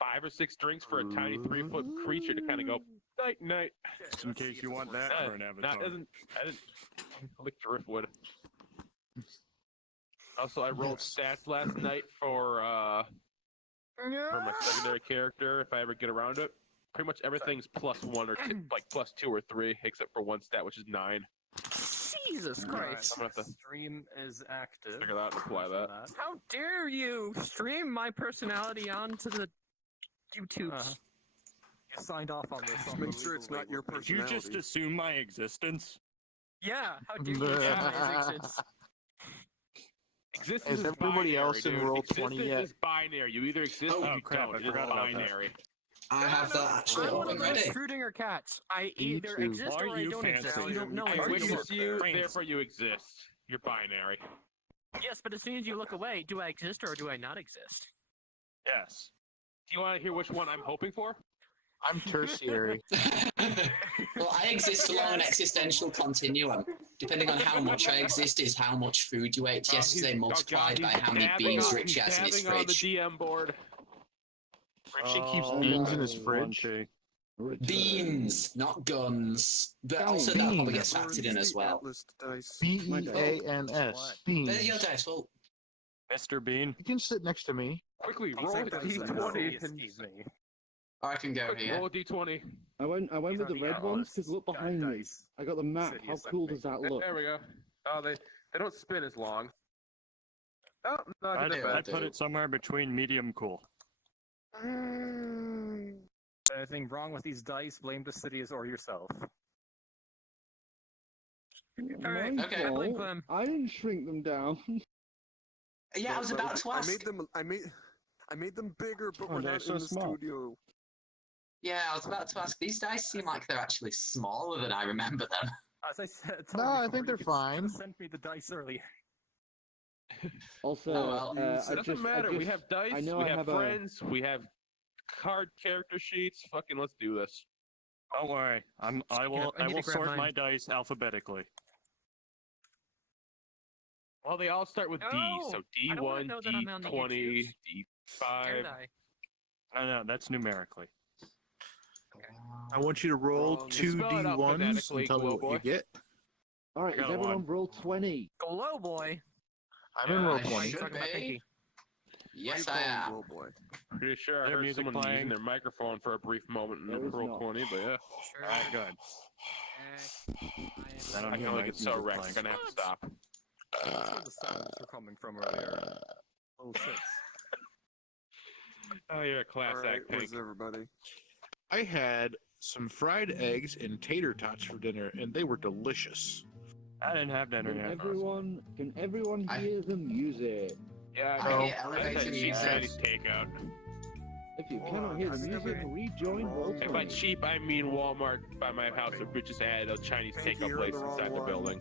5 or 6 drinks for a tiny 3-foot creature to kind of go night night. Just in case you want that for an avatar. I didn't lick driftwood. Also, I rolled stats last night for my secondary character. If I ever get around it, pretty much everything's +1 or like +2 or 3, except for one stat, which is 9. Jesus Christ! I'm gonna have to Stream is active. figure that out and apply that. How dare you stream my personality onto the YouTubes? You signed off on this. Just make sure it's not your Did personality. you just assume my existence? Yeah, how dare you assume my existence? Existence Is is everybody binary, else in dude. roll Existence 20 yet? is binary. You either exist Oh, or you crap, don't. I It's forgot about that. binary. I have that actually I'm one of open those ready. Schrödinger cats. I Me either too. exist Why or are I you don't exist. fancy? You don't know. I until you witness look. you, Frames. therefore you exist. You're binary. Yes, but as soon as you look away, do I exist or do I not exist? Yes. Do you want to hear which one I'm hoping for? I'm tertiary. Well, I exist along an existential continuum. Depending on how much I exist is how much food you ate yesterday multiplied by how many beans Richie has in his dabbing on the fridge. DM board. Richie keeps Oh, beans in his one, fridge. two. Beans, not guns. But also that probably gets factored in as well. Atlas dice. BEANS. There's your Beans. dice. Well, Mr. Bean. You can sit next to me. Quickly, He roll a said that is a d20. excuse me. I can go Quick, here. roll a d20. I went He's with on the red Atlas ones because look behind me. dice. I got the map. City How is cool something. does that look? There we go. Oh, they don't spin as long. Oh, not I that bad. put it somewhere between medium cool. Anything wrong with these dice? Blame the cities or yourself. Alright, My okay. I blame fault. Clem. I didn't shrink them down. Yeah, I was about to ask. I made them bigger, but Oh, we're they're not so in the small. studio. Yeah, I was about to ask. These dice seem like they're actually smaller than I remember them. As I said, No, I think they're fine. Send me the dice earlier. Also, Oh, well. I It doesn't matter. We have dice. I know we I have have a- friends. We have card character sheets. Fucking, let's do this. Don't worry. I I will need to grab sort mine. my dice alphabetically. Well, they all start with D. Oh, So I don't wanna D1, know that I'm on the D20, YouTubes. D5. Dared I? No, that's numerically. I want you to roll Wrong. two Spell it out D1s phonetically, and tell me Glow what Boy. you get. All right, I got is a everyone one. roll 20? Glow boy. I'm in Yeah, roll I 20. should Suck my be. pinky. Yes, Why I you calling am. Glow Boy? Pretty sure I Their heard music someone playing. using their microphone for a brief moment in There the is roll not. 20, but yeah. Sure. Alright, good. I don't I hear can only my get so music wrecked. playing. I'm gonna have to stop. That's where the sounds were coming from earlier. Oh, 6. Oh, you're a class All right, act, Pink. where's everybody? I had some fried eggs and tater tots for dinner, and they were delicious. I didn't have dinner Can yet. everyone I- hear the music? Yeah, I know. hear elevator That's a cheap music. Chinese takeout. If you Hold cannot on, hear the I've music, never- rejoin roll And by 20. cheap, I mean Walmart by my house, which just added a Chinese Thank takeout you, place you're the wrong inside the one. building.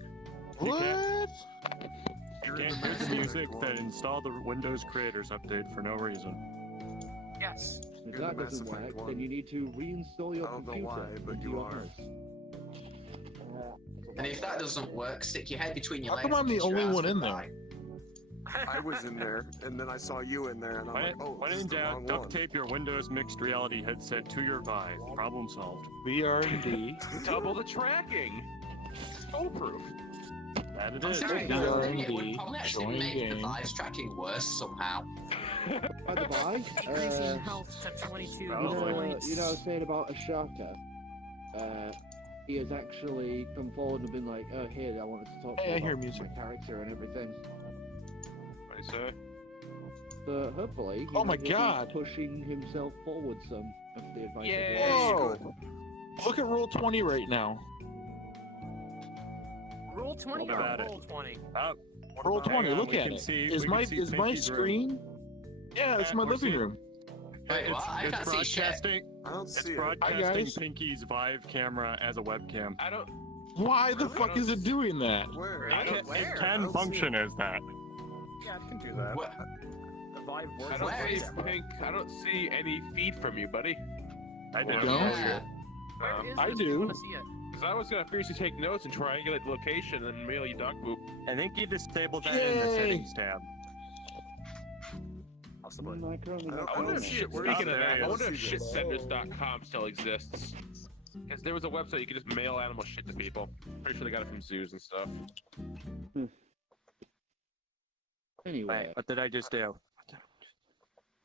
What? You You're in can't the use Mass music Effect that one. installed the Windows Creators Update for no reason. Yes. If You're that the Mass doesn't Effect work, one. then you need to reinstall your I don't know computer why, but into you your are. house. And if that doesn't work, stick your head between your How legs. come I'm and the kiss your only ass one in goodbye. I was in there, and then I saw you in there, and I'm like, oh, When this in is the doubt, wrong duct one. tape your Windows mixed reality headset to your Vive. Problem solved. VRD. Double the tracking! It's foolproof. That it I'm is. sorry, Yeah. I think it would probably actually Join make the game. Vive's tracking worse somehow. By the by, Increasing health to 22 Probably. points. you know, I was saying about Ashaka. He has actually come forward and been like, "Oh, here, I wanted to talk to Hey, you I hear about music. my character and everything." What do you say? So hopefully, Oh my he'll be God. pushing himself forward some of the advice. Yay. of the Whoa! Look at roll 20 right now. Roll 20 What or about it? roll 20? Roll 20. Hang on, Look we at can it. see- Is we my can see is my Pinky's room. screen? Yeah, it's my we're living seeing- room. Wait, what? I can't see shit. I don't It's see it. broadcasting guys. Pinky's Vive camera as a webcam. I don't. Why the Really? fuck is it doing that? Where? I don't- Where? It I can don't see function it. as that. Yeah, I can do that. What? The Vive works. I don't Where see is- Pink. I don't see any feed from you, buddy. I You did. don't? Yeah. Where is I this? do. wanna see it. Because I was gonna fiercely take notes and triangulate the location and mail you dog poop. I think you disabled that in the Yay. settings tab. Possibly. I currently I have don't one. see it. Where Speaking is of it? that, I wonder if see this. shitsenders.com still exists. Because there was a website you could just mail animal shit to people. Pretty sure they got it from zoos and stuff. Anyway, Wait, what did I just do?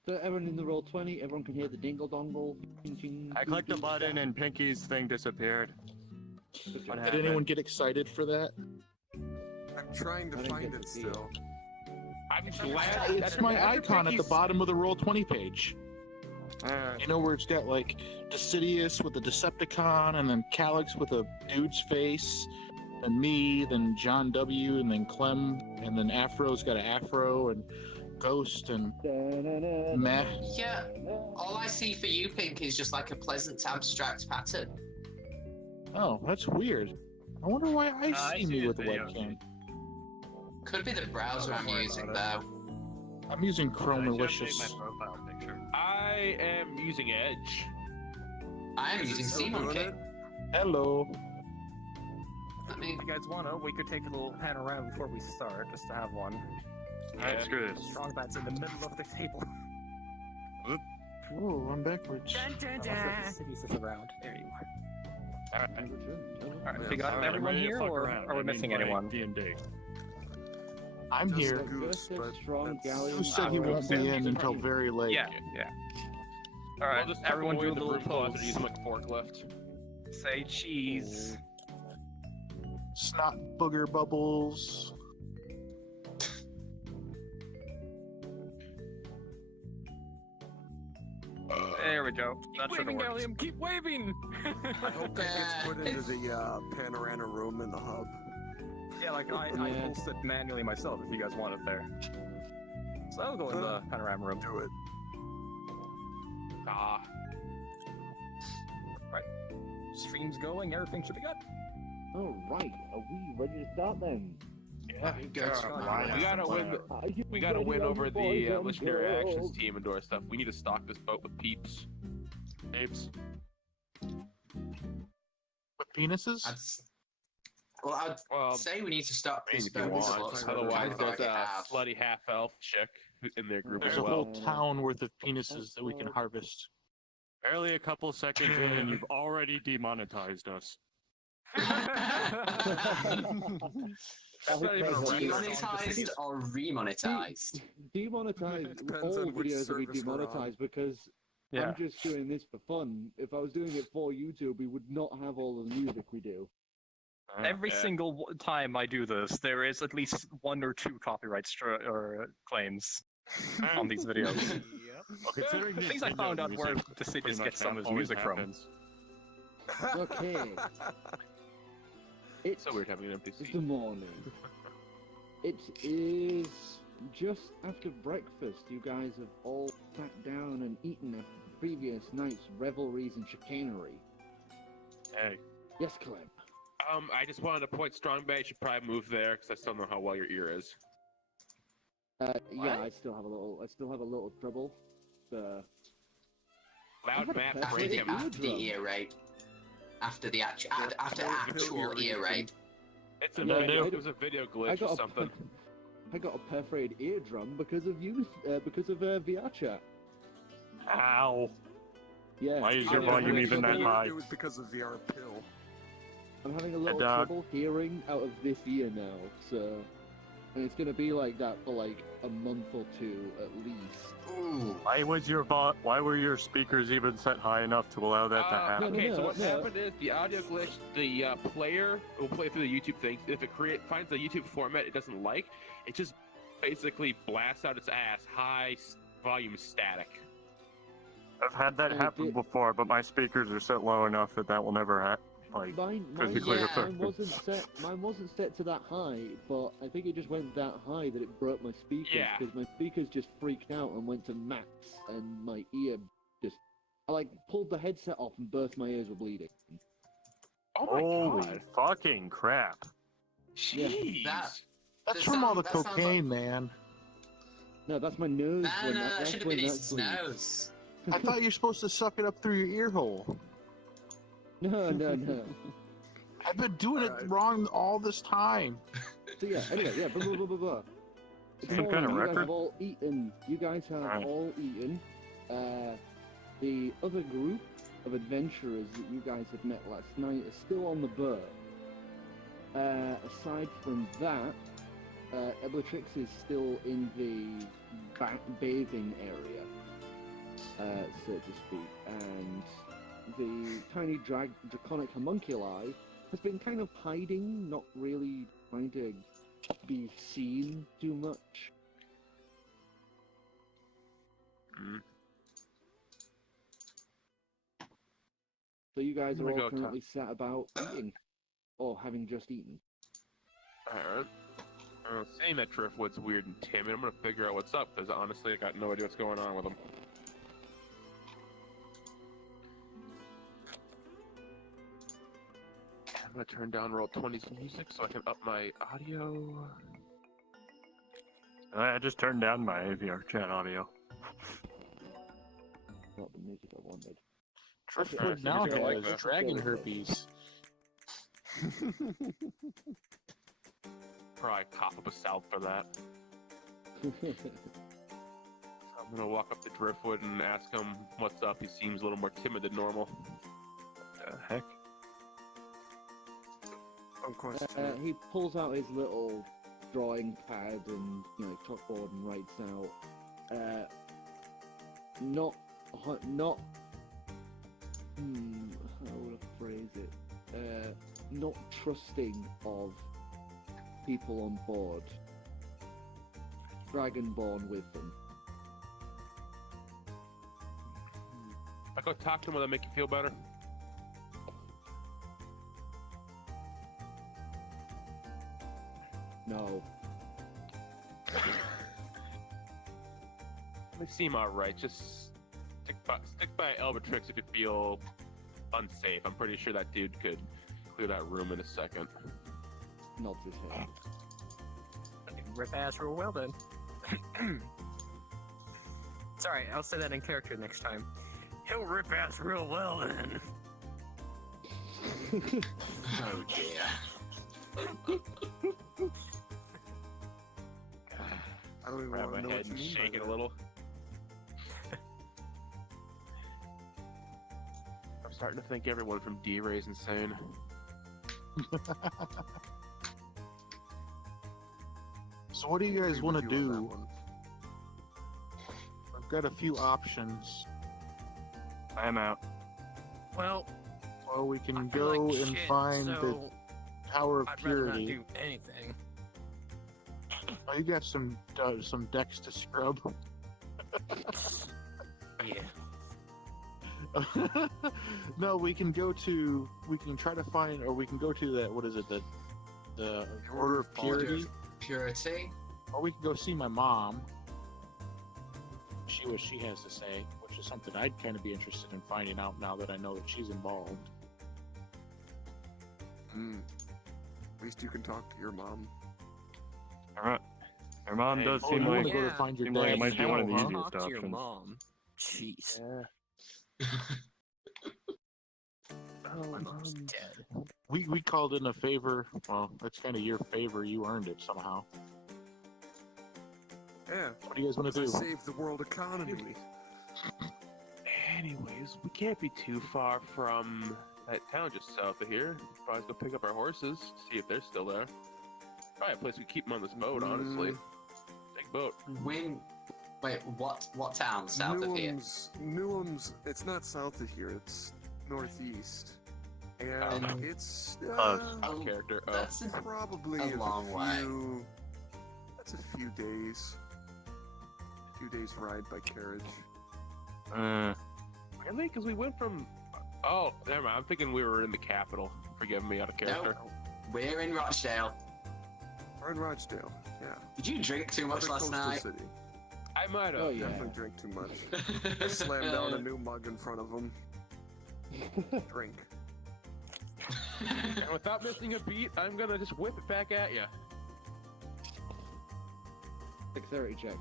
so everyone in the roll 20, everyone can hear the dingle dongle. Ching, ching, I clicked the button and Pinky's thing disappeared. What Did happened? anyone get excited for that? I'm trying to I didn't find get it to see still. I'm glad. It's my icon at the bottom of the Roll20 page. Uh, You know where it's got like Decidius with a Decepticon, and then Calyx with a dude's face, and me, then John W, and then Clem, and then Afro's got an afro, and Ghost, and Meh. Yeah, all I see for you, Pink, is just like a pleasant abstract pattern. Oh, that's weird. I wonder why I I see see me his with the video. webcam. Could be the browser I'm using, though. I'm using I Chrome should Malicious. update my profile picture. I am using Edge. I am Is it using still Sea doing Monkey. it? Hello. I mean, If you guys wanna, we could take a little pan around before we start, just to have one. Alright, screw this. Strong bats in the middle of the table. Whoa, I'm backwards. Cities is around. There you are. Alright. Alright, we got Alright, everyone ready to here, fuck or around. are we I mean, missing play anyone? D&D. I'm Just here. Goose, Just a but strong that's- galleon. Who said he won't be in until very late? Yeah, yeah. We'll Alright, just everyone do a the little room closer pose. to use them like a forklift. Say cheese. Snot booger bubbles. There we go. Keep That should have waving, worked. Gallium, keep waving! I hope that gets put into the panorama room in the hub. Yeah, like I Yeah. post it manually myself if you guys want it there. So I'll go in the panorama room. Do it. Ah. Stream's going, everything should be good. Alright, are we ready to start then? Yeah, We gotta win. Are you We gotta ready, win young over boys the and Legendary Actions girls? team and do our stuff. We need to stock this boat with peeps. Apes. With penises? I'd Well, say we need to stop maybe this if you boat with want. slots. Otherwise, I there's a have. slutty half-elf chick in their group There's as a well. whole town worth of penises that we can harvest. Barely a couple seconds in and you've already demonetized us. That's not even a reason. Demonetized or remonetized? Demonetized. Depends All on which videos will be service we're on. demonetized because Yeah. I'm just doing this for fun. If I was doing it for YouTube, we would not have all of the music we do. Every Yeah. single time I do this, there is at least one or two copyright or claims on these videos. Well, considering these Things I found out music where the pretty cities much get some of his always music from. happens. Okay. It's So weird having an empty the seat. morning. It is just after breakfast. You guys have all sat down and eaten after the previous night's revelries and chicanery. Hey. Yes, Clem. I just wanted to point Strong Bay should probably move there because I still don't know how well your ear is. Yeah, I still have a little trouble. Loud map After break the- him. After the ear raid. After actual ear raid. It's a No, video. I It was a video glitch or something. I got a perforated eardrum because of you, because of VR chat. Ow. Yeah. Why is I your don't know. volume even that high? It was because of VR pill. I'm having a little dog. trouble hearing out of this ear now, so... And it's gonna be like that for like a month or two at least. Ooh. Why were your speakers even set high enough to allow that to happen? Okay, so what no. happened is the audio glitch, the player will play through the YouTube thing. If it finds the YouTube format it doesn't like, it just basically blasts out its ass, high volume static. I've had that I happen did- before, but my speakers are set low enough that will never happen. Like, Mine physically Yeah. affect me. mine wasn't set to that high, but I think it just went that high that it broke my speakers, Yeah. because my speakers just freaked out and went to max, and my ear just... I like pulled the headset off and both my ears were bleeding. Oh my Holy god. fucking crap. Jeez. That- That's That from all the sounds like- cocaine, man. No, that's my nose. No, when no, that that's should have when been that his bleeds. nose. I thought you're supposed to suck it up through your ear hole. No, no, no. I've been doing it Alright. wrong all this time. So yeah, anyway, yeah, blah, blah, blah, blah, blah. It's Some kind of morning. You guys record? have all eaten. You guys have Alright. all eaten. The other group of adventurers that you guys had met last night are still on the boat. Aside from that, Eblatrix is still in the bathing area, so to speak, and the tiny draconic homunculi has been kind of hiding, not really trying to be seen too much. So you guys I'm are gonna all go currently sat about eating, or having just eaten. Alright. Saying that Driftwood's weird and timid, I'm gonna figure out what's up, because honestly, I got no idea what's going on with him. I'm gonna turn down Roll 20's music so I can up my audio. I just turned down my AVR chat audio. Not the music I wanted. Driftwood so now you're gonna like has that. dragon herpes. Probably cough up a salve for that. I'm gonna walk up to Driftwood and ask him what's up. He seems a little more timid than normal. What the heck? Of course. He pulls out his little drawing pad and chalkboard and writes out how would I phrase it? Not trusting of people on board. Dragonborn with them. I go talk to him. Will that make you feel better? No. They seem alright. Just stick by Elbatrix if you feel unsafe. I'm pretty sure that dude could clear that room in a second. Nods his head. Rip ass real well then. Sorry, I'll say that in character next time. He'll rip ass real well then. Oh dear. I don't even Grab want my to know head what you and mean by shake it a that. little. I'm starting to think everyone from D-Ray is insane. So what do you guys Agree want to with you on that do? one. I've got a few options. I am out. Well, Well, we can I feel go like and shit, find so the Tower of I'd rather not Purity. do anything. Oh, you got some decks to scrub. Yeah. No, we can try to find, or we can go to that. What is it? The Order of Purity, Purity? or we can go see my mom. See what she has to say, which is something I'd kind of be interested in finding out now that I know that she's involved. At least you can talk to your mom. Alright. Your mom Hey, does Oh, seem you want like to go to find your seem like it dad? might be one of the Huh? easiest Talk to your options. mom. Jeez. My mom's dead. We called in a favor. Well, that's kind of your favor. You earned it somehow. Yeah, What do you guys want to because do? I saved the world economy. Anyways, we can't be too far from that town just south of here. Probably go pick up our horses, see if they're still there. Probably a place we keep them on this boat, honestly. Big boat. Wait, what town south of here? Newham's, it's not south of here, it's northeast. And it's Oh, Character. Oh. that's a probably a long way. That's a few days. A few days ride by carriage. Really? Because we went from... Oh, never mind. I'm thinking we were in the capital. Forgive me, out of character. No, we're in Rochdale. We're in Rochdale, yeah. Did you drink too much Another last coastal night? City. I might have. Oh, yeah. Definitely drink too much. Slam down a new mug in front of him. Drink. And without missing a beat, I'm gonna just whip it back at you. Dexterity check.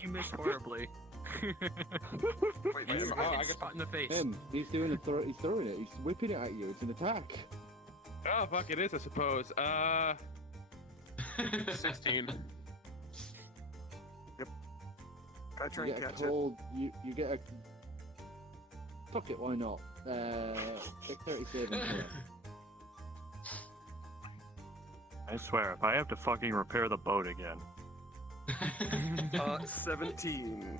You missed horribly. Wait, You you- I guess- spot in the face. He's doing he's throwing it. He's whipping it at you. It's an attack. Oh, fuck, it is, I suppose. 16. I try You and get a catch it. cold. You get a. Fuck it, why not? Dexterity saving throw. I swear, if I have to fucking repair the boat again. 17.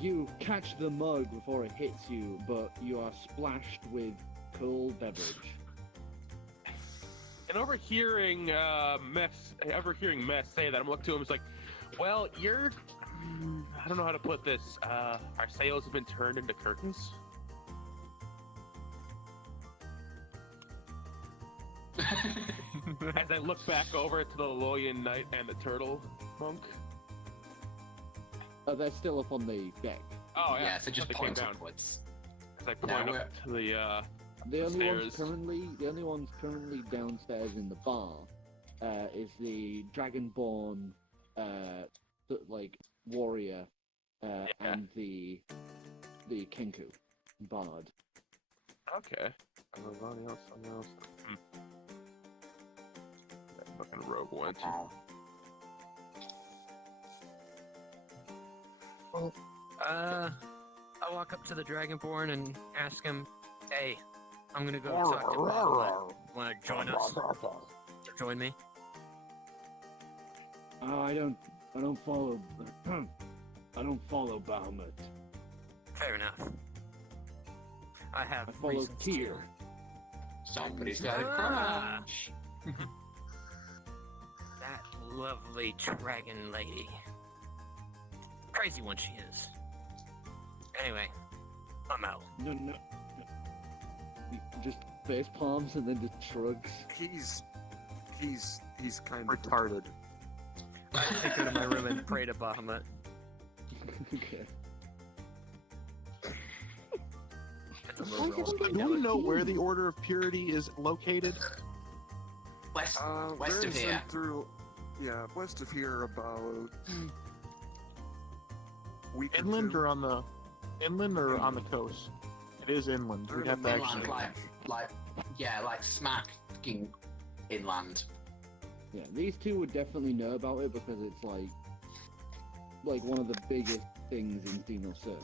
You catch the mug before it hits you, but you are splashed with cold beverage. And overhearing Mess say that, I'm looking to him. It's like, well, you're. I don't know how to put this. Our sails have been turned into curtains. As I look back over to the Loyan Knight and the Turtle Monk. They're still up on the deck. Oh yeah, so just they came point down. upwards. As I point No, up to the The only ones stairs. currently downstairs in the bar is the Dragonborn, warrior, and the Kenku bard. Okay. Something else. That fucking rogue went. I walk up to the Dragonborn and ask him, "Hey, I'm gonna go talk to Bahamut. Wanna join us? Join me?" I don't follow. I don't follow Bahamut. Fair enough. I have I follow reasons Tyr. Somebody's got a Ah. crush. That lovely dragon lady. Crazy one she is. Anyway, I'm out. No. He just face palms and then just shrugs. He's kind of Retarded. I take her to my room and pray to Bahamut. Okay. Do we know where the Order of Purity is located? West they're of here. sent through. Yeah, west of here about. Week Inland or or on the coast? It is inland. We'd have to Inland, actually. like smack fucking inland. Yeah, these two would definitely know about it because it's like one of the biggest things in Xenocern.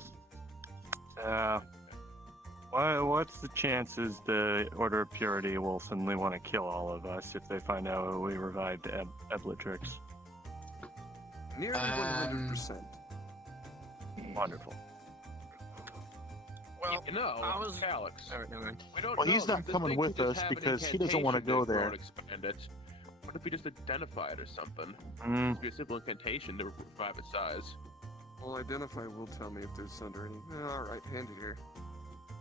What's the chances the Order of Purity will suddenly want to kill all of us if they find out we revived Eblatrix? nearly 100%. Wonderful. Well, no, I was- Calyx. Alright, never mind. We don't Well, know. he's not This coming thing with could just us have an because he doesn't want to go incantation there. to expand it. What if we just identify it or something? Mm, It'd be a simple incantation to revive its size. Well, identify will tell me if there's under any. Alright, hand it here.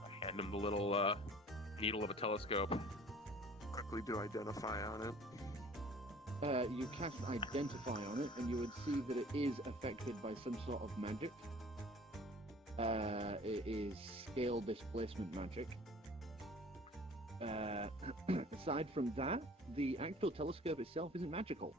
I hand him the little needle of a telescope. Quickly do identify on it. You cast Identify on it, and you would see that it is affected by some sort of magic. It is scale displacement magic. Aside from that, the actual telescope itself isn't magical.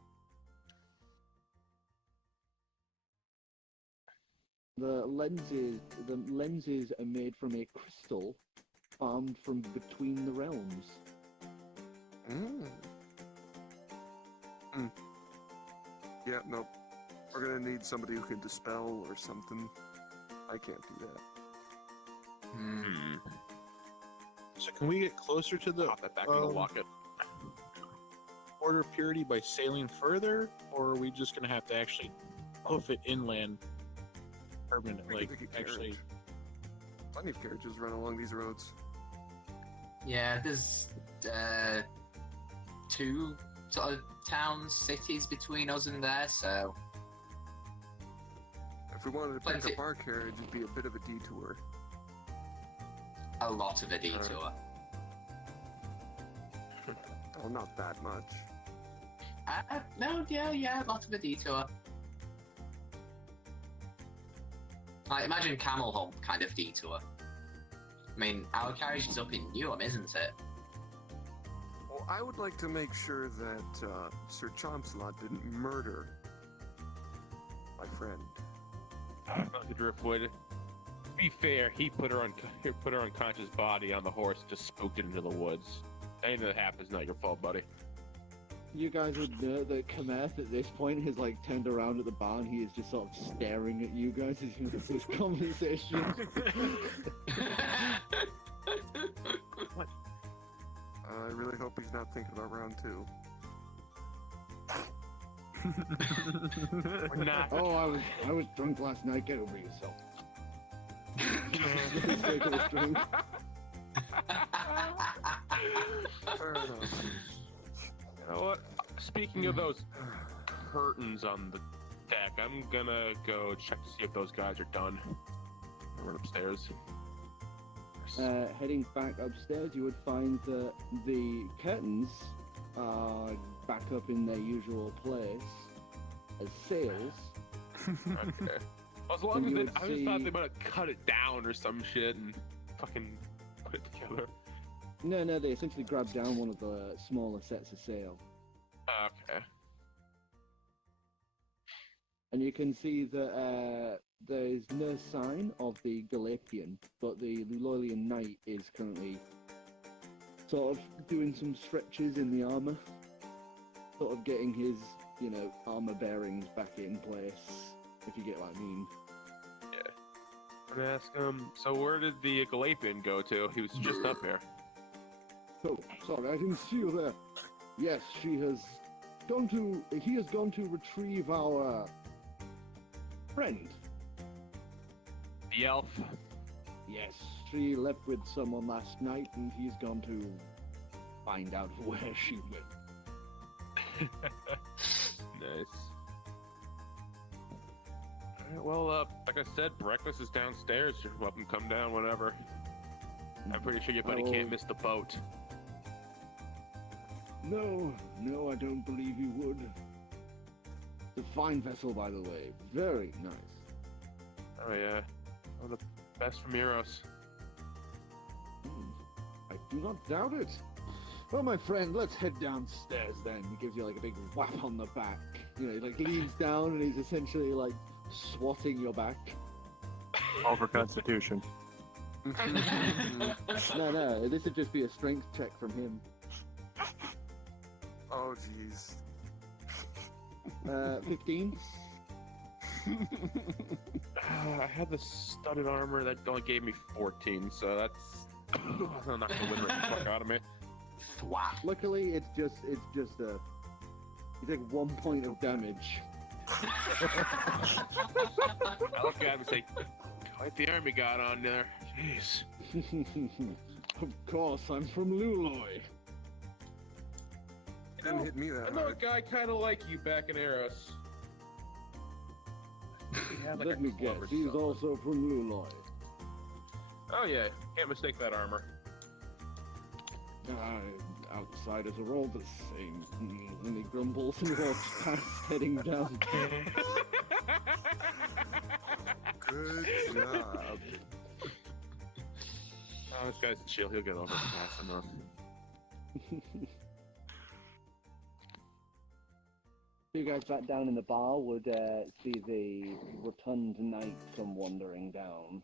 The lenses are made from a crystal farmed from between the realms. Yeah, nope. We're gonna need somebody who can dispel or something. I can't do that. Hmm. So can we get closer to the Pop that back in the locket. Order of Purity by sailing further, or are we just gonna have to actually hoof it inland permanently? We Like, can take a actually, carriage. Plenty of carriages run along these roads. Yeah, there's two sort of towns, cities between us and there, so If we wanted to pick Plenty. up our carriage, it'd be a bit of a detour. a lot of a detour. Oh, not that much. No, yeah, a lot of a detour. Like, imagine camel hump kind of detour. I mean, our carriage is up in Newham, isn't it? Well, I would like to make sure that Sir Chauncelot didn't murder my friend. The driftwood. To be fair, he put her unconscious body on the horse, just spooked it into the woods. Anything that happens, not your fault, buddy. You guys would know that Cometh at this point has like turned around at the bar and he is just sort of staring at you guys as you have this conversation. I really hope he's not thinking about round 2. We're not. Oh, I was drunk last night. Get over yourself. Take a drink. Fair enough. You know what? Speaking of those curtains on the deck, I'm gonna go check to see if those guys are done. I went upstairs. Heading back upstairs, you would find that the curtains are back up in their usual place as sails. Okay. As long And as you they, would I just thought see- they might have cut it down or some shit and fucking put it together. No, they essentially grabbed down one of the smaller sets of sail. Okay. And you can see that there is no sign of the Galapian, but the Luloilian Knight is currently sort of doing some stretches in the armor, sort of getting his, armor bearings back in place, if you get what I mean. I'm gonna ask him, so where did the Galapian go to? He was just up here. Oh, sorry, I didn't see you there. Yes, he has gone to retrieve our friend. The elf. Yes, she left with someone last night, and he's gone to find out where she went. Nice. Alright, well, like I said, breakfast is downstairs. You're welcome to come down whenever. I'm pretty sure your buddy can't miss the boat. No, I don't believe he would. It's a fine vessel, by the way. Very nice. Oh yeah. Oh, the best from Eros. I do not doubt it. Well, my friend, let's head downstairs then. He gives you like a big whap on the back. He like leans down and he's essentially like swatting your back. All for Constitution. No, this would just be a strength check from him. Oh, jeez. 15. I had the studded armor that only gave me 14, so that's not gonna win the fuck out of me. Luckily, it's just a. You take 1 point of damage. I look at him and say, quite the army got on there. Jeez. Of course, I'm from Luloy. It didn't hit me I that know a hard. guy kind of like you back in Eros. He had, like, Let a me club guess, or he's something. also from Luloy. Oh yeah, can't mistake that armor. Outsiders are all the same. And he grumbles and walks past, heading down. Good job. Oh, this guy's chill. He'll get over it fast enough. You guys back down in the bar would see the rotund knight come wandering down.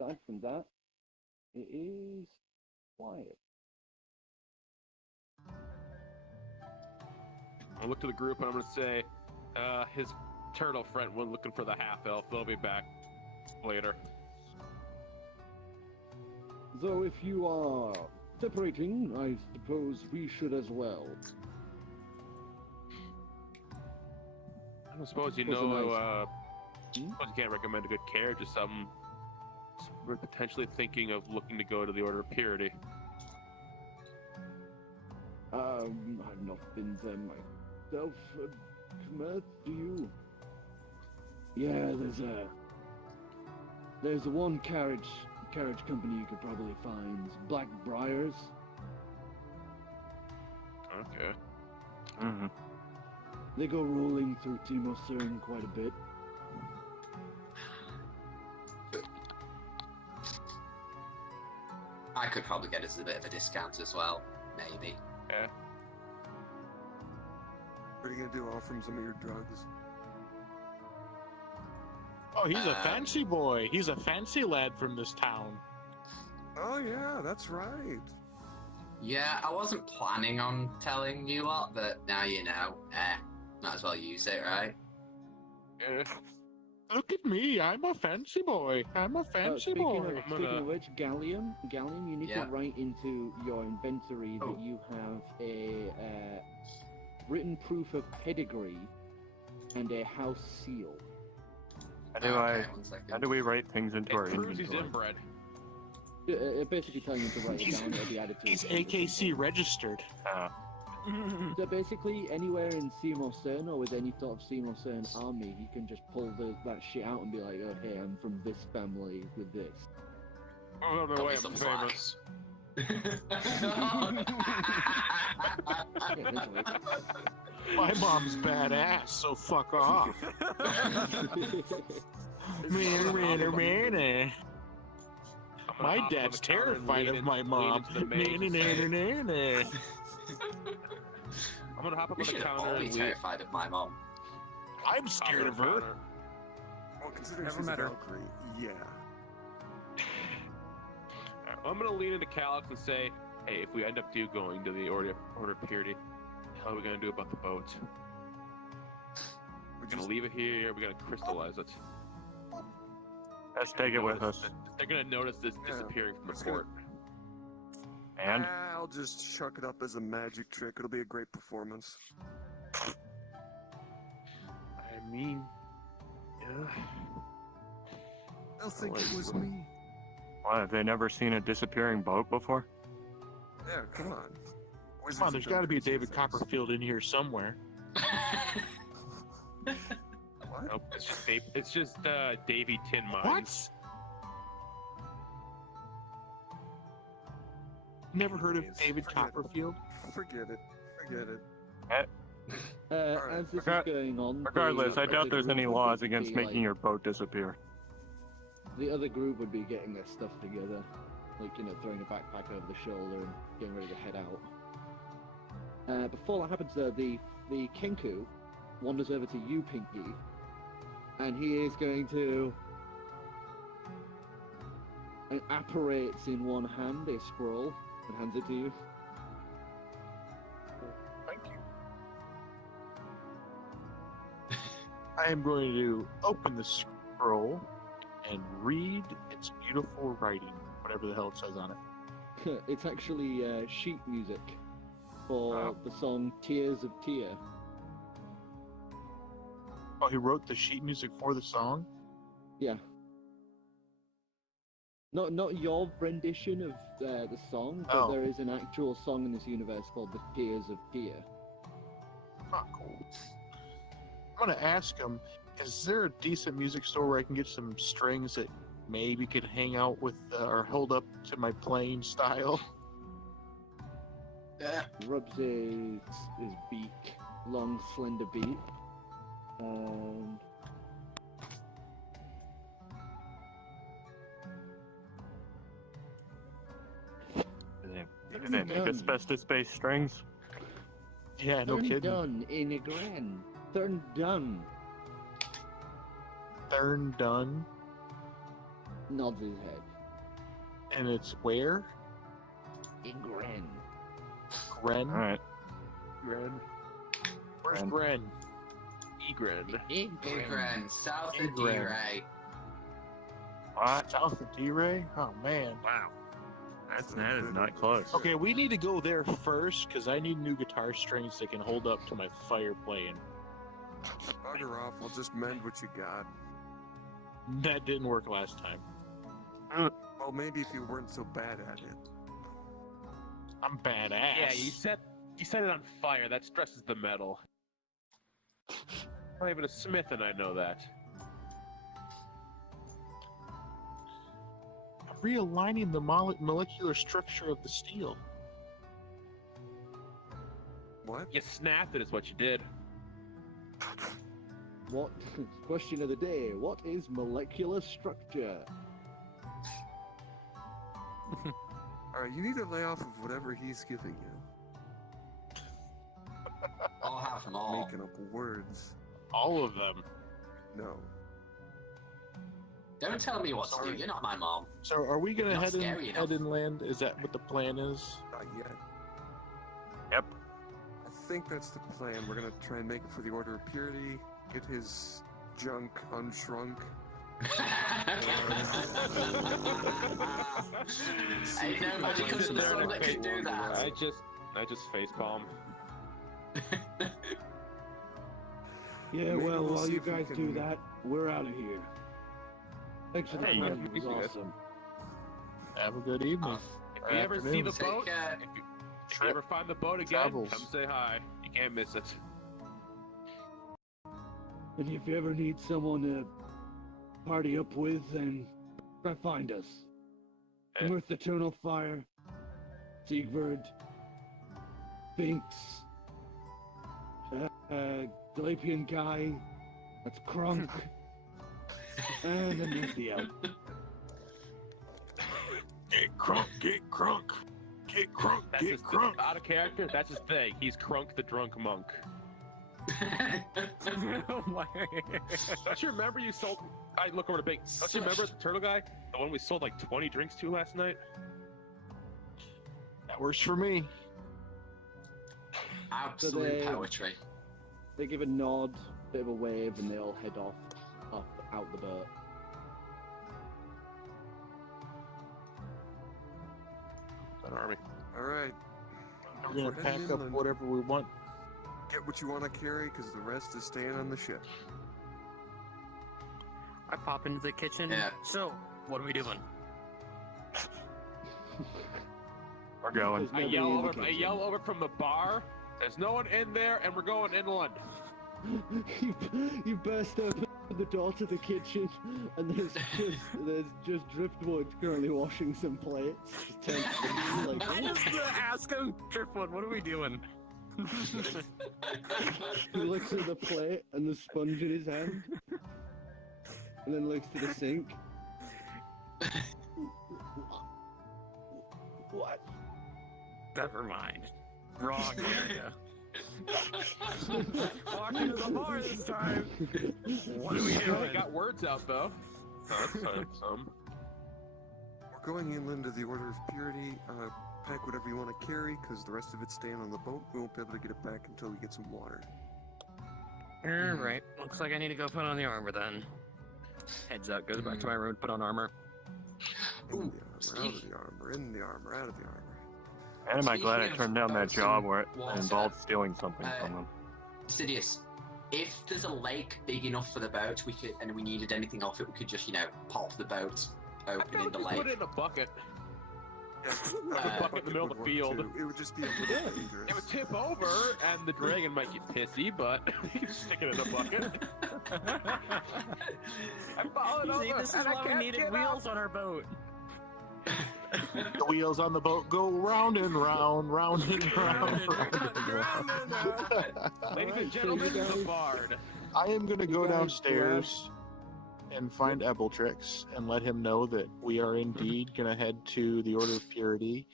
Aside from that, it is quiet. I look to the group and I'm gonna say, his turtle friend went looking for the half elf. They'll be back later. So if you are separating, I suppose we should as well. I don't suppose you Was a know, nice- suppose you can't recommend a good carriage or something. We're potentially thinking of looking to go to the Order of Purity. I've not been there myself. Cometh, do you? Yeah, there's one carriage company you could probably find. Blackbriars. Okay. Mm-hmm. They go rolling through Timor Cern quite a bit. I could probably get us a bit of a discount as well, maybe. Yeah. What are you gonna do? Offer him some of your drugs? Oh, he's a fancy boy. He's a fancy lad from this town. Oh yeah, that's right. Yeah, I wasn't planning on telling you lot, but now you know. Might as well use it, right? Look at me, I'm a fancy boy. I'm a fancy boy. Speaking of which, Gallium, you need Yeah. to write into your inventory that you have a written proof of pedigree and a house seal. How do we write things into our proves he's inventory? inbred. Basically telling you to write it down, it'll be added to He's his sheet or AKC something. registered. So basically, anywhere in Seymour Cern or with any sort of Seymour Cern army, you can just pull that shit out and be like, oh hey, I'm from this family with this. Oh, no Got way, me I'm some famous. Yeah, eventually. My mom's badass, so fuck off. My dad's terrified of my mom. I'm gonna hop up We on the should counter all be and terrified of my mom. I'm scared of her. Well, considering Never she's met a her. Valkyrie, yeah. I'm gonna lean into Calyx and say, hey, if we end up going to the Order of Purity, the hell are we gonna do about the boat? We're gonna leave it here, we're gonna crystallize it. Let's take it with us. They're gonna notice this Yeah, disappearing from we're the just gonna- port. And I'll just chuck it up as a magic trick. It'll be a great performance. I mean, yeah. They'll think it was me. why, have they never seen a disappearing boat before? Yeah, come on. Wizards Come on, there's have done got to be a crazy David things. Copperfield in here somewhere. What? Nope, it's just Davy Tin Mines. What? Never heard of Anyways, David forget it. Copperfield? Forget it. Forget it. As this is going on, Regardless, I doubt there's group any would laws be, against like, making your boat disappear. The other group would be getting their stuff together, like, throwing a backpack over the shoulder and getting ready to head out. Before that happens, though, the Kenku wanders over to you, Pinky, and he is going to and apparates in one hand a scroll and hands it to you. Thank you. I am going to open the scroll and read its beautiful writing, whatever the hell it says on it. It's actually sheet music for Oh. the song Tears of Tear. Oh, he wrote the sheet music for the song? Yeah. Not your rendition of the song, but Oh. there is an actual song in this universe called The Tears of Tear. Oh, cool. I'm gonna ask him, is there a decent music store where I can get some strings that maybe could hang out with or hold up to my playing style? Rubs his beak, long slender beak, and Do they make asbestos-based strings? Yeah, no Thurn kidding. done in a gran. Thurn done. Thurn done, Nods his head. and it's where? In gran. Gren? Alright. Gren. Where's Gren. Gren? Egren. In Ingrid, south of Ingrid. D-Ray. What? South of D-Ray? Oh, man. Wow. That is not close. Okay, we need to go there first, because I need new guitar strings that can hold up to my fire playing. Bugger off. I'll just mend what you got. That didn't work last time. Well, maybe if you weren't so bad at it. I'm badass. Yeah, you set it on fire. That stresses the metal. I'm not even a smith, and I know that. Realigning the molecular structure of the steel. What? You snapped it, is what you did. What? Question of the day. What is molecular structure? Alright, you need to lay off of whatever he's giving you. I'll have them all. Making up words. All of them. No. Don't tell me what to do. You're not my mom. So are we gonna Not head scary enough. inland? Is that what the plan is? Not yet. Yep. I think that's the plan. We're gonna try and make it for the Order of Purity, get his junk unshrunk. Ain't no magic under the sun that can do that. I just facepalm. Yeah, Maybe well, we'll while see you if we guys can- do that, we're out of here. Thanks for the Hey, present. It was you guys. awesome. Have a good evening. If you ever see the Take boat, care. if you ever find the boat again, Travels. come say hi. You can't miss it. And if you ever need someone to party up with, then try find us. Eh. Mirth Eternal Fire, Siegvard, Binks, Galapian Guy, that's Crunk, and then there's the elf. Get crunk, get crunk, get crunk, That's get his crunk. out of character. That's his thing. He's Crunk the drunk monk. Don't you remember you sold? I look over to Bink. Don't you remember the turtle guy? The one we sold like 20 drinks to last night. That works for me. Absolute So poetry. They give a nod, bit of a wave, and they all head off, up, out the boat. An army. All right. We're gonna pack up whatever we want. Get what you want to carry, because the rest is staying on the ship. I pop into the kitchen. Yeah. So, what are we doing? We're going. There's nobody in the I kitchen. yell over from the bar. There's no one in there, and we're going inland. you burst open the door to the kitchen, and there's just Driftwood currently washing some plates. Just turns to you I like, just ask him, Driftwood, what are we doing? he looks at the plate and the sponge in his hand, and then looks to the sink. What? Never mind. Wrong area. Walking to the bar this time. What are we We doing? got words out though. Oh, that's some. We're going inland to the Order of Purity. Pack whatever you want to carry, because the rest of it's staying on the boat. We won't be able to get it back until we get some water. Alright, looks like I need to go put on the armor then. Heads up, goes back to my room, put on armor. In Ooh, the armor, out of the armor, in the armor, out of the armor. And am I glad I Speaking of turned down that boats job and where it water, involved stealing something from them. Sidious, if there's a lake big enough for the boat, we could, and we needed anything off it, we could just, pop the boat open in the lake. Put it in a bucket. Yeah, bucket in the middle of the would work, field. too. It would just be a little dangerous. It would tip over, and the dragon might get pissy, but you can stick it in a bucket. I'm falling See, over, this is and I why we can't needed get wheels up. on our boat. The wheels on the boat go round and round, round and round, round and round. Ladies and so gentlemen, you the guys- Bard. I am gonna go You guys downstairs and find Ebeltrix and let him know that we are indeed gonna head to the Order of Purity,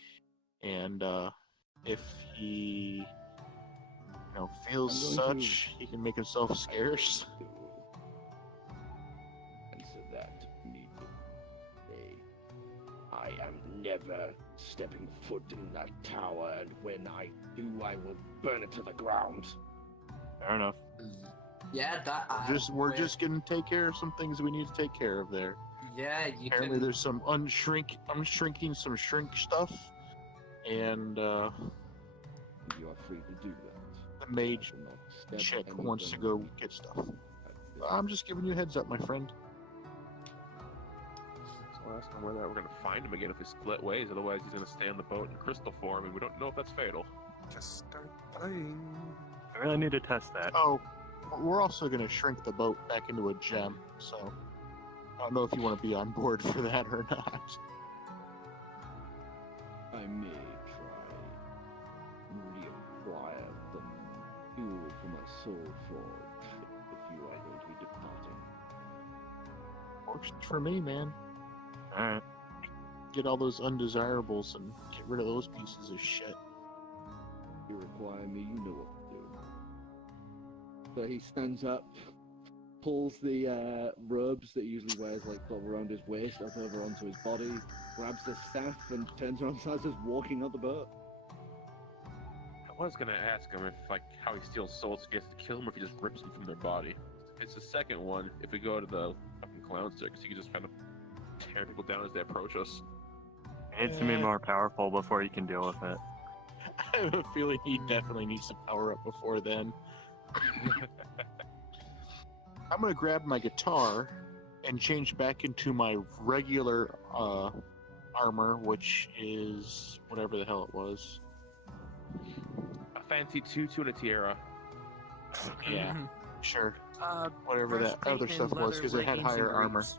and if he, feels I'm going to- such, he can make himself scarce. Answer that immediately. I am never stepping foot in that tower, and when I do, I will burn it to the ground. Fair enough. Yeah, that. We're just gonna take care of some things we need to take care of there. Yeah, you Apparently, can. there's some unshrinking some shrink stuff, and You are free to do that. the mage I will not step chick anything wants to go get stuff. I'm just giving you a heads up, my friend. So I'll ask him where we're gonna find him again if we split ways. Otherwise, he's gonna stay on the boat in crystal form, and we don't know if that's fatal. Just start playing. I really need to test that. Oh, we're also going to shrink the boat back into a gem, so I don't know if you want to be on board for that or not. I may try reacquire the fuel for my soul forge if you are going to be departing. Works for me, man. Alright. Get all those undesirables and get rid of those pieces of shit. You require me, you know what to do. So he stands up, pulls the robes that he usually wears, like sort of around his waist, up over onto his body, grabs the staff, and turns around and starts just walking on the boat. I was gonna ask him if, like, how he steals souls, if he has to kill them or if he just rips them from their body. It's the second one. If we go to the fucking clown circus, you can just kind of tear people down as they approach us. He needs to be more powerful before he can deal with it. I have a feeling he definitely needs to power up before then. I'm gonna grab my guitar and change back into my regular armor, which is whatever the hell it was. A fancy tutu and a tiara. Yeah, sure. Whatever that breastplate other and stuff was, leather because it had leggings and higher armor. boots.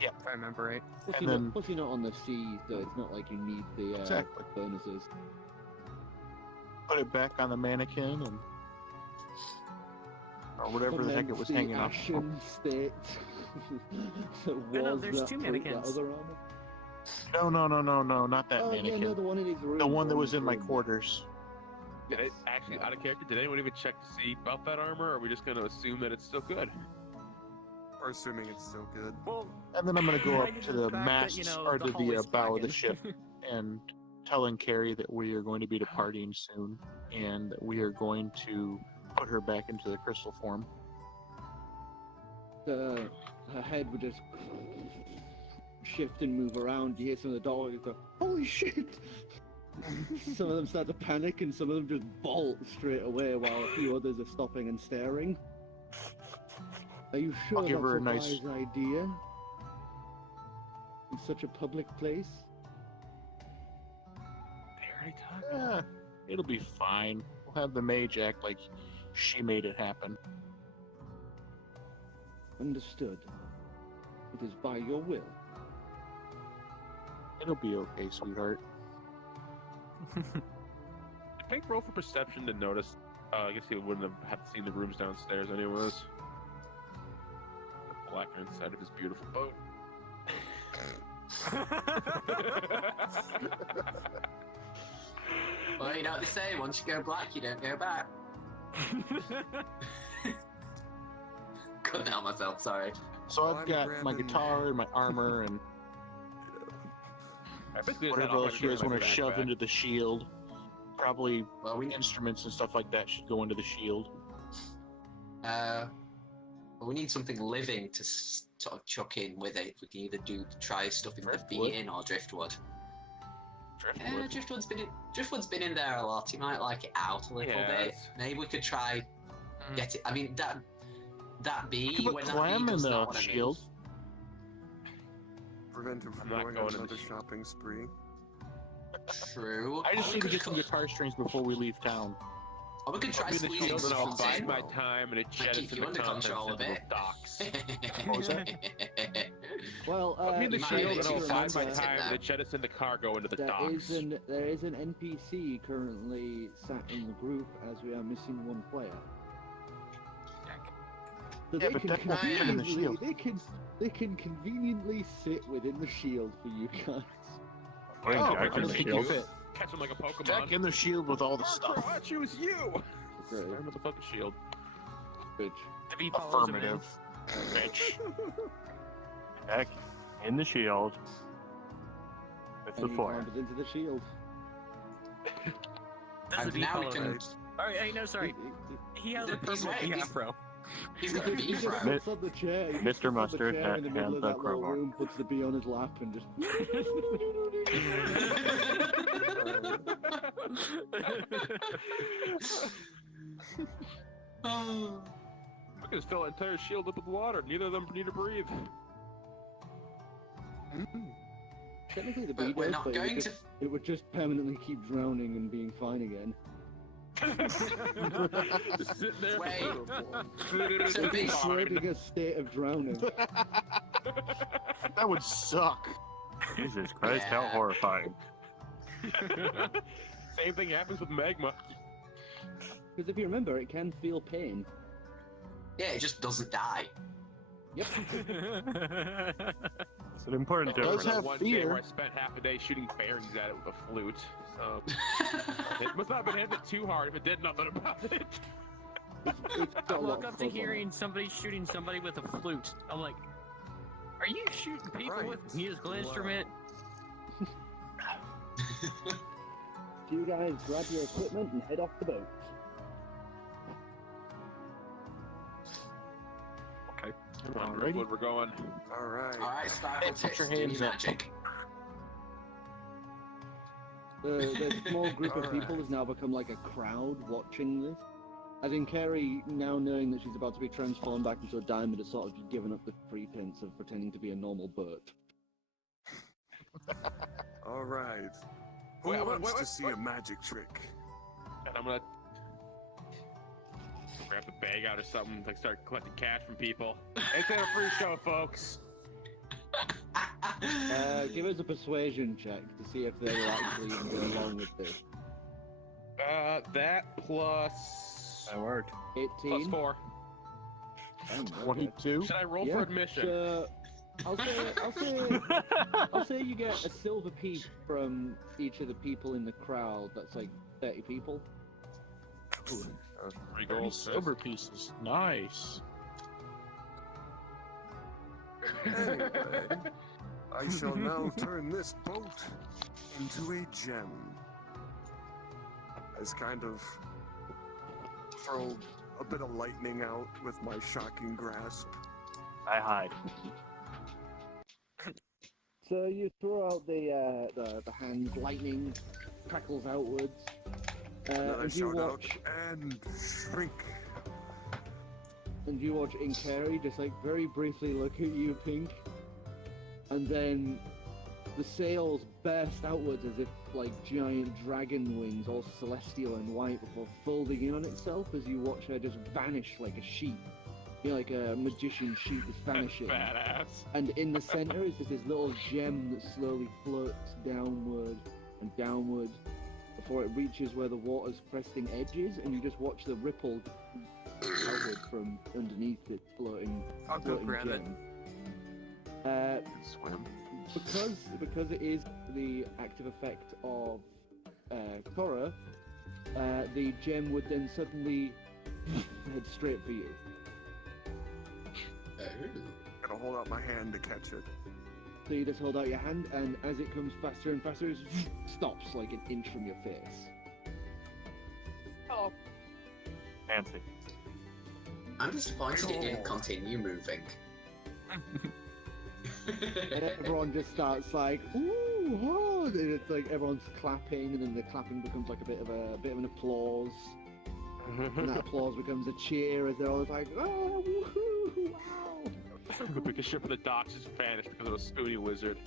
Yeah, if I remember right. Plus, And you're then- not, plus you're not on the sea, so it's not like you need the Exactly. bonuses. Put it back on the mannequin and or whatever the heck it was hanging off. ashen state. that no, was there's that two that mannequins. other armor. No, not that Oh, yeah, mannequin. no, the one in his room. The one that was in my room. quarters. Did it actually, out of character, did anyone even check to see about that armor, or are we just gonna assume that it's still good? We're assuming it's still good. Well, And then I'm gonna go up related to the the fact that, mast you know, or the to hull the is bow of the flagging. ship and telling Carrie that we are going to be departing soon and that we are going to put her back into the crystal form. Her head would just shift and move around. You hear some of the dogs go, "Holy shit!" Some of them start to panic, and some of them just bolt straight away, while a few others are stopping and staring. Are you sure I'll give that's her a a nice- wise idea? In such a public place? They already talked. Yeah, it'll be fine. We'll have the mage act like she made it happen. Understood. It is by your will. It'll be okay, sweetheart. Pink roll for perception to notice. I guess he wouldn't have had seen the rooms downstairs anyways. The black inside of his beautiful boat. Well, you know what they say, once you go black, you don't go back. Couldn't help myself, sorry. So Well, I've I'm got my grabbing- guitar and my armor and I basically just had whatever all else my you guys shit in want my to shove backpack. into the shield. Probably Well, we instruments and stuff like that should go into the shield. well, we need something living to sort of chuck in with it. We can either try stuff in the Driftwood? bean or driftwood. Yeah, Driftwood. driftwood's been in there a lot. You might like it out a little Yeah, bit. it's- Maybe we could try get it. I mean that bee You could put when that clam bee in does the not want to shield. Prevent him from I'm not going going on to the another shield. shopping spree. True. I just Or we need to could get some co- guitar strings before we leave town. Or we could try I'll be in the squeezing shield and I'll stuff bide in. my time and it keep jettison you the under contents control a into bit. the docks. What was that? Well, I'll be in the you might shield be and I'll too bide my fast, time isn't and it jettison the cargo into the docks. there is an NPC currently sat in the group as we are missing one player. So Yeah, but that's not even in the shield. They can conveniently sit within the shield for you guys. Putting Oh, Jack I in don't the think you shield. fit. Catch him like a Pokemon. Jack in the shield with all the stuff. I choose you! Great. Fire motherfucking shield. Bitch. The bee follows him in. Affirmative. Bitch. Jack in the shield. It's the And he foyer. climbs into the shield. Does the And bee now we follow him? can. Oh, hey, no, sorry. He has a He's purple right, bee he's- afro. He's got a He bee just fro. sits on the chair. He just Mr. sits on the Mustard chair in the middle hands of the that little crowbar. room, puts the bee on his lap, and just. Oh. I can fill an entire shield up with water. Neither of them need to breathe. Technically, the bee But we're does, not but going to. it would just permanently keep drowning and being fine again. Just sitting there. Wait. So It's a bee describing a state of drowning. That would suck. Jesus Christ, how Yeah. horrifying. Same thing happens with magma. Because if you remember, it can feel pain. Yeah, it just doesn't die. Yep. It's an important It does difference. have One day fear. where I spent half a day shooting bearings at it with a flute. So it must not have been hitting it too hard if it did nothing about it. It's got I a lot woke of up to fuzz on hearing somebody shooting somebody with a flute. I'm like, are you shooting people Right. with a musical instrument? So you guys grab your equipment and head off the boat. Alrighty. Where we're going. All right. Alright, Sparkle Put Tits, your do your hands up. magic. The small group of Alright. people has now become like a crowd watching this. As in Carrie, now knowing that she's about to be transformed back into a diamond, has sort of given up the pretense of pretending to be a normal bird. All right. Who Wait, wants wait, to see a magic trick? And I'm gonna grab the bag out or something, like start collecting cash from people. It's a free show, folks. Give us a persuasion check to see if they will actually go along with this. That plus That worked. 18. 4. Oh, okay. 22. Should I roll Yeah, for admission? So, I'll say you get a silver piece from each of the people in the crowd. That's like 30 people. 3 30 gold. silver pieces. Nice. Anyway, I shall now turn this boat into a gem. As kind of throw a bit of lightning out with my shocking grasp. I hide. So you throw out the hand, lightning crackles outwards, And then I and you shout out, watch and shrink. Inkari just like very briefly look at you, Pink, and then the sails burst outwards as if like giant dragon wings, all celestial and white, before folding in on itself as you watch her just vanish like a sheep. You know, like a magician sheep is vanishing. Badass. And in the center is just this little gem that slowly floats downward and downward before it reaches where the water's cresting edges, and you just watch the ripple outward from underneath it floating. I'll go floating grab it. gem. Swim. Because it is the active effect of Korra, the gem would then suddenly head straight for you. Gotta hold out my hand to catch it. So you just hold out your hand, and as it comes faster and faster, it stops like an inch from your face. Oh. Fancy. I'm disappointed it didn't continue moving. And everyone just starts like, ooh, oh, and it's like everyone's clapping, and then the clapping becomes like a bit of an applause, and that applause becomes a cheer as they're all like, oh, woohoo, wow. The biggest ship in the docks just vanished because of a spoony lizard.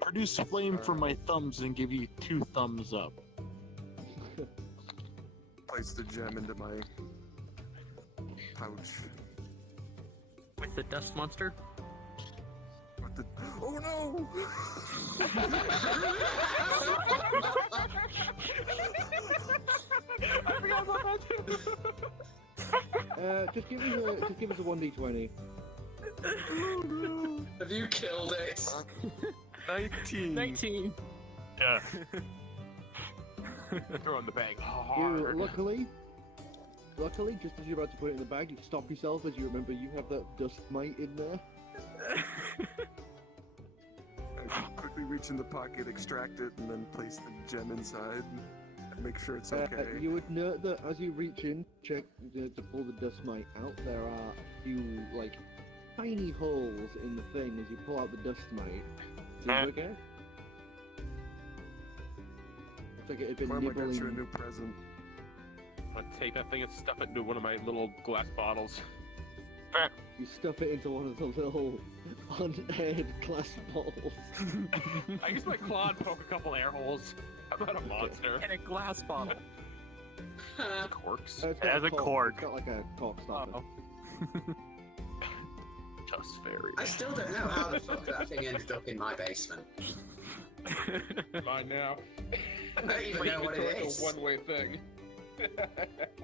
Produce flame from my thumbs and give you 2 thumbs up. Place the gem into my pouch. With the dust monster? With the... Oh no! I forgot about that too. Just give us a 1d20. Have you killed it? 19. 19. Yeah. Throw in the bag You, hard. luckily, just as you're about to put it in the bag, you stop yourself as you remember you have that dust mite in there. I quickly reach in the pocket, extract it, and then place the gem inside and make sure it's okay. You would note that as you reach in, check to pull the dust mite out, there are a few like tiny holes in the thing as you pull out the dust mite. Seems okay? Looks like it had been Mom, I got you a nibbling. new present. I'm gonna take that thing and stuff it into one of my little glass bottles. You stuff it into one of the little unaired glass bottles. I use my claw and poke a couple air holes. I'm not a monster. And a glass bottle. Corks. It's It has a cork. It's got like a cork stopper. Just fairy. I still don't know how the fuck that thing ended up in my basement. Mine now. I don't even know what it It's is. a one-way thing.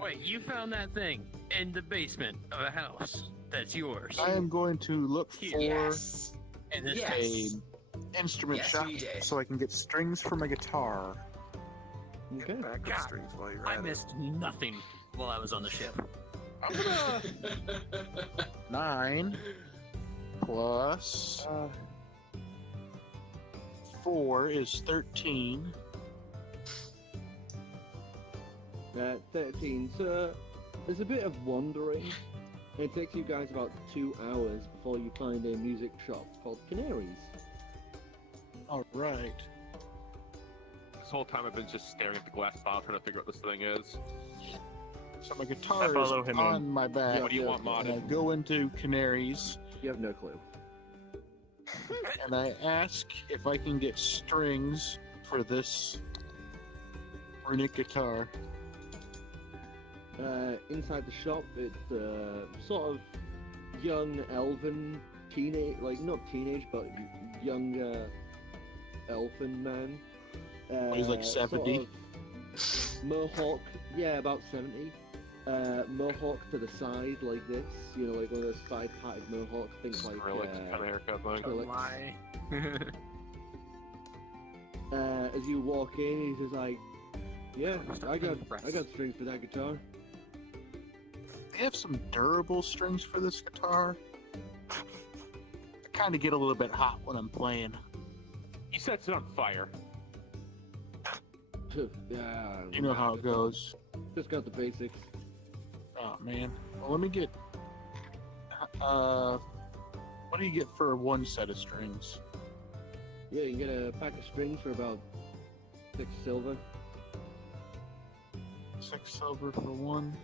Wait, you found that thing in the basement of a house that's yours. I am going to look for Yes. And this Yes. a instrument Yes, shop we did. so I can get strings for my guitar. Get Okay. backup God, strings while you're I at it. missed nothing while I was on the ship. I'm gonna. 9 plus 4 is 13. 13. So there's a bit of wandering. It takes you guys about 2 hours before you find a music shop called Canaries. All right. This whole time I've been just staring at the glass bottle trying to figure out what this thing is. So my guitar is follow him on my back. What do you want and I modded? go into Canaries You have no clue. and I ask if I can get strings for this runic guitar. Inside the shop, it's sort of young elven teenage, like not teenage, but young elfin man. He's like 70? Sort of mohawk, yeah, about 70. Mohawk to the side like this, you know, like one of those side-parted mohawk things like Skrillex kind of haircut thing. Skrillex. Why? As you walk in, he's just like, "Yeah, I got strings for that guitar." They have some durable strings for this guitar. I kind of get a little bit hot when I'm playing. He sets it on fire. Yeah, You know how it goes. just got the basics. Oh man. Well, let me get. What do you get for one set of strings? Yeah, you can get a pack of strings for about 6 silver. 6 silver for one.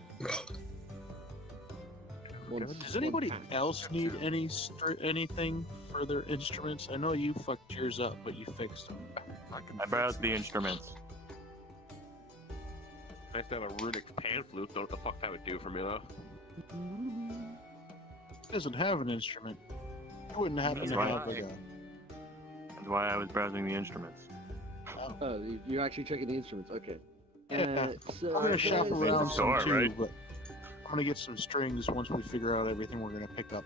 One- Does anybody one pack. else need anything for their instruments? I know you fucked yours up, but you fixed them. I browsed the instruments. Nice to have a runic pan flute. Don't know what the fuck that would do for me though. It doesn't have an instrument. You wouldn't happen That's to right. have like a. That's why I was browsing the instruments. Oh, you're actually checking the instruments. Okay. Yeah. So I'm gonna shop there's- around store, some too, right? but I'm gonna get some strings once we figure out everything we're gonna pick up.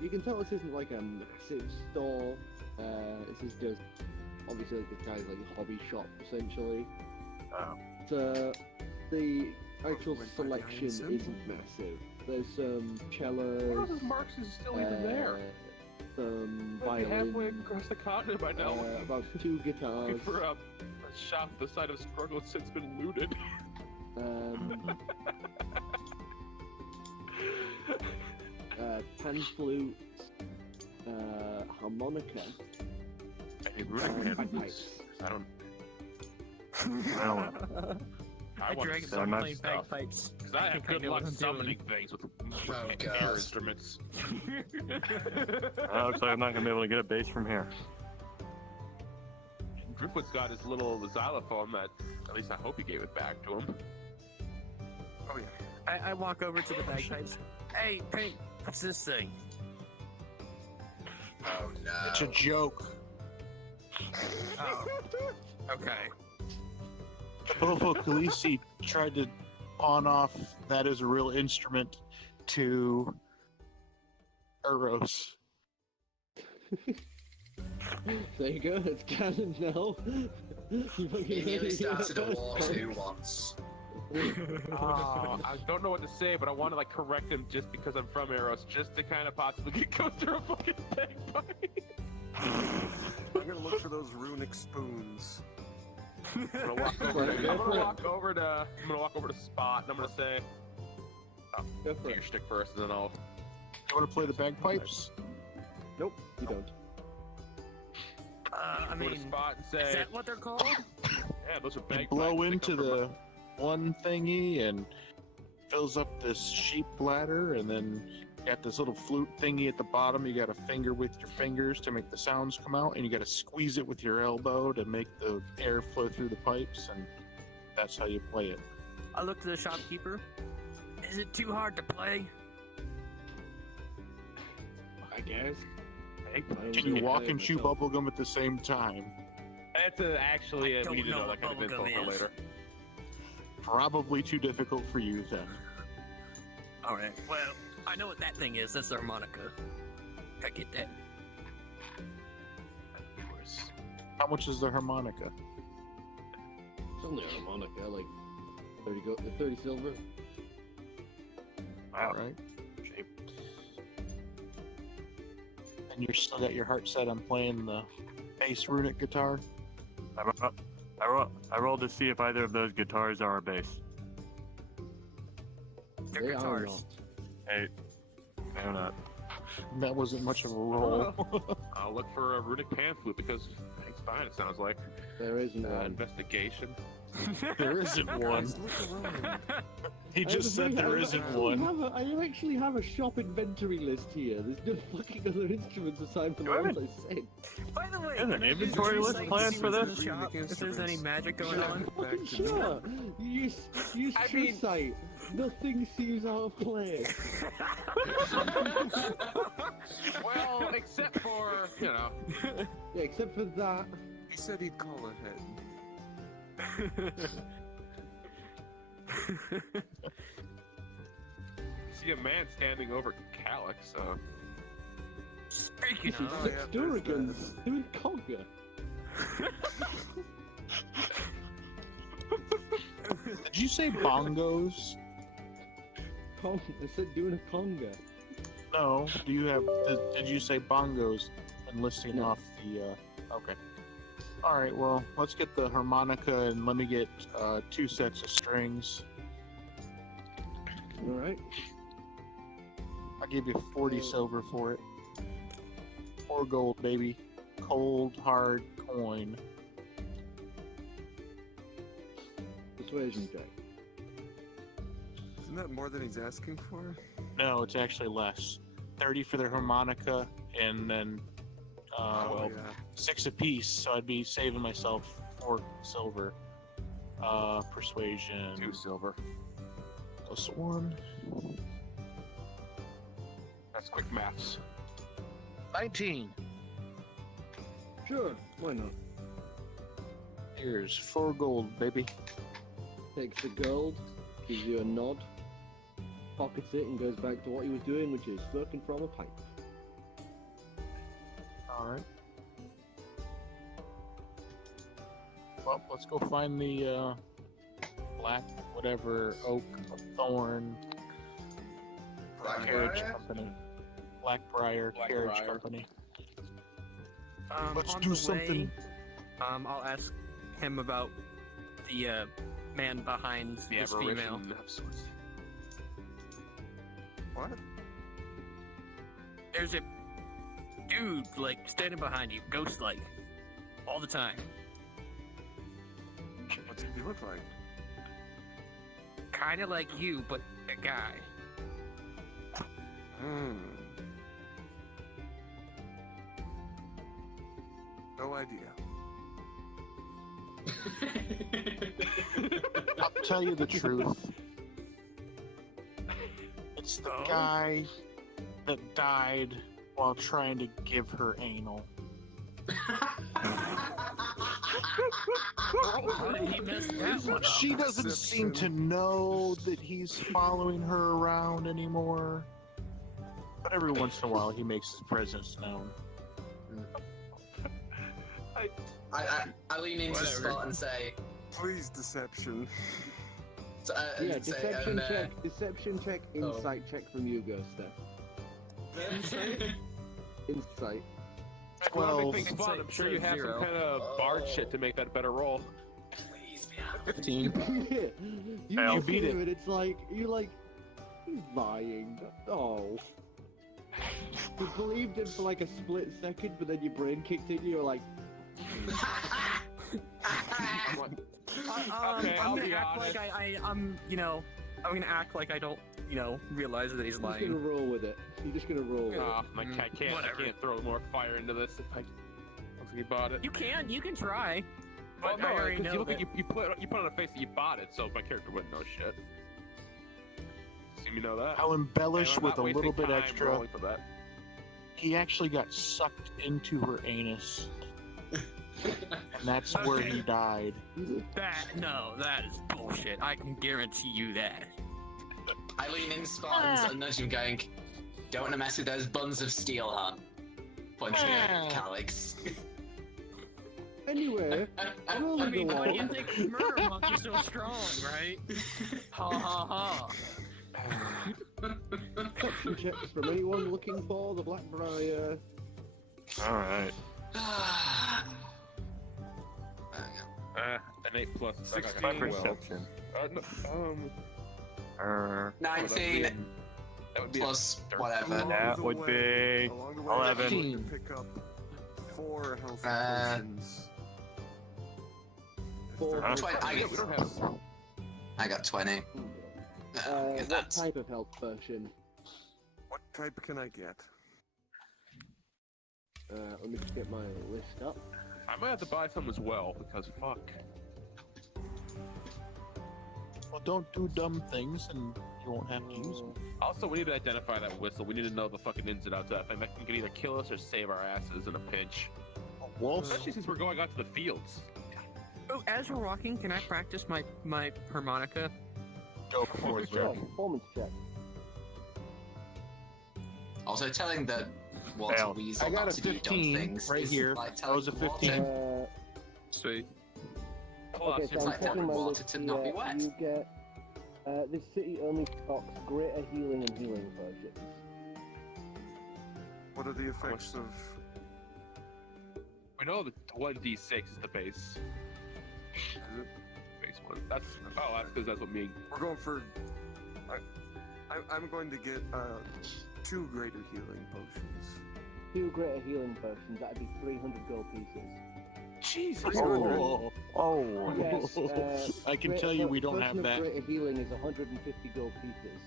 You can tell this isn't like a massive store. This is just obviously like this guy's like a hobby shop essentially. Oh. So the actual Went back behind selection the isn't massive. There's some One cellos. of the Marks is still even there. Some Might be halfway violin. across the continent by now. About 2 Looking guitars. for a shop the side of Struggle since been looted. Pan flute, harmonica, Hey, runic pan and flutes. pipes. I don't. Well, I want Dragon to Ball Ball my playing stuff. bagpipes. because I have think I good know luck what I'm summoning things with Oh, air God. instruments. looks like I'm not gonna be able to get a bass from here. Driftwood's got his little xylophone that, at least I hope he gave it back to him. Oh yeah. I walk over to the bagpipes. Hey, Pink, what's this thing? Oh no. It's a joke. Oh, okay. Bofo Khaleesi tried to pawn off that as a real instrument to Eros. There you go, it's canon now. He nearly started a war too once. I don't know what to say, but I want to like correct him just because I'm from Eros, just to kind of possibly go through a fucking bagpipe. I'm gonna look for those runic spoons. I'm gonna walk over to Spot, and I'm gonna say, Go for "Do it. your shtick first, and then I'll." You want to play the bagpipes? Nope, you don't. I Go to mean, Spot and is say, that what they're called? "Yeah, those are You bagpipes. blow They into come from the one thingy and fills up this sheep bladder, and then you got this little flute thingy at the bottom. You got to finger with your fingers to make the sounds come out, and you got to squeeze it with your elbow to make the air flow through the pipes, and that's how you play it. I looked at the shopkeeper. Is it too hard to play? I guess. Can you walk and chew bubblegum at the same time? That's actually I we need to don't know know that kind of what info bubblegum for is. later. Probably too difficult for you then. Alright, well, I know what that thing is. That's the harmonica. I get that. How much is the harmonica? only a harmonica, like 30 silver. Wow. Right. Cheap. And you're still got your heart set on playing the bass runic guitar? I rolled to see if either of those guitars are a bass. They're They are guitars. Hey, they're not. That wasn't much of a roll. I'll look for a runic pan flute because it's fine. It sounds like There isn't one. investigation. There isn't one. Guys, look around. He just said there isn't one. I actually have a shop inventory list here. There's no fucking other instruments aside from the Go ones I said. By the way, There's an can I inventory use list insight planned to for see this? in the shop if there's any magic going on? Fucking sure. Use I true mean- sight. Nothing seems out of place. Well, except for, you know. Yeah, except for that. He said he'd call ahead. See a man standing over Calyx, so. Speaking This is of, Oh, yeah, Six there's Duragans doing conga. Did you say bongos? I said doing a conga. No. Do you have? Did you say bongos when listing No. off the? Okay. All right. Well, let's get the harmonica and let me get 2 sets of strings. Alright. I'll give you 40 silver for it. 4 gold, baby. Cold hard coin. Persuasion check. Isn't that more than he's asking for? No, it's actually less. 30 for the harmonica, and then Oh, yeah. 6 apiece. So I'd be saving myself 4 silver. Persuasion 2 silver. plus 1. That's quick maths. 19. Sure, why not? Here's 4 gold, baby. Takes the gold, gives you a nod, pockets it, and goes back to what he was doing, which is smoking from a pipe. Alright. Well, let's go find the black, whatever, oak, thorn, carriage company. Blackbriar Carriage Company. Let's on do the something. way, I'll ask him about the man behind The this female. aberration of sorts. What? There's a dude like standing behind you, ghost-like, all the time. What's he look like? Kind of like you, but a guy. No idea. I'll tell you the truth. It's the guy that died while trying to give her anal. How did he mess that one up? She doesn't seem to know that he's following her around anymore. But every once in a while, he makes his presence known. I lean into Whatever. Spot and say, Please, deception. Yeah, and say, deception check, Oh. insight check from you, Ghoster. Insight. Well, Big fun. I'm sure you have Zero. some kind of bard shit to make that a better roll. please be out. 15. You Fail. beat it. And it's like you're like, he's lying. Oh. You believed him for like a split second, but then your brain kicked in. You're like, Okay, I'll I'm gonna be act honest. like I'm gonna act like I don't, realize that he's I'm just gonna lying. roll with it. You're just gonna roll with it. I can't. Whatever. I can't throw more fire into this if I. Once we bought it. You can try. Well, But I already because know you, that. you put on a face that you bought it, so my character wouldn't know shit. See me know that. I'll embellish And I'm with not a little wasting bit time extra. rolling for that. He actually got sucked into her anus. And that's where he died. That is bullshit. I can guarantee you that. I lean in Spot and sort of nudge him going, don't want to mess with those buns of steel, huh? Pointing at Calyx. Anyway, I mean, why do you think the murder monkey's so strong, right? Ha ha ha. perception checks from anyone looking for the Blackbriar. Alright. An 8 plus 16. My perception. No, 19 that would be plus a whatever. That would be Along the way, 11. you can pick up 4 health potions. Four. Huh? we don't have. I got 20. What That's type of health potion? What type can I get? Let me just get my list up. I might have to buy some as well because fuck. Well, don't do dumb things, and you won't have to use them. Also, we need to identify that whistle. We need to know the fucking ins and outs of that thing. That thing can either kill us or save our asses in a pinch. Wolf. Especially since we're going out to the fields. Oh, as we're walking, can I practice my harmonica? Go for it, bro. Performance check. also telling the water Failed. weasel I got not a to do dumb 15 things. right is here. Like That was a telling 15. water- Sweet. Okay, so I'm like checking telling my water list to not be here. wet. You get, this city only stocks greater healing and healing potions. What are the effects of... We know that 1d6 is the base. Is it? Base one. That's because that's what me. We're going for... I'm going to get 2 greater healing potions. 2 greater healing potions, that'd be 300 gold pieces. Jesus. Oh, oh. Yes, I can tell you we don't have potion of that. greater healing is 150 gold pieces.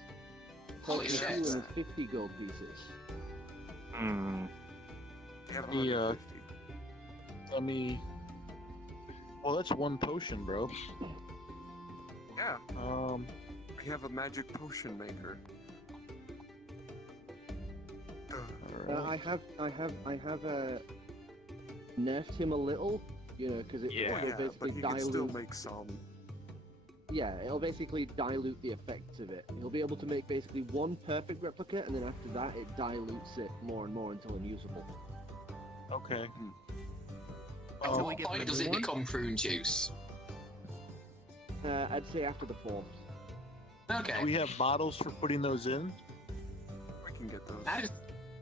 Holy Potion of shit. healing is 50 gold pieces. Hmm. You have Yeah. 150. Let me. Well, that's one potion, bro. Yeah, Um, we have a magic potion maker. alright. I have nerfed him a little, you know, because it Yeah, will but basically you can still dilute. make some. Yeah, it'll basically dilute the effects of it. He'll be able to make basically one perfect replica, and then after that, it dilutes it more and more until unusable. Okay. At Oh, what point does it become prune juice? I'd say after the 4th. Okay. do we have bottles for putting those in? We can get those.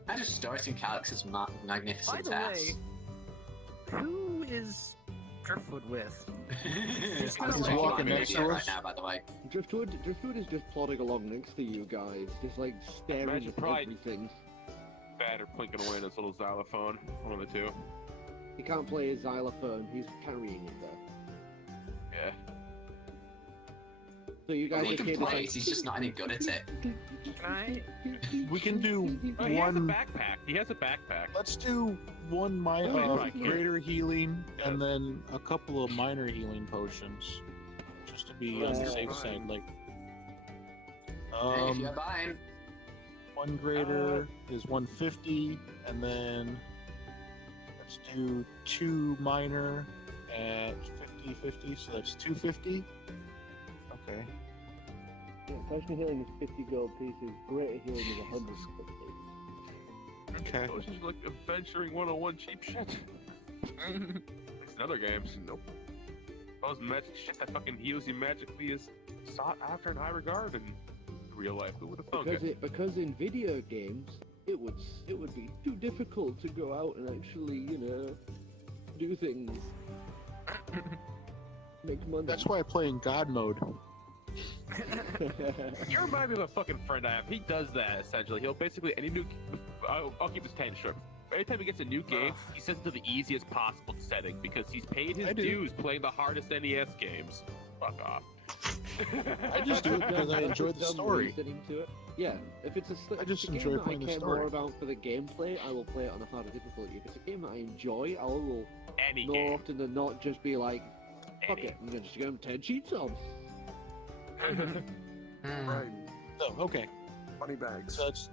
I just starting Calix's By magnificent the ass. way, who is Driftwood with? He's kinda like walking next to right us. now, by the way. Driftwood is just plodding along next to you guys, just like staring Imagine at pride. everything. Bad or plinking away in his little xylophone. One of the two. He can't play his xylophone, he's carrying it though. Yeah. So you guys He just can hear this, play like, it, he's just not any good at it. Can I? We can do Oh, he has a one. backpack. He has a backpack. Let's do one greater healing and then a couple of minor healing potions, just to be on the safe side. Like, Hey, if you're buying, one greater is 150, and then let's do 2 minor at 50-50, so that's 250. Okay. yeah, potion healing is 50 gold pieces, greater healing is 150. Okay. This is like adventuring 101 cheap shit. It's in other games. Nope. Those magic shit that fucking heals you magically is sought after in high regard in real life. Who would have thought it? Because in video games, it would be too difficult to go out and actually, you know, do things. Make money. That's why I play in God mode. You remind me of a fucking friend I have. He does that essentially. He'll basically any new. I'll keep this tangent short. Every time he gets a new game, he sets it to the easiest possible setting because he's paid his I do. dues playing the hardest NES games. Fuck off. I just do it because I enjoy the Dumb story. reasoning to it. Yeah, if it's a, I just if it's a enjoy game that playing I the care story. more about for the gameplay, I will play it on a harder difficulty. If it's a game that I enjoy, I will Any more game. often than not just be like, fuck Any. it, I'm gonna just go 10 sheets on. Right. So, okay. Money bags. So that's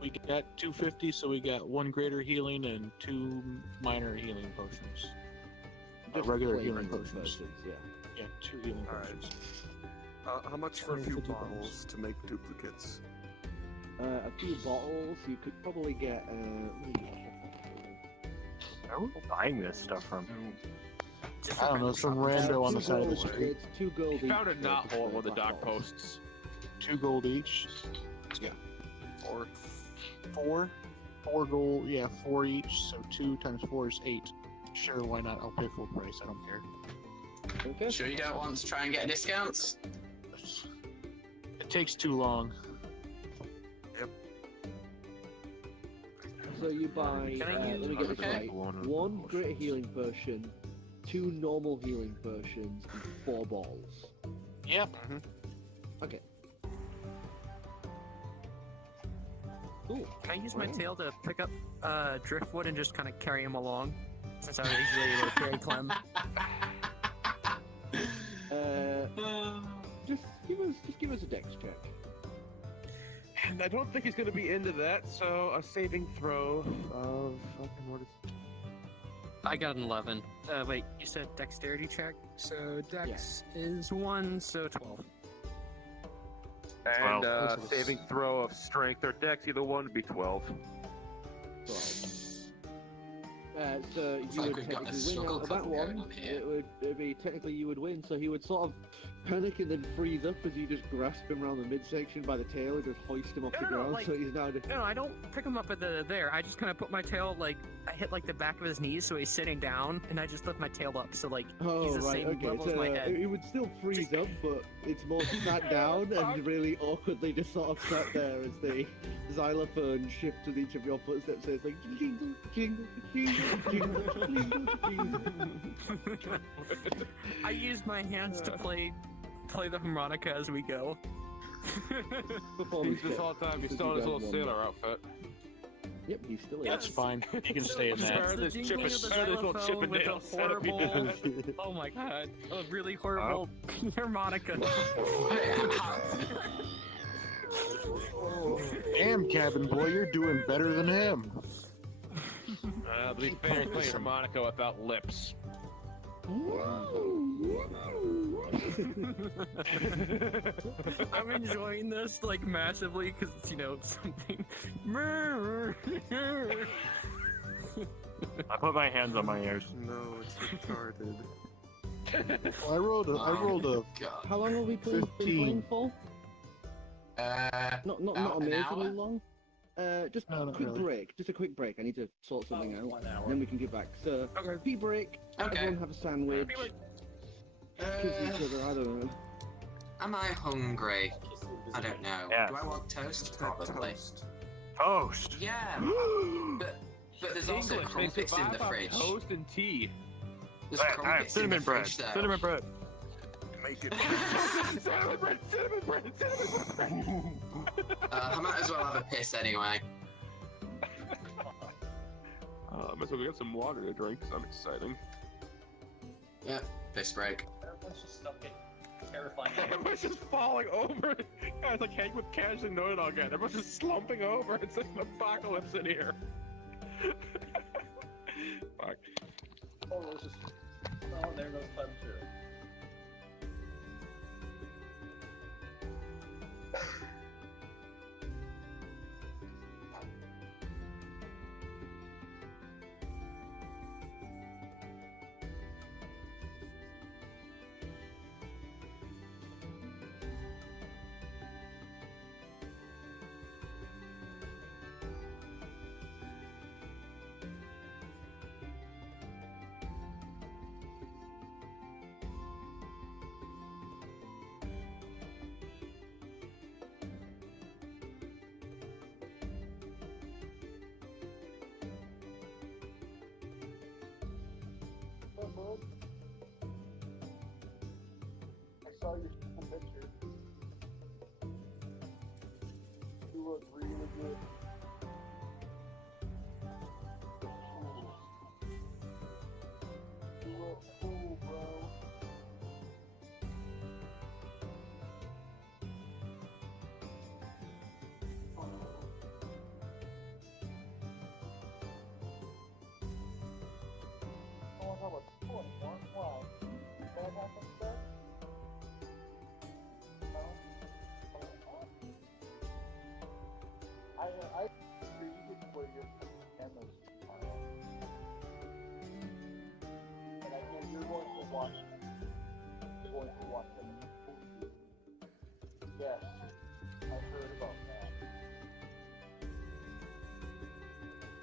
we got 250, so we got 1 greater healing and 2 minor healing potions. Regular plain healing potions. yeah. Yeah, 2 healing Alright. potions. How much for a few 150 bottles to make duplicates? A few bottles, you could probably get, Where are we buying this stuff from? I don't know, some rando on the side of the street. It's 2 gold He found a each, knot hole in one of the black dog balls. posts. 2 gold each. Yeah. Or 4? 4 gold, yeah, 4 each, so 2 times 4 is 8. Sure, why not? I'll pay full price, I don't care. Okay. Sure you don't want to try and get discounts? It takes too long. So you buy, Can I let me get this okay. right, 1 greater healing potion, 2 normal healing potions, and 4 balls. Yep. Okay. Cool. Can I use my tail to pick up driftwood and just kind of carry him along? Since I was usually able to carry Clem. Just give us a dex check. And I don't think he's going to be into that, so a saving throw of... fucking what is... I got an 11. Wait, you said dexterity check? So dex is 1, so 12. And Well, saving throw of strength or dex, either one would be 12. 12. So you like would we've got a technically win struggle out of that couple going one. on here. It'd be technically you would win. So he would sort of panic and then freeze up as you just grasp him around the midsection by the tail and just hoist him off the ground. like, so he's now just... No, I don't pick him up at there. I just kind of put my tail, like, I hit, like, the back of his knees, so he's sitting down, and I just lift my tail up, so, like, Oh, he's the right, same okay. level So as my head. it would still freeze up, but it's more sat down and really awkwardly just sort of sat there as the xylophone shifts with each of your footsteps. So it's like jingle, jingle, jingle, jingle, jingle, jingle. I use my hands to play the harmonica as we go. Performance He's this check. all the time, he's Since still in you his guys little won sailor that. outfit. Yep, he still is. That's fine. You can stay in It's that. Sure, this the chip jingling is- of the sure, this little xylophone with a Chippendale centipede. horrible... oh my god. A really horrible harmonica. Damn, cabin boy, you're doing better than him. To be fair, he's playing harmonica without lips. I'm enjoying this, like, massively, because it's, you know, something... I put my hands on my ears. No, it's retarded. Well, I rolled a God. How long have we been 15. playing for? Not About an amazingly hour? long. Just No, a not quick really. break. Just a quick break. I need to sort something out. 1 hour. Then we can get back. So, Okay. pee break. Okay. Everyone have a sandwich. Kiss each other. I don't know. Am I hungry? I don't know. Yes. Do I want toast? Probably. Toast! Yeah. but there's also English, they crumpets in survive the off fridge. toast and tea. There's I have crumpets in the cinnamon bread. fridge, though. Cinnamon bread. Make it. Cinnamon bread, cinnamon bread, cinnamon bread! I might as well have a piss anyway. I might as well get some water to drink, because I'm exciting. Yeah, piss break. Everyone's just stuck in terrifying. Everyone's just falling over. Guys, like Hank with casually noted all again. Everyone's just slumping over. It's like an apocalypse in here. Fuck. Oh, there's just. Oh, there goes Clem too. I saw your picture. You look really good. You look cool, bro. Oh, how much? Why? What happened, sir? I read where your cameras are. And I think you're going to watched. You're going to watch them. Yes, I heard about that.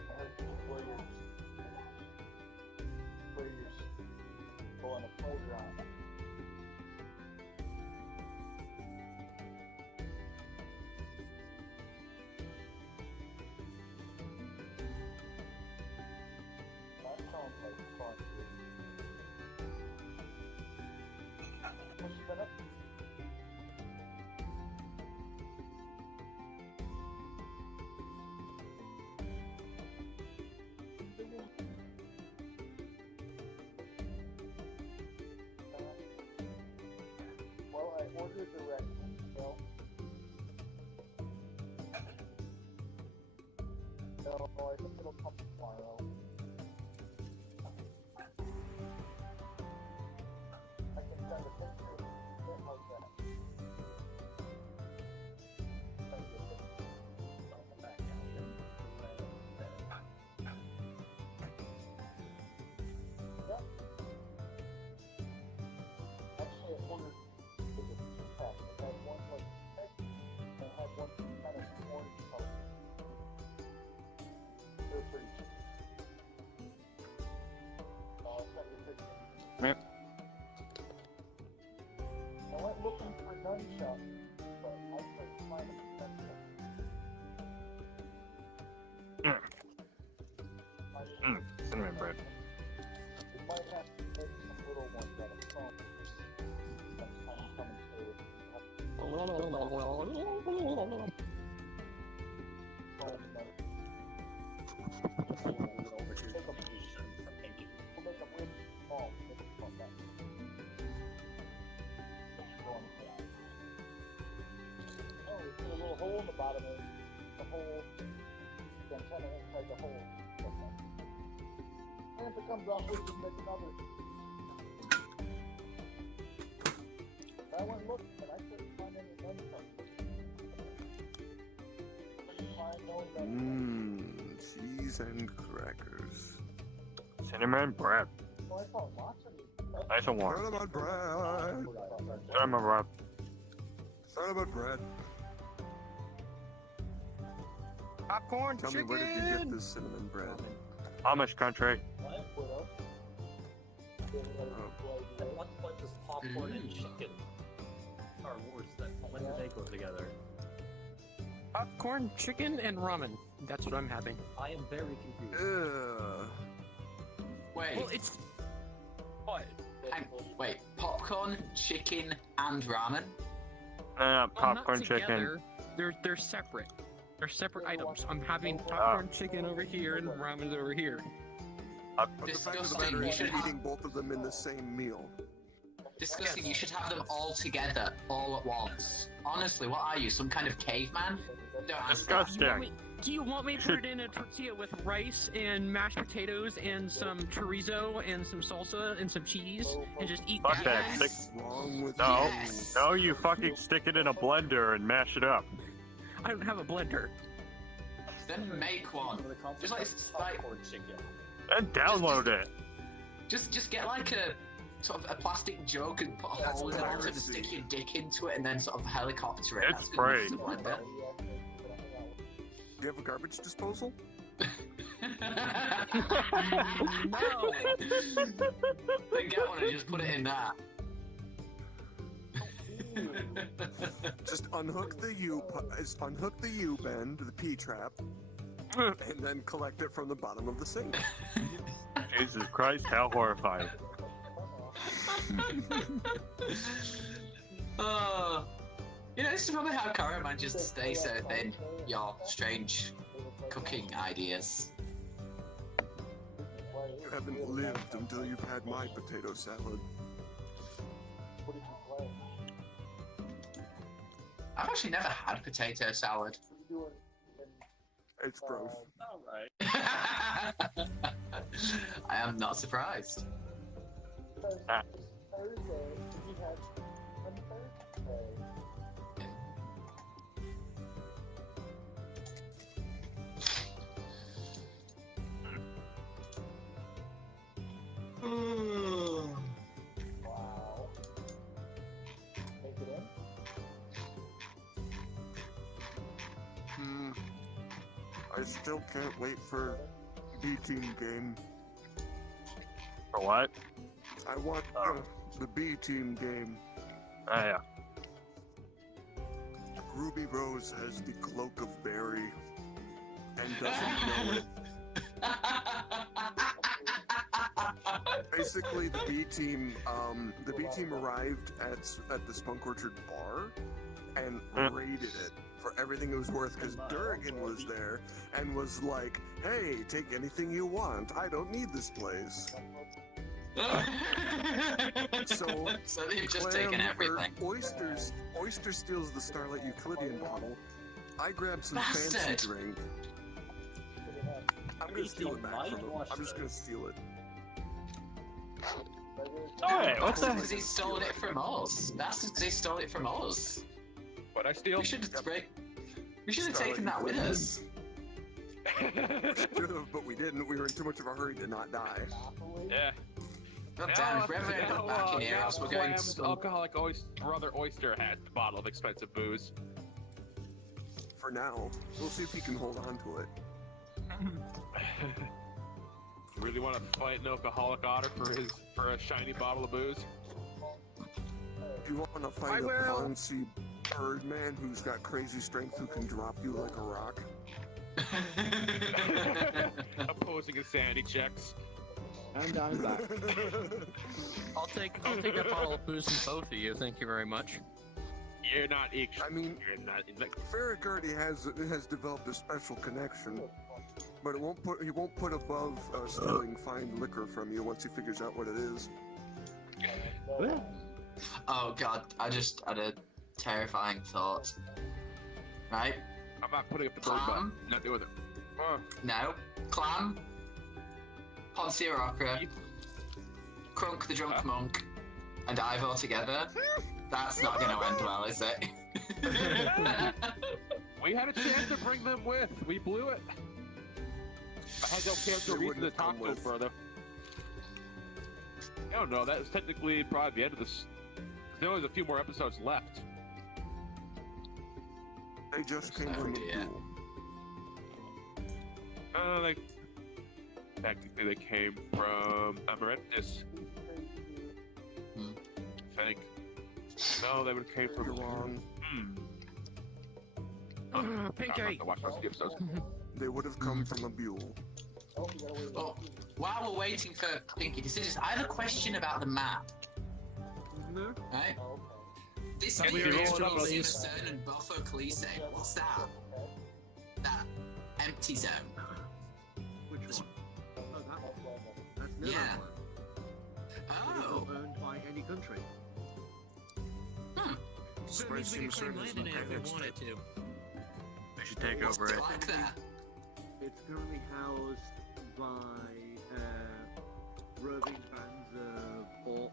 I heard where you're going to playground. That sounds like fun. What's been up? Well, I ordered directions, so. No, I think it'll come tomorrow. I can send a picture. Something like that. Send you a picture. Yep. Actually, I ordered two packs. I had one like pink, and I had one kind of orange color. They're pretty cheap. I'll send you a picture. Yep. I went looking for nunchucks, but I couldn't find them nunchucks. Cinnamon bread. We might have to make some little ones out of foam. Sometime coming through. Foam nunchucks. We'll make them really small. Make them like that. Oh, we put a little hole in the bottom of the hole. The antenna inside the hole. And if it comes off, we just make another. I went looking, and I couldn't find any nunchucks. Couldn't find no nunchucks. Cheese and crackers. Cinnamon bread. So I found lots of these. Nice and warm. Cinnamon bread. Cinnamon bread. Cinnamon bread. Popcorn, Tell me, where did you get this cinnamon bread? Amish country. At what point does popcorn and chicken are worse than when do they go together? Popcorn, chicken, and ramen. That's what I'm having. I am very confused. Ugh. Wait, Well, it's what? wait, popcorn, chicken, and ramen? Well, Popcorn, not chicken. together. They're separate. They're separate items. I'm having popcorn, chicken over here, and ramen over here. But the fact of the matter You is should you're have- eating both of them in the same meal. Disgusting. You should have them all together, all at once. Honestly, what are you, some kind of caveman? Don't answer that. Disgusting. Do you want me to put it in a tortilla with rice and mashed potatoes and some chorizo and some salsa and some cheese and just eat Fuck that. that? Yes. Stick- What's wrong with No. Yes. No, you fucking stick it in a blender and mash it up. I don't have a blender. Then make one. The concept Just like- of popcorn chicken. And download it. Just get like a sort of a plastic jug and put a That's hole in the bottom and piracy. stick your dick into it and then sort of helicopter it. It's That's good enough great. to blend it. Do you have a garbage disposal? No. Then get one and just put it in that. Just unhook the U bend, the P trap, and then collect it from the bottom of the sink. Jesus Christ, how horrifying. Oh, you know, this is probably how Kara manages to stay so thin. Your strange cooking ideas. You haven't lived until you've had my potato salad. What did you play? I've actually never had potato salad. What are you doing in It's gross. Alright. I am not surprised. Thursday? We had on Thursday. I still can't wait for B-Team game. For what? I want the B-Team game. Oh, yeah. Ruby Rose has the cloak of Barry and doesn't know it. Basically, the B team arrived at the Spunk Orchard bar and raided it for everything it was worth because Durgan was there and was like, "Hey, take anything you want. I don't need this place." So they've just taken everything. Oyster steals the Starlight Euclidean bottle. I grab some Bastard. fancy drink. I'm gonna steal it back from him. I'm just gonna steal it. Alright, what's that? Because he stole it from us. That's because he stole it from us. What I steal? We should have taken that with us. We should have, but we didn't. We were in too much of a hurry to not die. Yeah. God damn, if we ever end up back in here, else we're going to... Alcoholic brother Oyster has the bottle of expensive booze. For now, we'll see if he can hold on to it. Really want to fight an alcoholic otter for a shiny bottle of booze? If you want to fight a Ponzi bird man who's got crazy strength who can drop you like a rock. Opposing insanity checks. And I'm back. I'll take a bottle of booze from both of you. Thank you very much. You're not I mean, you're not Ferric already has developed a special connection, but he won't put above stealing fine liquor from you once he figures out what it is. Oh god, I just had a terrifying thought. Right? I'm not putting up the third button. Not doing it. No. Clam. Poncia Opera. Crunk the Drunk Monk. And Ivor together. That's not gonna end well, is it? We had a chance to bring them with. We blew it. I had no character reason to talk to them further. I don't know. That was technically probably the end of this. There was a few more episodes left. They just came from the pool. Technically they came from Emeritus. I think. No, they would have came from wrong. Pinky! They would have come from a mule. Oh, while we're waiting for Pinky decisions, I have a question about the map. Right? This video between Simerson and Buffo Cleese, what's that? That empty zone. Which one? Oh, that one. That's Nirvana. Yeah. It's Oh. not owned by any country. So it means we can claim land in it if we wanted to. We should take over it. Like that? It's currently housed by roving bands of orc,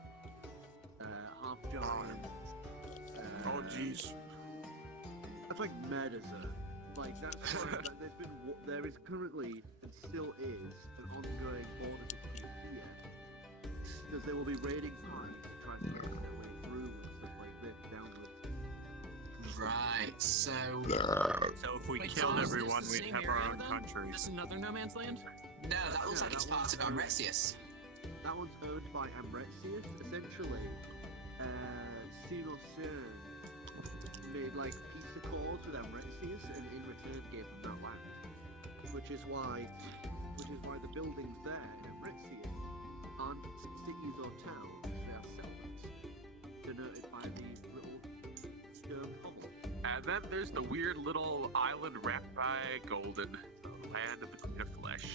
half giants. Oh jeez. That's like Medicine. Like that's why there is currently and still is an ongoing border dispute here because they will be raiding pines to try and find their way through and stuff like this downwards. Right, so if we Wait, killed so is everyone, this the we'd same have our area own then? country. This is another no man's land? no, that looks like it's part of Amretius. That one's owned by Amretius. Essentially, Simerson made like peace accords with Amretius and in return gave them that land. Which is why the buildings there in Amretius aren't cities or towns, they are settlements, denoted by the little stone hovel. And then there's the weird little island wrapped by golden, the land of the Queen of Flesh.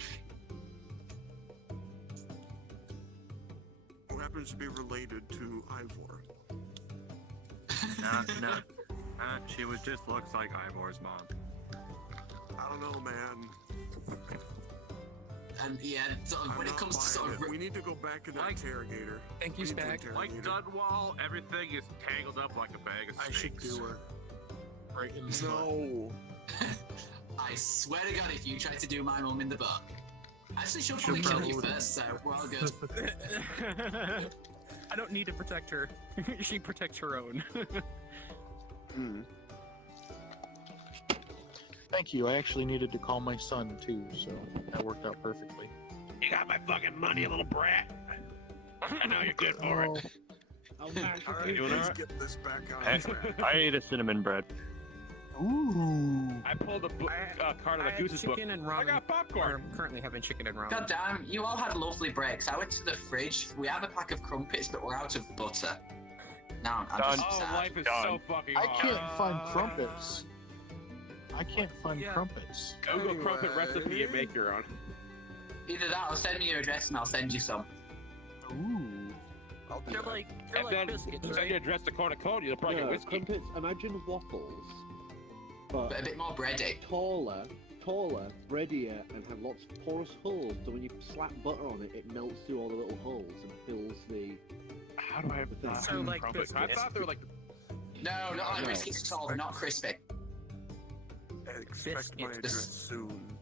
Who happens to be related to Ivor. No. She just looks like Ivor's mom. I don't know, man. And yeah, sort of, when it comes to sort of... we need to go back in the interrogator. Thank you, Spag. Like Dunwall, everything is tangled up like a bag of I should snakes. do her. Right in the No. I swear to God, if you try to do my mum in the book. Actually, she'll probably kill you first, so we're all good. I don't need to protect her. She protects her own. Thank you. I actually needed to call my son too, so that worked out perfectly. You got my fucking money, you little brat. I know you're good for it. All You right, doing let's alright? get this back on track. I ate a cinnamon bread. Ooh. I pulled a card of I the had Goose's book. chicken and I ramen. got popcorn. I'm currently having chicken and ramen. God damn, you all had lovely breaks. I went to the fridge. We have a pack of crumpets, but we're out of butter. Now I'm Done. just Oh, sad. life is Done. so fucking I hard. can't find crumpets. I can't find Yeah. crumpets. Google crumpet Anyway. recipe and make your own. Either that or send me your address and I'll send you some. Ooh. I'll They're do it. like And then biscuits, send right? your address to Cornucopia, you'll probably get No, whiskey. crumpets. Imagine waffles, But a but bit more bready. taller, breadier, and have lots of porous holes. So when you slap butter on it, it melts through all the little holes and fills the. How do I have thing. So like crumpets? I biscuits. thought they were like No, not like No. biscuits at all. They're not crispy. Expect my Biscuits. address soon.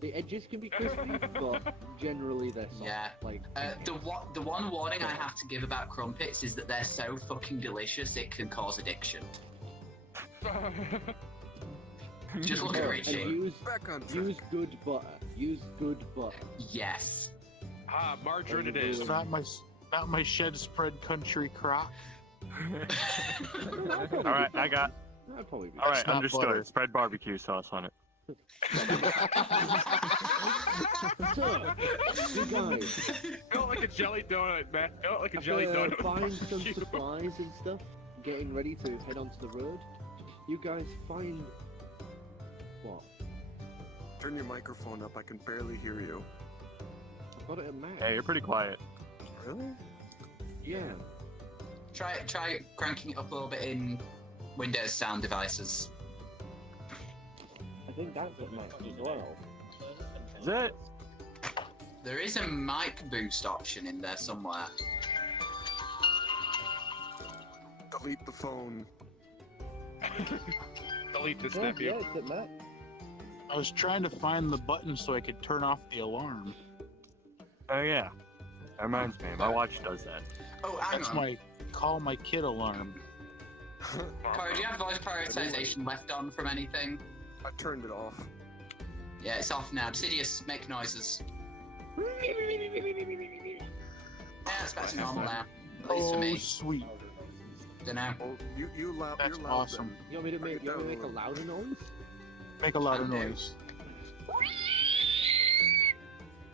The edges can be crispy, but generally they're soft. Yeah. Like The one warning I have to give about crumpets is that they're so fucking delicious it can cause addiction. Just look at and Richie. use Back on track. use good butter. Use good butter. Yes. margarine it is. It's not my shed spread country crock. All right, I got. That'd probably be. All right, not understood. butter. Spread barbecue sauce on it. So, you guys, Felt like a jelly donut, man. Felt like a jelly after donut. buying some You. supplies and stuff, getting ready to head onto the road, you guys find what? Turn your microphone up. I can barely hear you. I've got it at max. Hey, you're pretty quiet. Really? Yeah. Try cranking it up a little bit in Windows sound devices. I think that's at max as well. Is it? There is a mic boost option in there somewhere. Delete the phone. Delete this Yeah, nephew. it's at max. I was trying to find the button so I could turn off the alarm. Oh yeah. That reminds me. My watch does that. Oh, hang That's on. my call my kid alarm. Corey, do you have voice prioritization left on from anything? I turned it off. Yeah, it's off now. Obsidious, make noises. Yeah, it's back to normal now. At least for Oh, me. sweet. Dunno. Oh, you loud. That's You're loud. awesome. You want me to Bring make, it you want me to down make a a louder noise? Make a louder Undo. noise.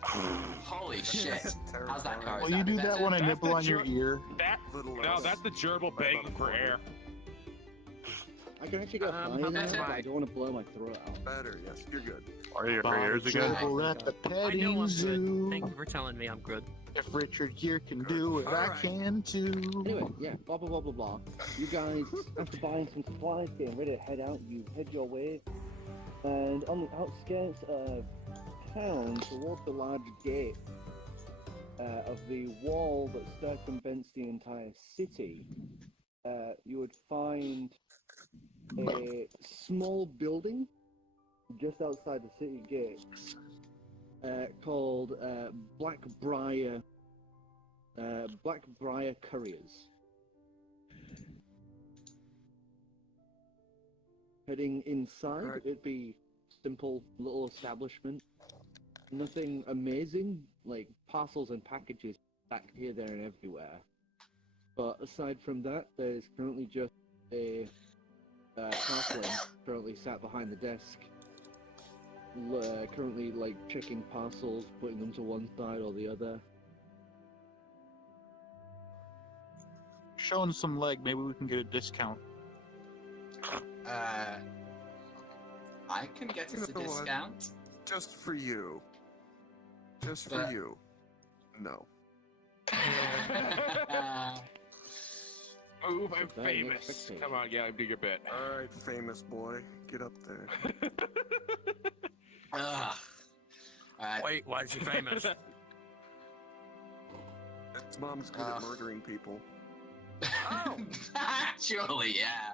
Holy shit. How's that, Corey? Well, Is you do better? that when I That's nibble the on your jerk. ear. That Little no, less. that's the gerbil By about begging a for quarter. air. I can actually get how high now, about but I mine? don't want to blow my throat out. Better. Yes, you're good. Are your Bob ears again? Gerbil at the I know petting I'm good. zoo. Thank you for telling me I'm good. If Richard here can do it, I Alright. can too. Anyway, yeah, blah blah blah blah blah. You guys, after buying some supplies, getting ready to head out, you head your way, and on the outskirts of town, towards the large gate of the wall that circumvents the entire city, you would find a small building just outside the city gates called Blackbriar Couriers. Heading inside, Right. it'd be simple little establishment. Nothing amazing, like parcels and packages stacked here, there, and everywhere. But aside from that, there's currently just a halfling currently sat behind the desk, currently like checking parcels, putting them to one side or the other. Showing some leg, maybe we can get a discount. I can get us a You know what? discount. Just for you. Just for But- you. No. Move, I'm Very famous. expectation. Come on, yeah, do your bit. All right, famous boy, get up there. Ugh. Alright. Wait, why is she famous? His mom's good at murdering people. Surely, yeah.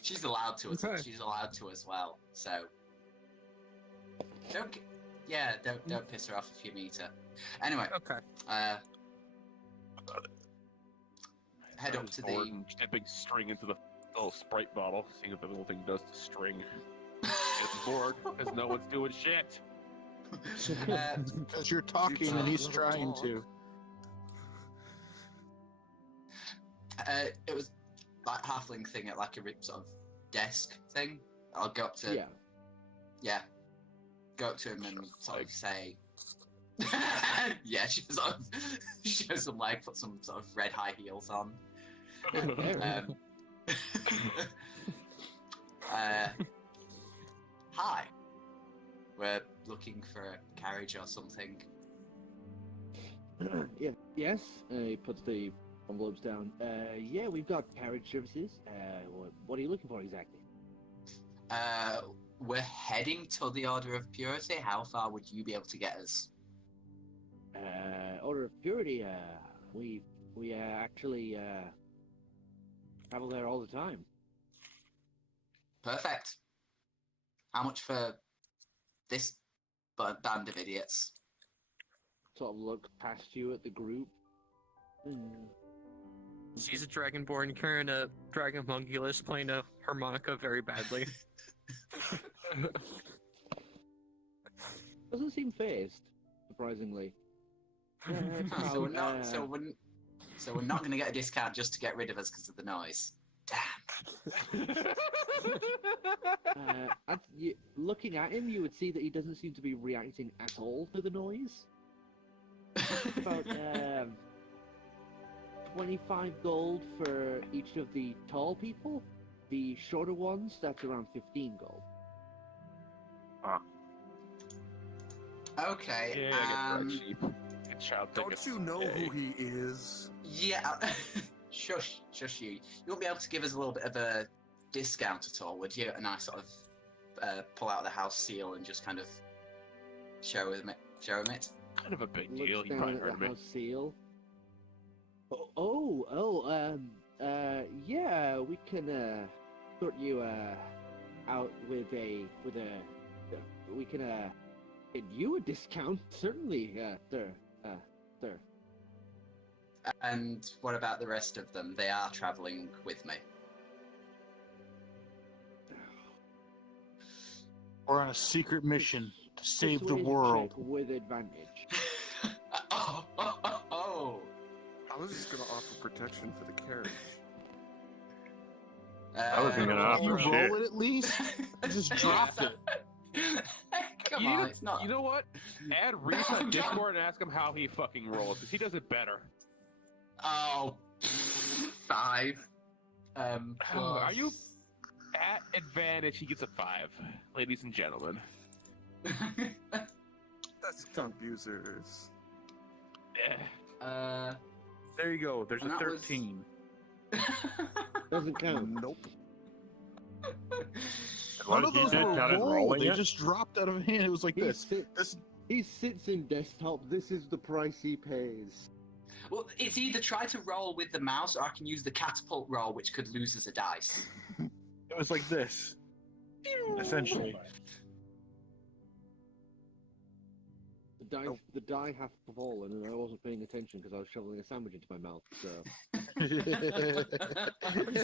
She's allowed to. Okay. She's allowed to as well. So don't piss her off if you meet her. Anyway, Okay. head up to the. A big string into the little Sprite bottle, seeing what the little thing does to string. It's bored because no one's doing shit. Because you're talking and he's trying to. It was like halfling thing at like a sort of desk thing. I'll go up to go up to him and sort of say, yeah, she sort of shows some leg, put some sort of red high heels on. Hi, we're looking for a carriage or something. Yeah. Yes. He puts the envelopes down. Yeah, we've got carriage services. What are you looking for exactly? We're heading to the Order of Purity. How far would you be able to get us? Order of Purity. We actually travel there all the time. Perfect. How much for this band of idiots? Sort of look past you at the group. She's a dragonborn carrying a dragon homunculus playing a harmonica very badly. Doesn't seem phased, surprisingly. So we're not. So we're not going to get a discount just to get rid of us because of the noise. Damn. Looking at him, you would see that he doesn't seem to be reacting at all to the noise. It's about 25 gold for each of the tall people. The shorter ones, that's around 15 gold. Okay. Yeah, I get cheap. Get child Don't tickets. you know Yay. who he is? Yeah. Shush you. You won't be able to give us a little bit of a discount at all, would you? And I sort of pull out the house seal and just kind of show him it. Kind of a big Looks deal. You down probably at heard the of me. house seal. Yeah, we can sort you out with a we can give you a discount, certainly, sir. And what about the rest of them? They are travelling with me. We're on a secret mission to save the Persuasion world. check with advantage. Oh. I was just gonna offer protection for the carriage. I wasn't gonna offer You shit. roll it at least? I just dropped it. Come on, it's not. You know what? Add Reese on Discord and ask him how he fucking rolls, because he does it better. Oh, 5. Are you at advantage? He gets a 5, ladies and gentlemen. That's abusers. Yeah. There you go. There's And a that was- 13. Doesn't count. Nope. None of he those did were count as rolled. rolling They it. just dropped out of a hand. It was like He this. sits, he sits in desktop. This is the price he pays. Well, it's either try to roll with the mouse or I can use the catapult roll, which could lose as a dice. It was like this. Essentially. The die have fallen, and I wasn't paying attention because I was shoveling a sandwich into my mouth. So He's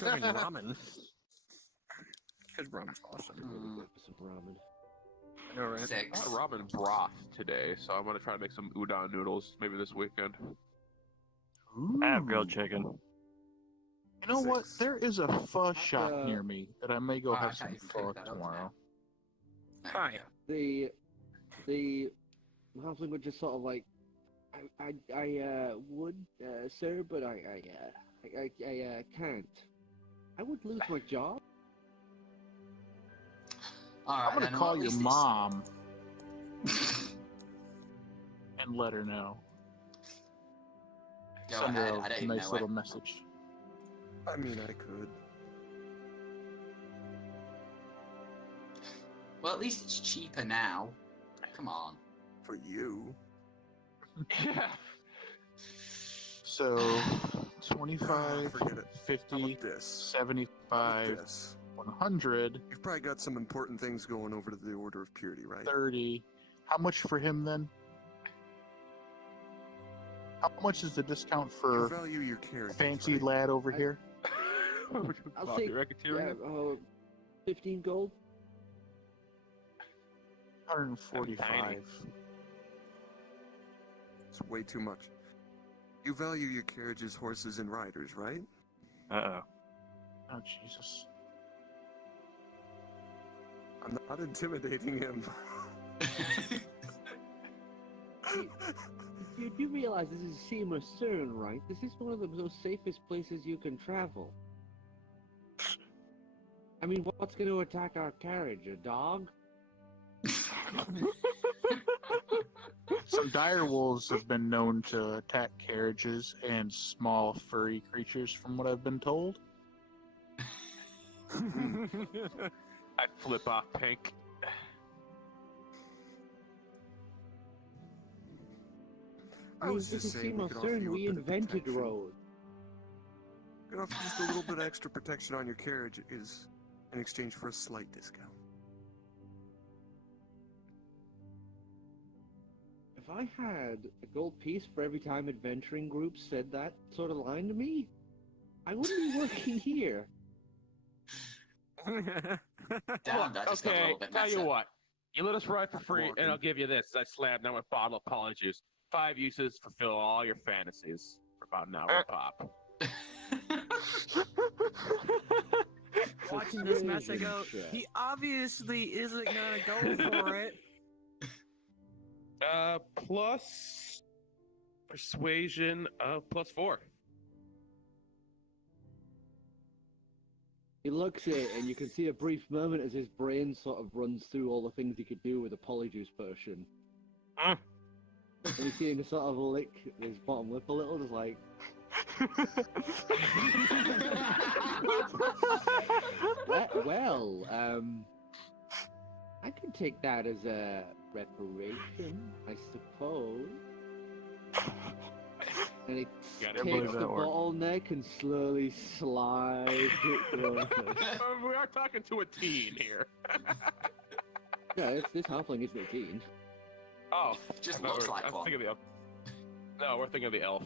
serving ramen. Because ramen's awesome. some ramen. I know, right? 6. I got ramen broth today, so I'm gonna try to make some udon noodles maybe this weekend. I have grilled chicken. You know what? 6. There is a pho shop near me that I may go Oh, I have thought some you pho cleared that up tomorrow. Hi. The halfling would just sort of like, I would, sir, but I can't. I would lose my job. Alright, I'm gonna then, call well, at your least mom and let her know. Go Send her ahead, I don't a even nice know little it. message. I mean, I could. Well, at least it's cheaper now. Come on. For you. Yeah. So, 25, Forget it. How 50, about this? 75, This. 100, You've probably got some important things going over to the Order of Purity, right? 30. How much for him then? How much is the discount You for value your carriage. fancy right? lad over here? I'll say racketeering? 15 gold. 145. It's way too much. You value your carriages, horses, and riders, right? Uh-oh. Oh, Jesus. I'm not intimidating him. You do realize this is Seymour Cern, right? This is one of the most safest places you can travel. I mean, what's going to attack our carriage? A dog? Some dire wolves have been known to attack carriages and small furry creatures, from what I've been told. I'd flip off Pink. I was this just is saying Seymour we could offer Cern. you a We bit of invented protection. roads. We could offer just a little bit extra protection on your carriage is in exchange for a slight discount. If I had a gold piece for every time adventuring groups said that sort of line to me, I wouldn't be working here. Damn, that just got a Okay, little bit tell you meta. what. You let us ride for free, and I'll give you this. I slammed down my bottle of polyjuice. 5 uses, fulfill all your fantasies for about an hour a pop. Watching this match, I go, he obviously isn't gonna go for it. Plus persuasion of +4. He looks at it, and you can see a brief moment as his brain sort of runs through all the things he could do with a polyjuice potion. And you see him sort of lick his bottom lip a little, just like... well, I could take that as a reparation, I suppose. And he takes the bottleneck and slowly slides it close. We are talking to a teen here. Yeah, this halfling isn't a teen. Oh, Just no, looks like I was one. thinking of the elf. No, we're thinking of the elf.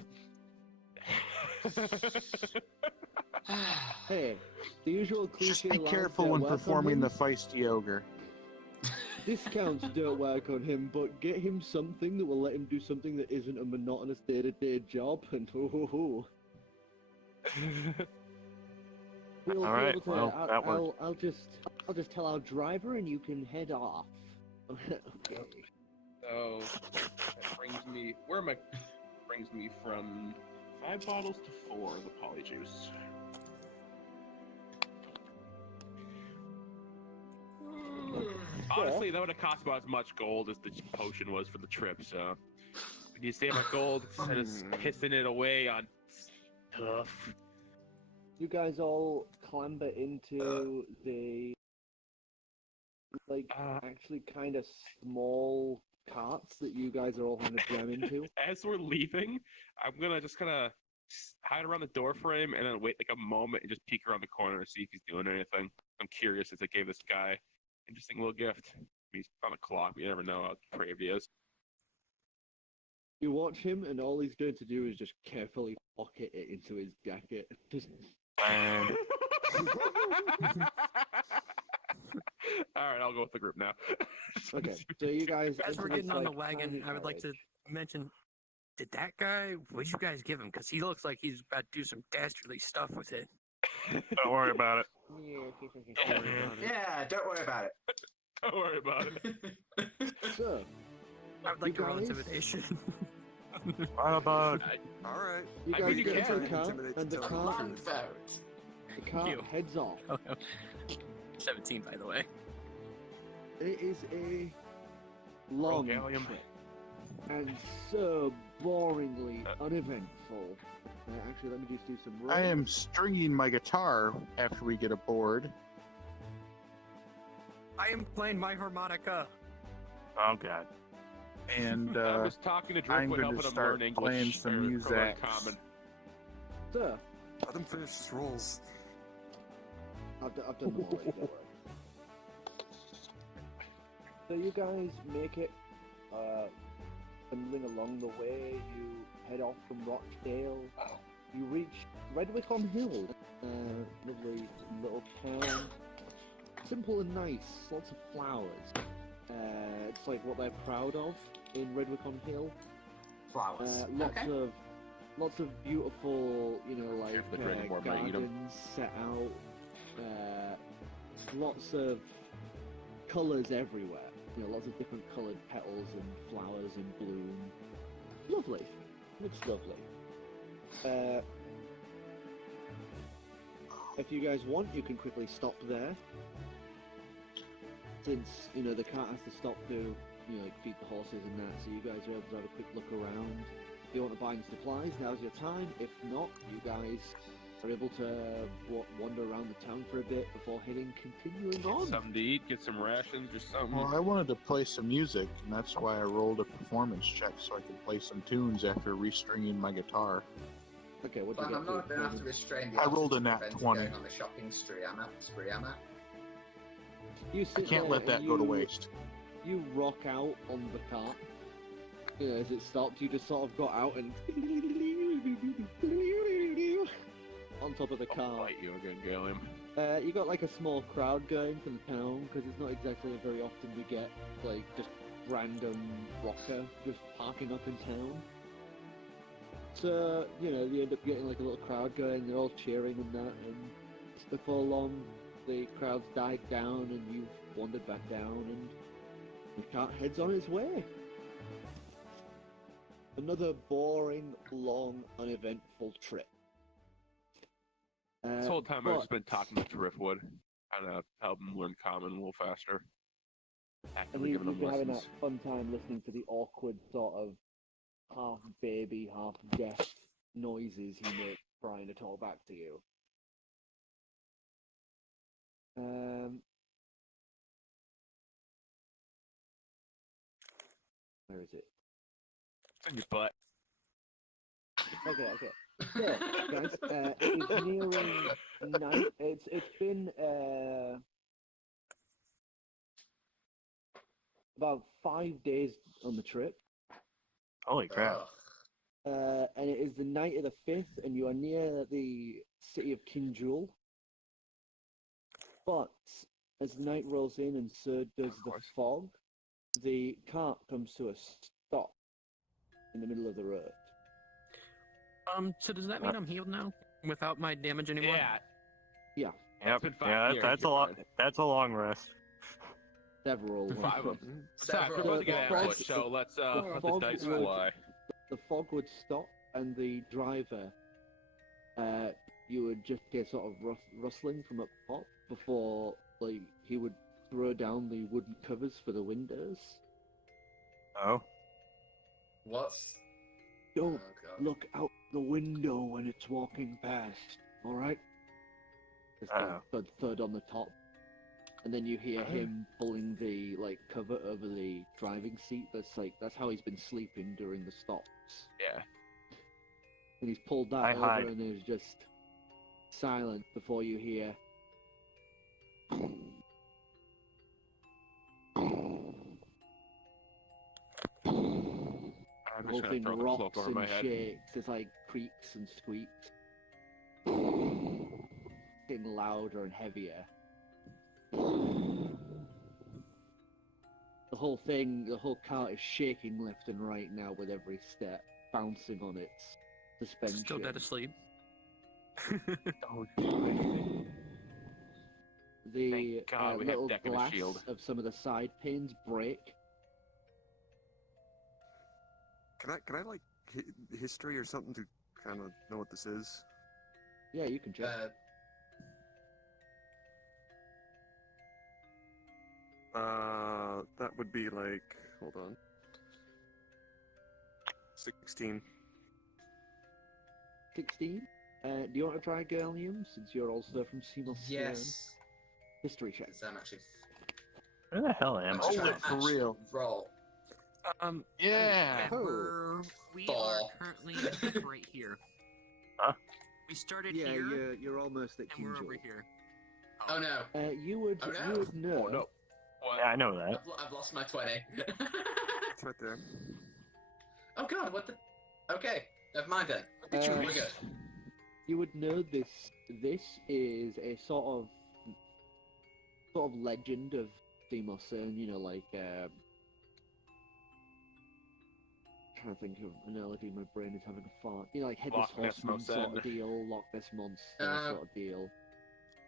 Hey, the usual cliche Just be lines careful don't when work on performing him. the feisty ogre. Discounts don't work on him, but get him something that will let him do something that isn't a monotonous day-to-day job, and we'll All be right, able to, well, that worked. I'll just tell our driver, and you can head off. Okay. So that brings me. Where am I? Brings me from 5 bottles to 4 of the polyjuice. Honestly, that would have cost about as much gold as the potion was for the trip. So when you save my gold instead of pissing it away on stuff. You guys all clamber into the actually kind of small carts that you guys are all going to jam into. As we're leaving, I'm gonna just kind of hide around the door frame and then wait like a moment and just peek around the corner to see if he's doing anything. I'm curious as I gave this guy an interesting little gift. He's on a clock, but you never know how depraved he is. You watch him, and all he's going to do is just carefully pocket it into his jacket. Just... Alright, I'll go with the group now. Okay, so you guys... As we're getting on the wagon, I would like to mention, did that guy, what'd you guys give him? Because he looks like he's about to do some dastardly stuff with it. Don't worry about it. Yeah, don't worry about it. Don't worry about it. So, I would like to roll guys- intimidation. What about... Alright. You I guys mean, you get into can. the car, Intimidate and the to car, tell the car You. heads off. 17, by the way. It is a long Gallium. trip, and so boringly uneventful. Actually, let me just do some rolls. I am stringing my guitar after we get aboard. I am playing my harmonica. Oh, God. And I was talking to I'm Driftwood, going helping to him start learn playing English some or music. common. So, Let him finish his rolls. I've done them already, don't worry. So you guys make it, stumbling along the way. You head off from Rochdale. You reach Redwick on Hill. Lovely little town. Simple and nice. Lots of flowers. It's like what they're proud of in Redwick on Hill. Flowers. Lots of beautiful, like Cheers for the Dragonborn, but I eat 'em. gardens set out. Lots of colours everywhere. Lots of different coloured petals and flowers in bloom. Lovely. Looks lovely. If you guys want, you can quickly stop there. Since, the cart has to stop to, feed the horses and that, so you guys are able to have a quick look around. If you want to buy any supplies, now's your time. If not, you guys are able to wander around the town for a bit before continuing on. Get something to eat, get some rations or something. Well, I wanted to play some music, and that's why I rolled a performance check so I could play some tunes after restringing my guitar. Okay, what do But you I'm get? not going to have to restrain the I rolled a artist nat from 20. going on the shopping spree I'm at. You I sit can't there let that and go to you- waste. You rock out on the cart. As it stopped, you just sort of got out and on top of the I'll cart. fight you again, Gilliam. You got like a small crowd going from the town because it's not exactly very often we get like just random rocker just parking up in town. So you end up getting like a little crowd going. They're all cheering and that, and before long the crowd's died down and you've wandered back down and the cart heads on its way. Another boring, long, uneventful trip. This whole time I've but- just been talking to Driftwood, trying to help him learn common a little faster. And Actively you've giving him been having a lessons. fun time listening to the awkward sort of half baby, half deaf noises he makes trying to talk back to you. Where is it? It's in your butt. Okay. So, guys, it is nearing night. It's been about 5 days on the trip. Holy crap. And it is the night of the 5th, and you are near the city of Kinjul. But as night rolls in and so does the fog, the cart comes to a stop in the middle of the road. So does that mean I'm healed now? Without my damage anymore? Yeah. Yeah. Yep. been 5 Yeah, years, that's a you're long. fine. That's a long rest. Several. 5 of them. Besides, we're Several. about to get The ambushed, fog- so let's let the fog dice would- fly. The fog would stop, and the driver, you would just hear sort of rustling from up top before, like, he would throw down the wooden covers for the windows. Oh. What's... Don't Oh, God. look out the window when it's walking past, alright? Just Uh-oh. thud on the top. And then you hear him pulling the, like, cover over the driving seat. That's how he's been sleeping during the stops. Yeah. And he's pulled that I over hide. and there's just silence before you hear. I'm The whole just trying thing to throw the cloak rocks over and my head. shakes. There's like creaks and squeaks. Getting louder and heavier. The whole cart is shaking left and right now with every step, bouncing on its suspension. Still dead asleep. Oh, The Thank God we have little deck and a glass shield. of some of the side pins break. Can I like history or something to kind of know what this is? Yeah, you can check. That would be like, hold on. 16. 16. Do you want to try Girlium, since you're also from Seymour Stern? Yes. History check. Because I'm actually... where the hell am I'm I? trying to for actually real. roll. Yeah. We Ball. are currently right here. Huh? We started Yeah, here, you're almost at and we're Kinjal. over here. Oh no. You would Oh, no. you would know. Oh no. What? Yeah, I know that. I've lost my 20. It's right there. Oh god, what the... Okay, never mind then. Uh, We're good. you would know this. This is a sort of legend of Demosern. You know, like trying to think of an analogy. My brain is having a fart. You know, like Headless Loch Ness Horseman sort of Monster. deal, Loch Ness Monster sort of deal.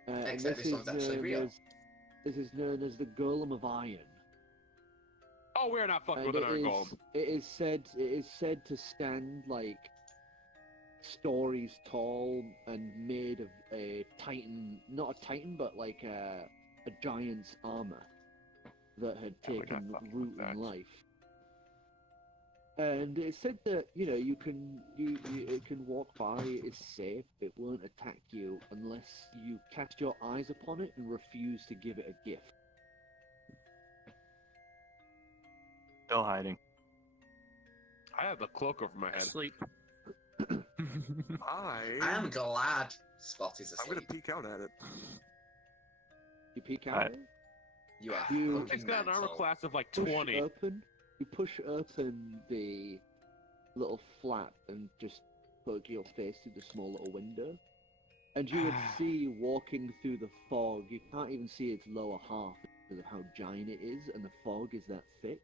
And except this one's actually real. This is known as the Golem of Iron. Oh, we're not fucking And with an iron golem. it is said to stand like stories tall and made of a titan, not a titan, but like a giant's armor that had Yeah, we're taken not fucking root with in that. life. And it said that you it can walk by, it's safe, it won't attack you unless you cast your eyes upon it and refuse to give it a gift. Still hiding. I have the cloak over my head. Sleep. I am glad Spot is I'm asleep. gonna peek out at it. You peek Alright. out. You are You- He's fucking got an armor mental. class of like Push 20. open. You push open the little flap and just poke your face through the small little window, and you would see walking through the fog. You can't even see its lower half because of how giant it is, and the fog is that thick.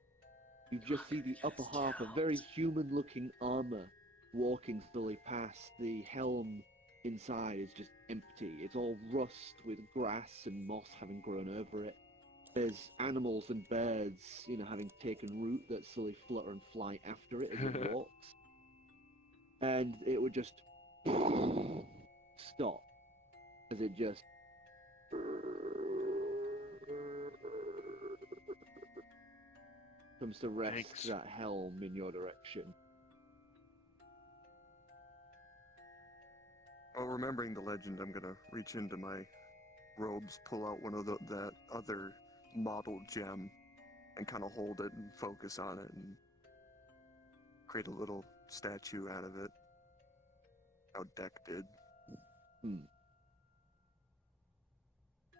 You just see the upper half, a very human-looking armor, walking slowly past. The helm inside is just empty. It's all rust with grass and moss having grown over it. There's animals and birds, having taken root that slowly flutter and fly after it as it walks. And it would just stop as it just comes to rest Thanks. that helm in your direction. Well, remembering the legend, I'm gonna reach into my robes, pull out one of that other model gem, and kind of hold it and focus on it and create a little statue out of it. How Deck did. Hmm.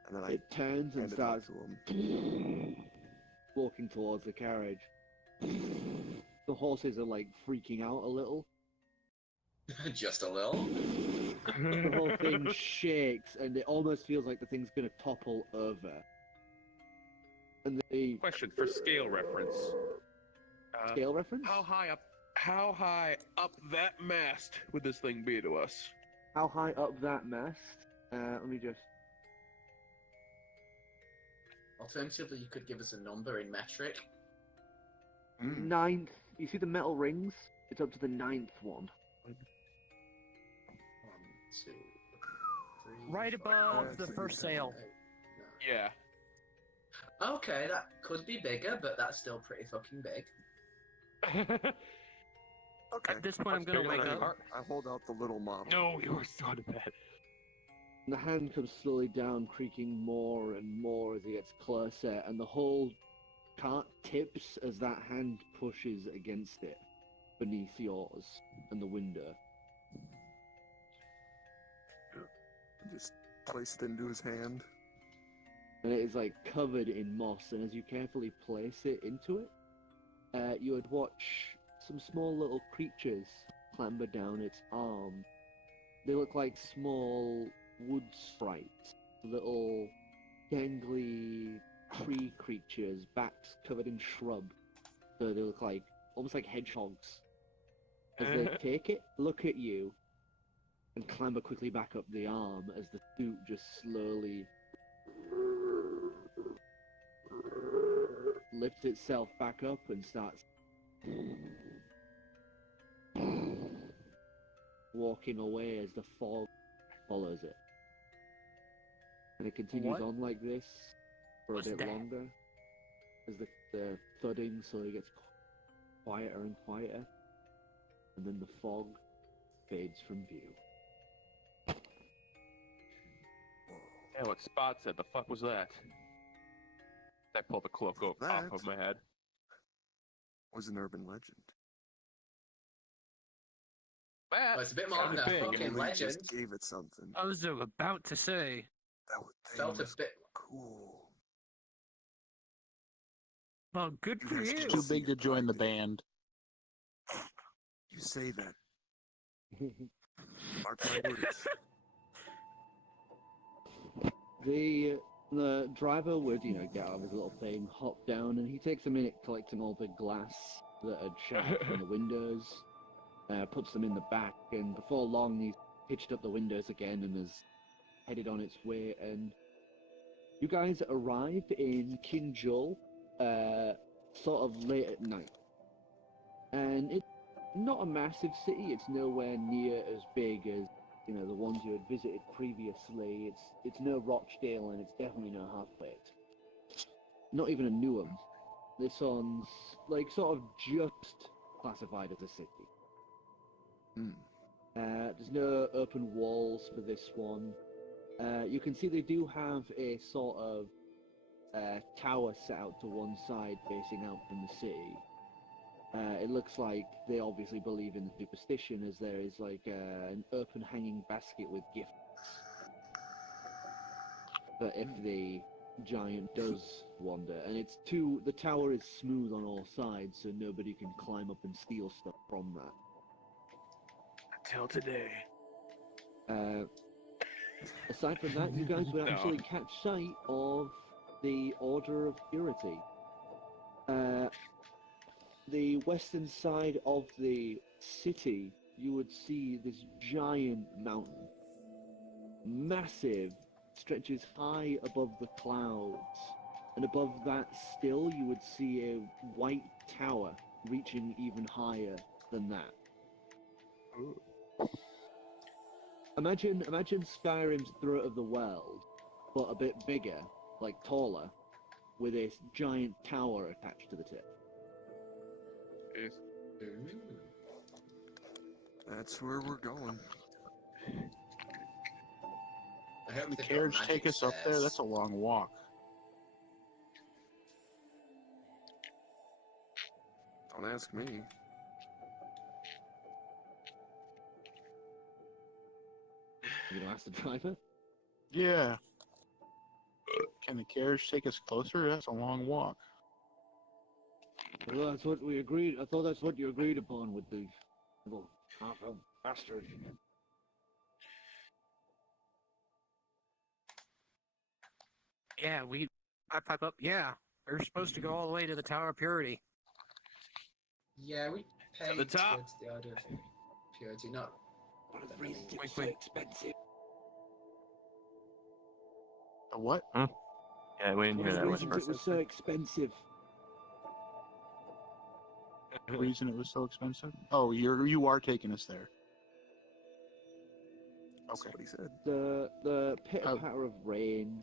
And then I It turns and hand it out starts to him. walking towards the carriage. The horses are like freaking out a little. Just a little. The whole thing shakes, and it almost feels like the thing's gonna topple over. And the Question for scale reference. scale reference? How high up that mast would this thing be to us? How high up that mast? Let me just. Alternatively, you could give us a number in metric. Ninth. You see the metal rings? It's up to the 9th one. 1, 2, 3. Right above the first sail. Yeah. Okay, that could be bigger, but that's still pretty fucking big. Okay. At this point, I'm gonna bigger wake than up. a heart. I hold out the little model. No, you were so bad. And the hand comes slowly down, creaking more and more as it gets closer, and the whole cart tips as that hand pushes against it, beneath yours and the window. Just placed into his hand. And it is like covered in moss, and as you carefully place it into it, you would watch some small little creatures clamber down its arm. They look like small wood sprites, little gangly tree creatures, backs covered in shrub. So they look like almost like hedgehogs. As they take it, look at you, and clamber quickly back up the arm as the suit just slowly lifts itself back up and starts walking away as the fog follows it. And it continues What on like this for a was bit that? longer as the thudding slowly gets quieter and quieter, and then the fog fades from view. Yeah, what Spot said. The fuck was that? I pulled the cloak off That- of my head. Was an urban legend. That Well, it's a bit more than a sounded big. fucking We legend. just gave it something. I was about to say. That thing Felt a was bit. cool. Well, good for Yes, you. Too big to join the band. You say that. Mark my words. The driver would, get out of his little thing, hop down, and he takes a minute collecting all the glass that had shattered from the windows, puts them in the back, and before long he's pitched up the windows again and has headed on its way. And you guys arrive in Kinjul, sort of late at night. And it's not a massive city, it's nowhere near as big as the ones you had visited previously. It's no Rochdale, and it's definitely no Halfplate. Not even a Newham. This one's sort of just classified as a city. There's no open walls for this one. You can see they do have a sort of tower set out to one side, facing out from the city. It looks like they obviously believe in the superstition, as there is an open hanging basket with gifts. But if the giant does wander, and the tower is smooth on all sides, so nobody can climb up and steal stuff from that. Until today. Aside from that, you guys would actually catch sight of the Order of Purity. The western side of the city, you would see this giant mountain. Massive, stretches high above the clouds. And above that still, you would see a white tower reaching even higher than that. Imagine Skyrim's Throat of the World, but a bit bigger, taller, with a giant tower attached to the tip. That's where we're going. Can the carriage take us up there? That's a long walk. Don't ask me. You gonna ask the driver? Yeah. Can the carriage take us closer? That's a long walk. Well, that's what we agreed. I thought that's what you agreed upon with the little half-elf bastard. Yeah, I pipe up. Yeah, we're supposed to go all the way to the Tower of Purity. Yeah, we paid the top. towards the Order of Purity, not. One of the reasons it was so expensive. A what? Yeah, we didn't hear that one It first. was so expensive. The reason it was so expensive? Oh, you are taking us there. That's what he said. The pitter-patter of rain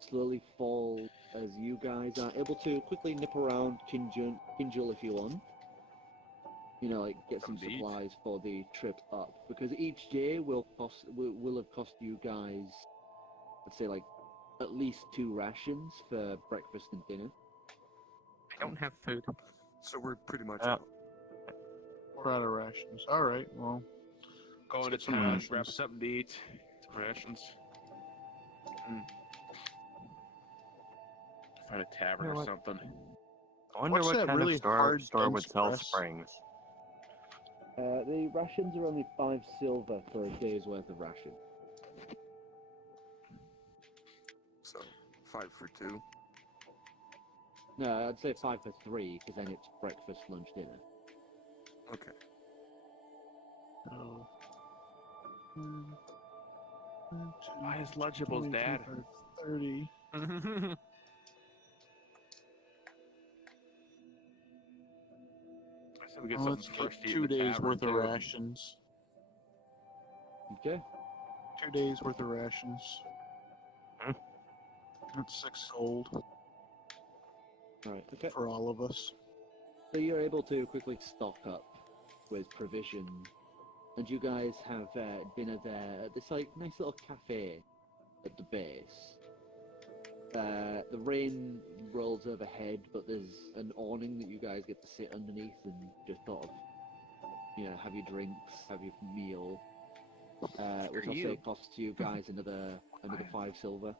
slowly falls as you guys are able to quickly nip around Kinjul if you want. Get some supplies for the trip up, because each day will have cost you guys, let's say, at least 2 rations for breakfast and dinner. I don't have food. So we're pretty much out. We're out of rations. All right, well. Going to get some town, rations. grab something to eat. Some rations. Find a tavern or something. I wonder What's what that kind really of store hard, would dense sell press? springs. The rations are only 5 silver for a day's worth of ration. So 5 for 2. No, I'd say 5 for 3, because then it's breakfast, lunch, dinner. Okay. Oh. Why is Lunchables, Dad? 30. I said we get Well, something let's fresh get to eat 2 in the days tavern, worth of too. rations. Okay. 2 days worth of rations. That's 6 gold Alright, okay. for all of us. So you're able to quickly stock up with provisions, and you guys have dinner there at this nice little cafe at the base. The rain rolls overhead, but there's an awning that you guys get to sit underneath and just sort of, have your drinks, have your meal, which I'll say costs you guys another 5 silver.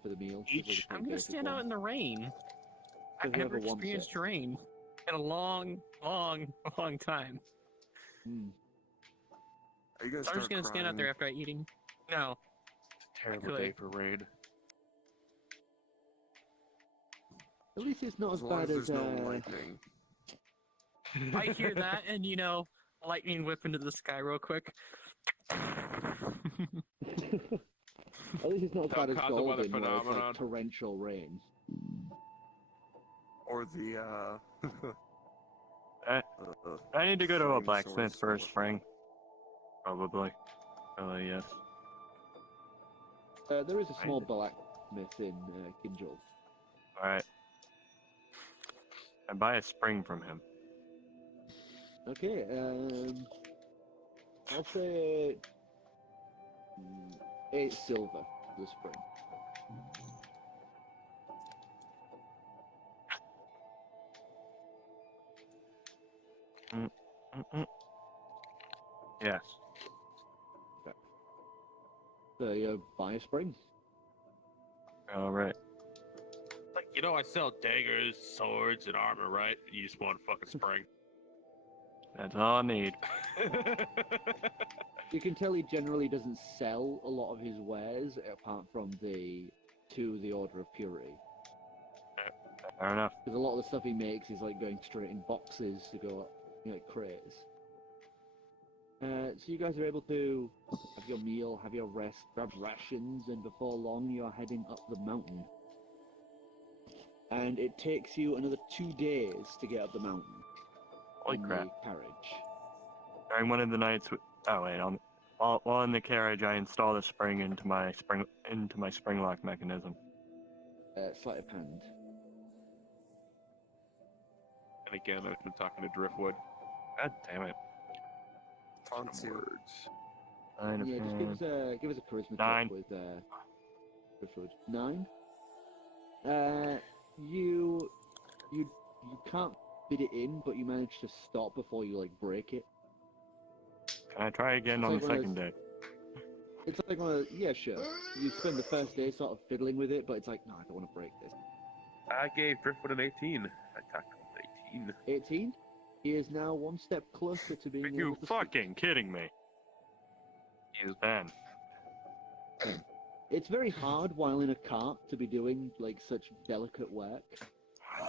For the meal. Each? I'm gonna stand out in the rain. I've Whoever never wants experienced it. rain in a long, long, long time. Are you gonna So I'm just start gonna stand out crying? there after I eating. No. Terrible Actually- day for raid. At least it's not As as long bad as as there's no lightning. I hear that, and lightning whip into the sky real quick. At least it's not as Don't bad as cause a weather Golden, where it's phenomenon. like torrential rain. Or the, I need to go to a flame blacksmith source. first, Frank. Probably. Yes. There is a small blacksmith in Kinjal. Alright. I buy a spring from him. Okay, I'll say 8 silver for the spring. Yes. So you buy a spring. Alright. Like, I sell daggers, swords, and armor, right? You just want a fucking spring. That's all I need. You can tell he generally doesn't sell a lot of his wares, apart from the Order of Purity. Fair enough. Because a lot of the stuff he makes is like going straight in boxes to go up, like crates. So you guys are able to have your meal, have your rest, grab rations, and before long you are heading up the mountain. And it takes you another 2 days to get up the mountain. Holy in crap. The carriage. During one of the nights, oh wait, while in the carriage, I install the spring into my spring lock mechanism. Sleight of hand. And again, I've been talking to Driftwood. God damn it. Taunts you. Words. 9 of Yeah, just give us a charisma 9. check with Driftwood. 9. You can't fit it in, but you manage to stop before you like break it. Can I try again It's on like the one of second day? It's like yeah, sure. You spend the first day sort of fiddling with it, but it's like, no, I don't want to break this. I gave Driftwood an 18. I talked to him 18. 18. He is now one step closer to being Are you able to fucking kidding me? You Ben. It's very hard while in a cart to be doing like such delicate work.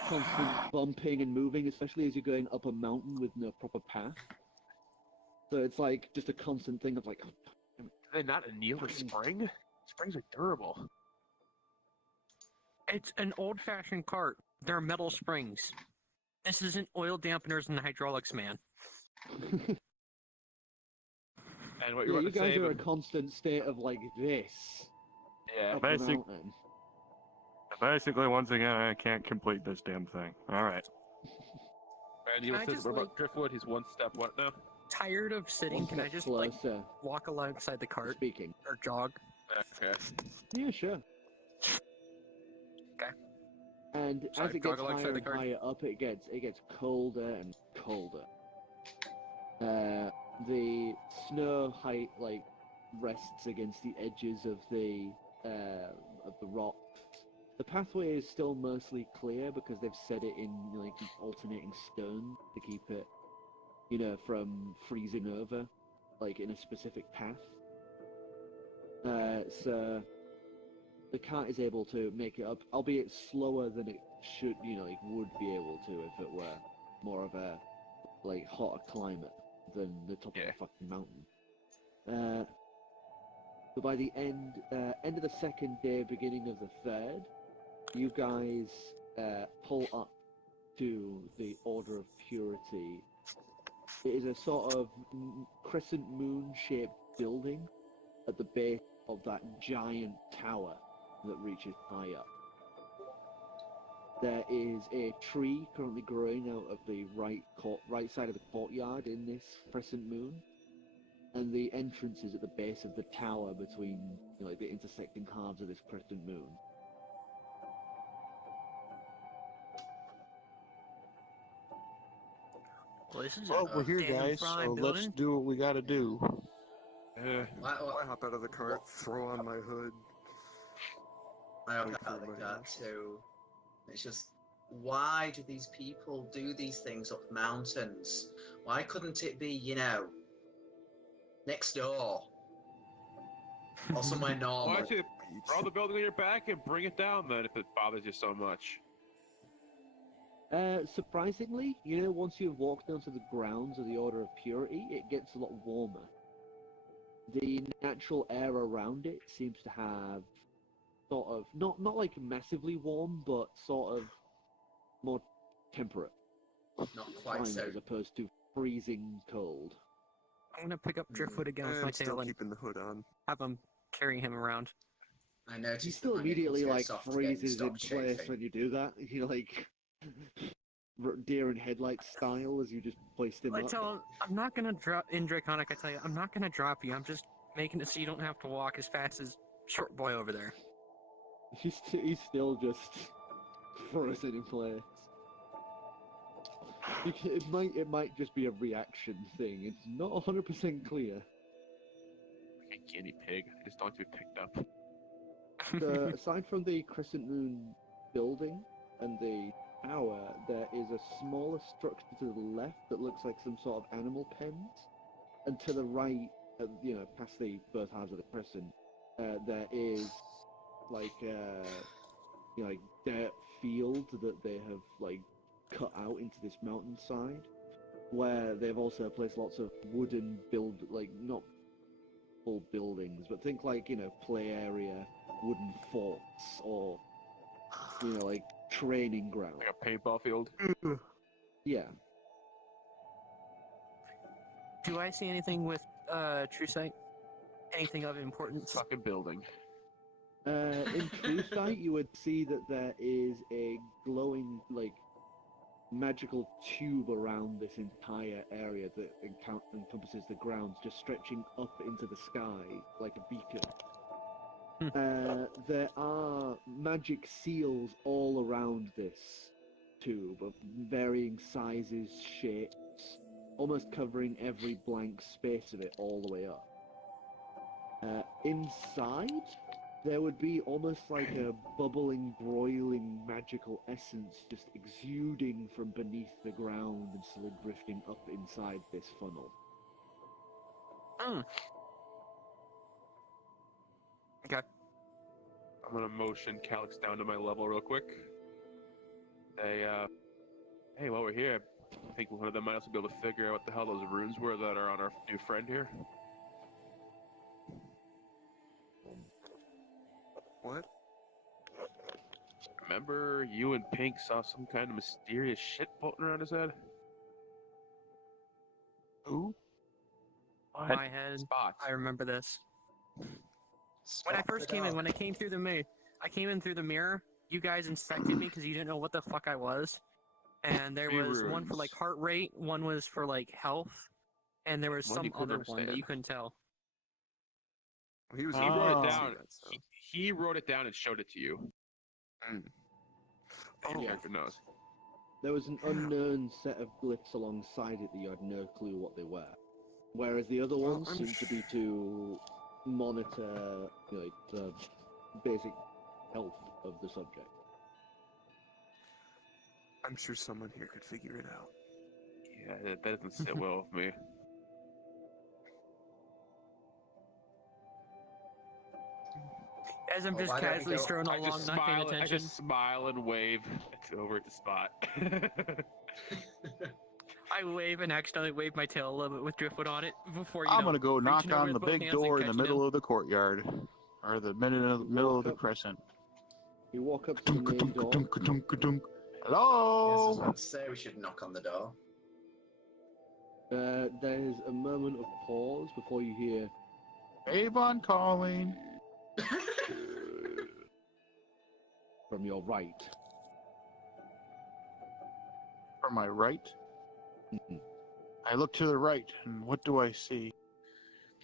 Constant bumping and moving, especially as you're going up a mountain with no proper path. So it's like just a constant thing of like, oh, Do they not anneal the spring? Springs are durable. It's an old-fashioned cart. They're metal springs. This isn't oil dampeners and hydraulics, man. And what yeah, you're you about to guys say, are a constant state of like this. yeah, Up the Basic. mountain. Basically, once again, I can't complete this damn thing. Alright. and you Can I said just, what about like- Driftwood? He's one step what now? Tired of sitting? One Can I step just like closer walk alongside the to cart speaking. or jog? Okay. Yeah, sure. Okay. And So as I it jog gets alongside higher the and cart? higher up, it gets colder and colder. The snow height like rests against the edges of the rocks. The pathway is still mostly clear because they've set it in like alternating stone to keep it, from freezing over, like in a specific path. So the cart is able to make it up, albeit slower than it should, it would be able to if it were more of a like hotter climate than the top of a fucking mountain. But by the end of the second day, beginning of the third, you guys pull up to the Order of Purity. It is a sort of crescent moon-shaped building at the base of that giant tower that reaches high up. There is a tree currently growing out of the right side of the courtyard in this crescent moon, and the entrance is at the base of the tower between the intersecting halves of this crescent moon. Well, this is Well, we're here, damn guys, fine so let's building. do what we gotta do. I hop out of the cart, throw on my hood. I wait have for that like everybody that else. too. It's just, why do these people do these things up mountains? Why couldn't it be, Next door. Or somewhere normal. Why don't you throw the building on your back and bring it down then if it bothers you so much? Surprisingly, once you've walked onto the grounds of the Order of Purity, it gets a lot warmer. The natural air around it seems to have sort of, not like massively warm, but sort of more temperate. Not quite climate so. as opposed to freezing cold. I'm gonna pick up Driftwood again with my still tail and keeping the hood on. have him carry him around. I noticed He still that my immediately nipples go like soft again and freezes in stop place chafing. when you do that. You like deer in headlights style as you just placed him I up. tell him, I'm not gonna drop in Draconic. I tell you, I'm not gonna drop you. I'm just making it so you don't have to walk as fast as short boy over there. He's still just frozen in place. It might just be a reaction thing. It's not 100% clear. Like a guinea pig. I just don't want to be picked up. So, aside from the Crescent Moon building and the tower, there is a smaller structure to the left that looks like some sort of animal pens. And to the right, past the both halves of the crescent, there is like like dirt field that they have like cut out into this mountainside, where they've also placed lots of wooden not full buildings, but think like play area, wooden forts, or like training ground. Like a paintball field. Yeah. Do I see anything with True Sight? Anything of importance? Fucking building. In True Sight, you would see that there is a glowing, magical tube around this entire area that encompasses the grounds, just stretching up into the sky like a beacon. There are magic seals all around this tube of varying sizes, shapes, almost covering every blank space of it all the way up. Inside, there would be almost like a bubbling, broiling magical essence just exuding from beneath the ground and slowly drifting up inside this funnel. Okay. I'm gonna motion Calyx down to my level real quick. Hey, while we're here, I think one of them might also be able to figure out what the hell those runes were that are on our new friend here. What? Remember you and Pink saw some kind of mysterious shit floating around his head? Who? My head. Spots. I remember this. When I first came in, when I came through the mirror, you guys inspected me because you didn't know what the fuck I was. And there was one for like heart rate, one was for like health, and there was some other one that you couldn't tell. He wrote it down. He wrote it down and showed it to you. Yeah. Character knows. There was an unknown set of glyphs alongside it that you had no clue what they were. Whereas the other ones seemed to be to monitor the basic health of the subject. I'm sure someone here could figure it out. Yeah, that doesn't sit well with me. As I'm just casually strolling along, not paying attention. I just smile and wave over at the spot. I wave and accidentally wave my tail a little bit with Driftwood on it before I'm gonna go knock on the big door in the middle of the courtyard, or the middle of the crescent. You walk up to the main door. Hello. Yes, I was about to say we should knock on the door. There's a moment of pause before you hear Avon calling. from your right. From my right? I look to the right, and what do I see?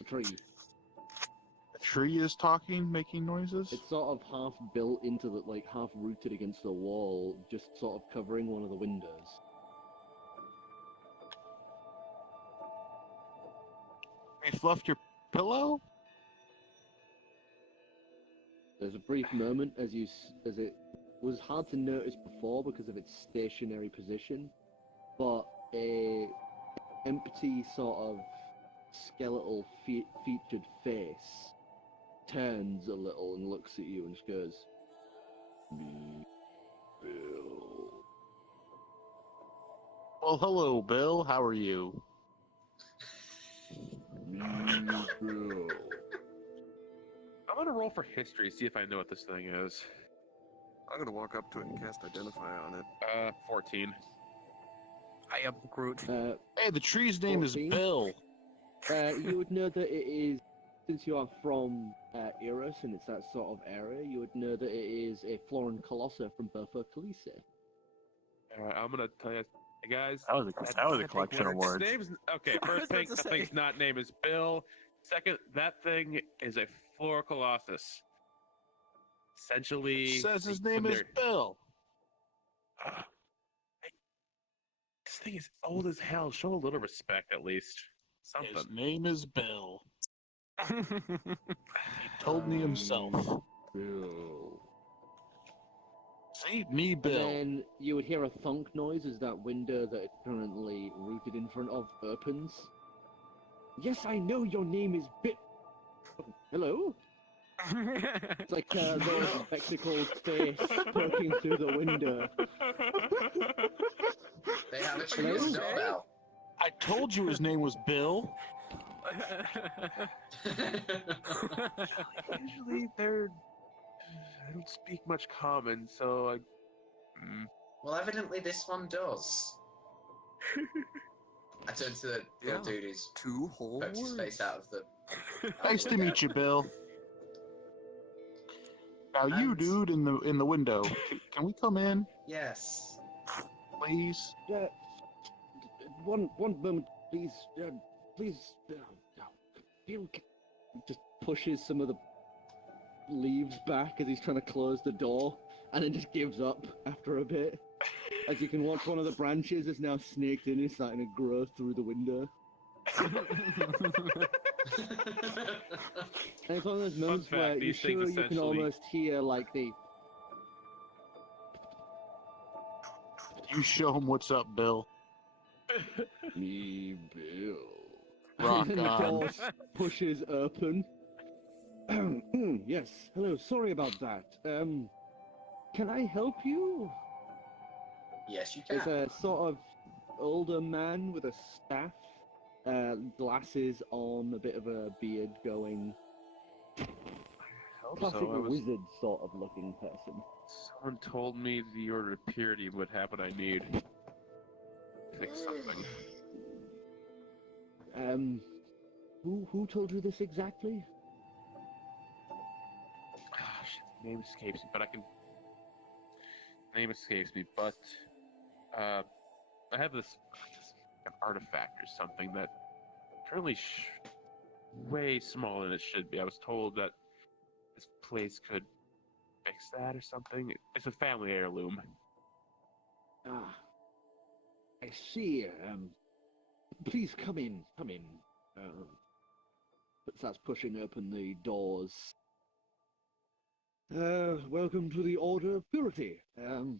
A tree. A tree is talking, making noises? It's sort of half built into the, half rooted against the wall, just sort of covering one of the windows. You fluffed your pillow? There's a brief moment as it was hard to notice before because of its stationary position, but a empty sort of skeletal featured face turns a little and looks at you and just goes, "Me, Bill." Well, hello, Bill. How are you? Me, Bill. I'm gonna roll for history, see if I know what this thing is. I'm gonna walk up to it and cast Identify on it. 14. I am Groot. Hey, the tree's name 14? is Bill. You would know that it is, since you are from Eros and it's that sort of area, you would know that it is a Floran Colossus from Buffer Kalise. I'm gonna tell you, guys. That was a collection of words. Name's, okay, first thing, that thing's not name is Bill. Second, that thing is a Floran Colossus. Essentially, Says his name is Bill. This thing is old as hell. Show a little respect, at least. Something. His name is Bill. He told me himself. Bill. See, me, Bill. And then you would hear a thunk noise as that window that it's currently rooted in front of opens. Yes, I know your name is Bill. Oh, hello? It's like those spectacled face poking through the window. They have a tremendous doorbell. I told you his name was Bill. Usually they're. I don't speak much common, so I. Well, evidently this one does. I turn to the little dude who's two whole poked his face out of the. Nice to meet you, Bill. Now, you dude in the window, can we come in, Yes. please? One moment, please. Please. Bill just pushes some of the leaves back as he's trying to close the door, and then just gives up after a bit. As you can watch, one of the branches is now snaked in and starting to grow through the window. And it's one of those moments where you're sure you can almost hear, like, the... You show him what's up, Bill. Me, Bill. Rock And the on. door pushes open. Yes, hello, sorry about that. Can I help you? Yes, you can. There's a sort of older man with a staff, glasses on, a bit of a beard going. Classic wizard sort of looking person. Someone told me the Order of Purity would have what I need. Fix something. Who told you this exactly? Shit, name escapes me, but I can. Name escapes me, but I have this an artifact or something that currently way smaller than it should be. I was told that this place could fix that or something. It's a family heirloom. Ah, I see. Please come in. Starts pushing open the doors. Welcome to the Order of Purity.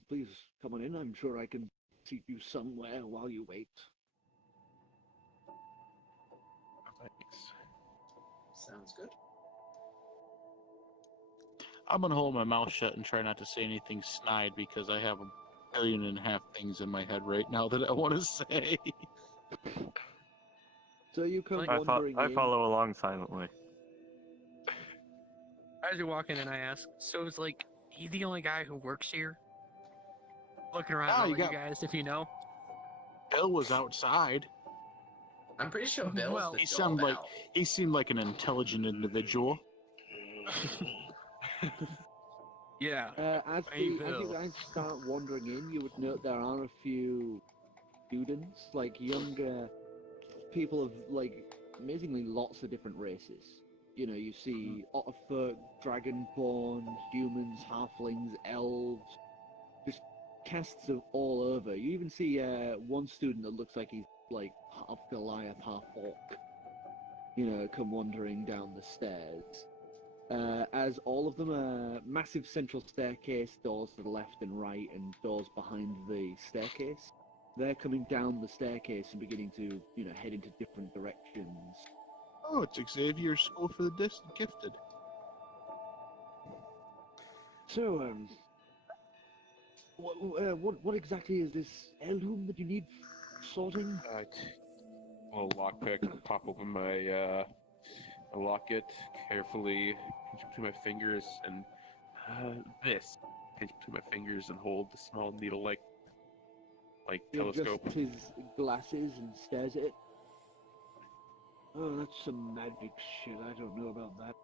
Please come on in. I'm sure I can seat you somewhere while you wait. Thanks. Sounds good. I'm gonna hold my mouth shut and try not to say anything snide because I have 1.5 billion things in my head right now that I want to say. So you come I wandering in. follow along silently. As you walk in, and I ask, so is like he the only guy who works here? Looking around at you guys, if you know. Bill was outside. I'm pretty sure Bill's Well, the he seemed like an intelligent individual. Yeah. As you guys start wandering in, you would note there are a few students, like younger people of like amazingly lots of different races. You know, you see Otterfolk, Dragonborn, humans, halflings, elves, just casts of all over. You even see one student that looks like he's like half Goliath, half orc. You know, come wandering down the stairs. As all of them are massive central staircase, doors to the left and right, and doors behind the staircase. They're coming down the staircase and beginning to, you know, head into different directions. Oh, it's Xavier's School for the Gifted. So, what exactly is this heirloom that you need sorting? Little lockpick, pop open my locket, carefully pinch between my fingers, and pinch between my fingers and hold the small needle-like He telescope. adjusts his glasses and stares at it. Oh, that's some magic shit. I don't know about that.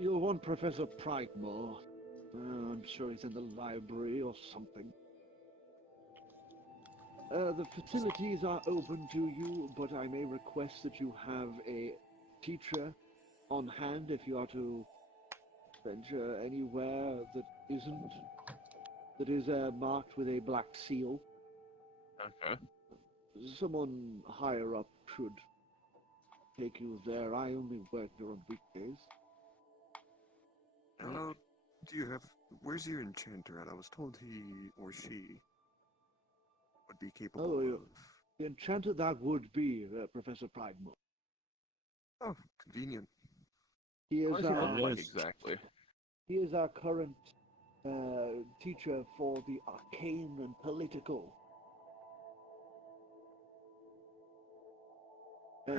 You'll want Professor Prigmore. I'm sure he's in the library or something. The facilities are open to you, but I may request that you have a teacher on hand if you are to venture anywhere that is marked with a black seal. Okay. Someone higher up should take you there. I only work there on weekdays. Where's your enchanter at? I was told he or she would be capable of... The enchanter, that would be Professor Prigmore. Oh, convenient. He is exactly. He is our current teacher for the arcane and political. He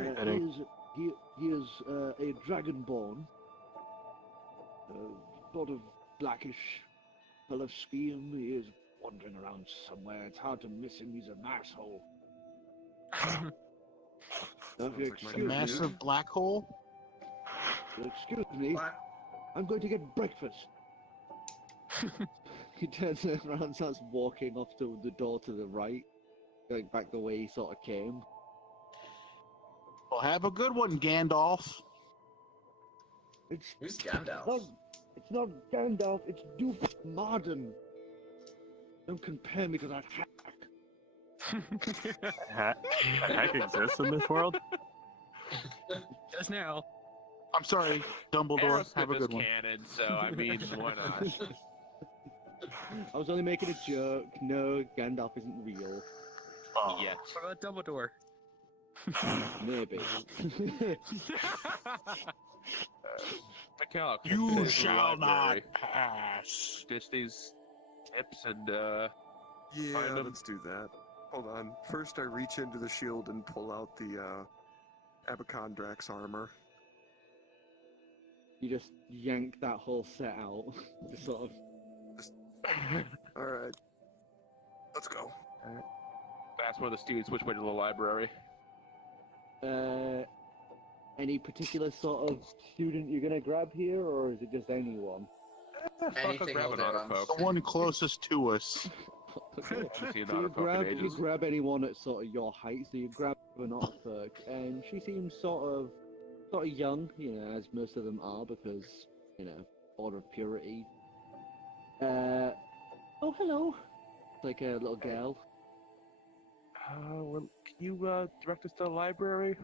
is a dragonborn, sort of blackish color scheme. He is wandering around somewhere. It's hard to miss him. He's an asshole. If you excuse me, massive black hole? Excuse me. I'm going to get breakfast. He turns around and starts walking off to the door to the right, going back the way he sort of came. Well, have a good one, Gandalf. Who's Gandalf? It's not Gandalf, it's Duke Marden. Don't compare me to that hack. A hack exists in this world? Just now. I'm sorry, Dumbledore. Have a good one. Canon, so I mean, why not? I was only making a joke. No, Gandalf isn't real. Oh. Yet. What about Dumbledore? Maybe. Mikhail, You shall not pass. Ditch these tips and Yeah, find them. let's do that. Hold on. First, I reach into the shield and pull out the Abacondrax armor. You just yank that whole set out. Just sort of. Alright. Let's go. Ask one of the students which way to the library. Any particular sort of student you're gonna grab here, or is it just anyone? Anything will do. The one closest to us. Okay. So you grab anyone at sort of your height. So you grab an Otterfolk, and she seems sort of young, you know, as most of them are, because Order of Purity. Oh hello. It's like a little girl. Well, can you direct us to the library?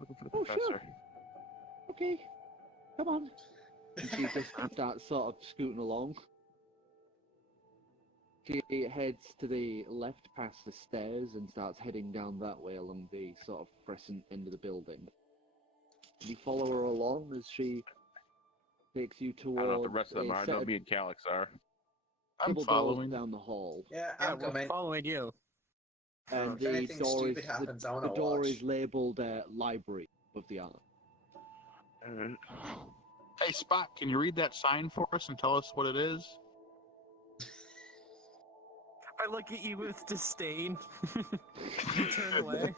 Looking for the professor. Sure. Okay, come on. And she just starts sort of scooting along. She heads to the left past the stairs and starts heading down that way along the sort of crescent end of the building. You follow her along as she takes you towards. I don't know if the rest of them are. I know me and Calyx are. I'm following down the hall. Yeah, I'm we're coming. following you. And If the anything door stupid is happens, I the wanna door watch. is labelled Library of the Art. Hey, Spot, can you read that sign for us and tell us what it is? I look at you with disdain. You turn away.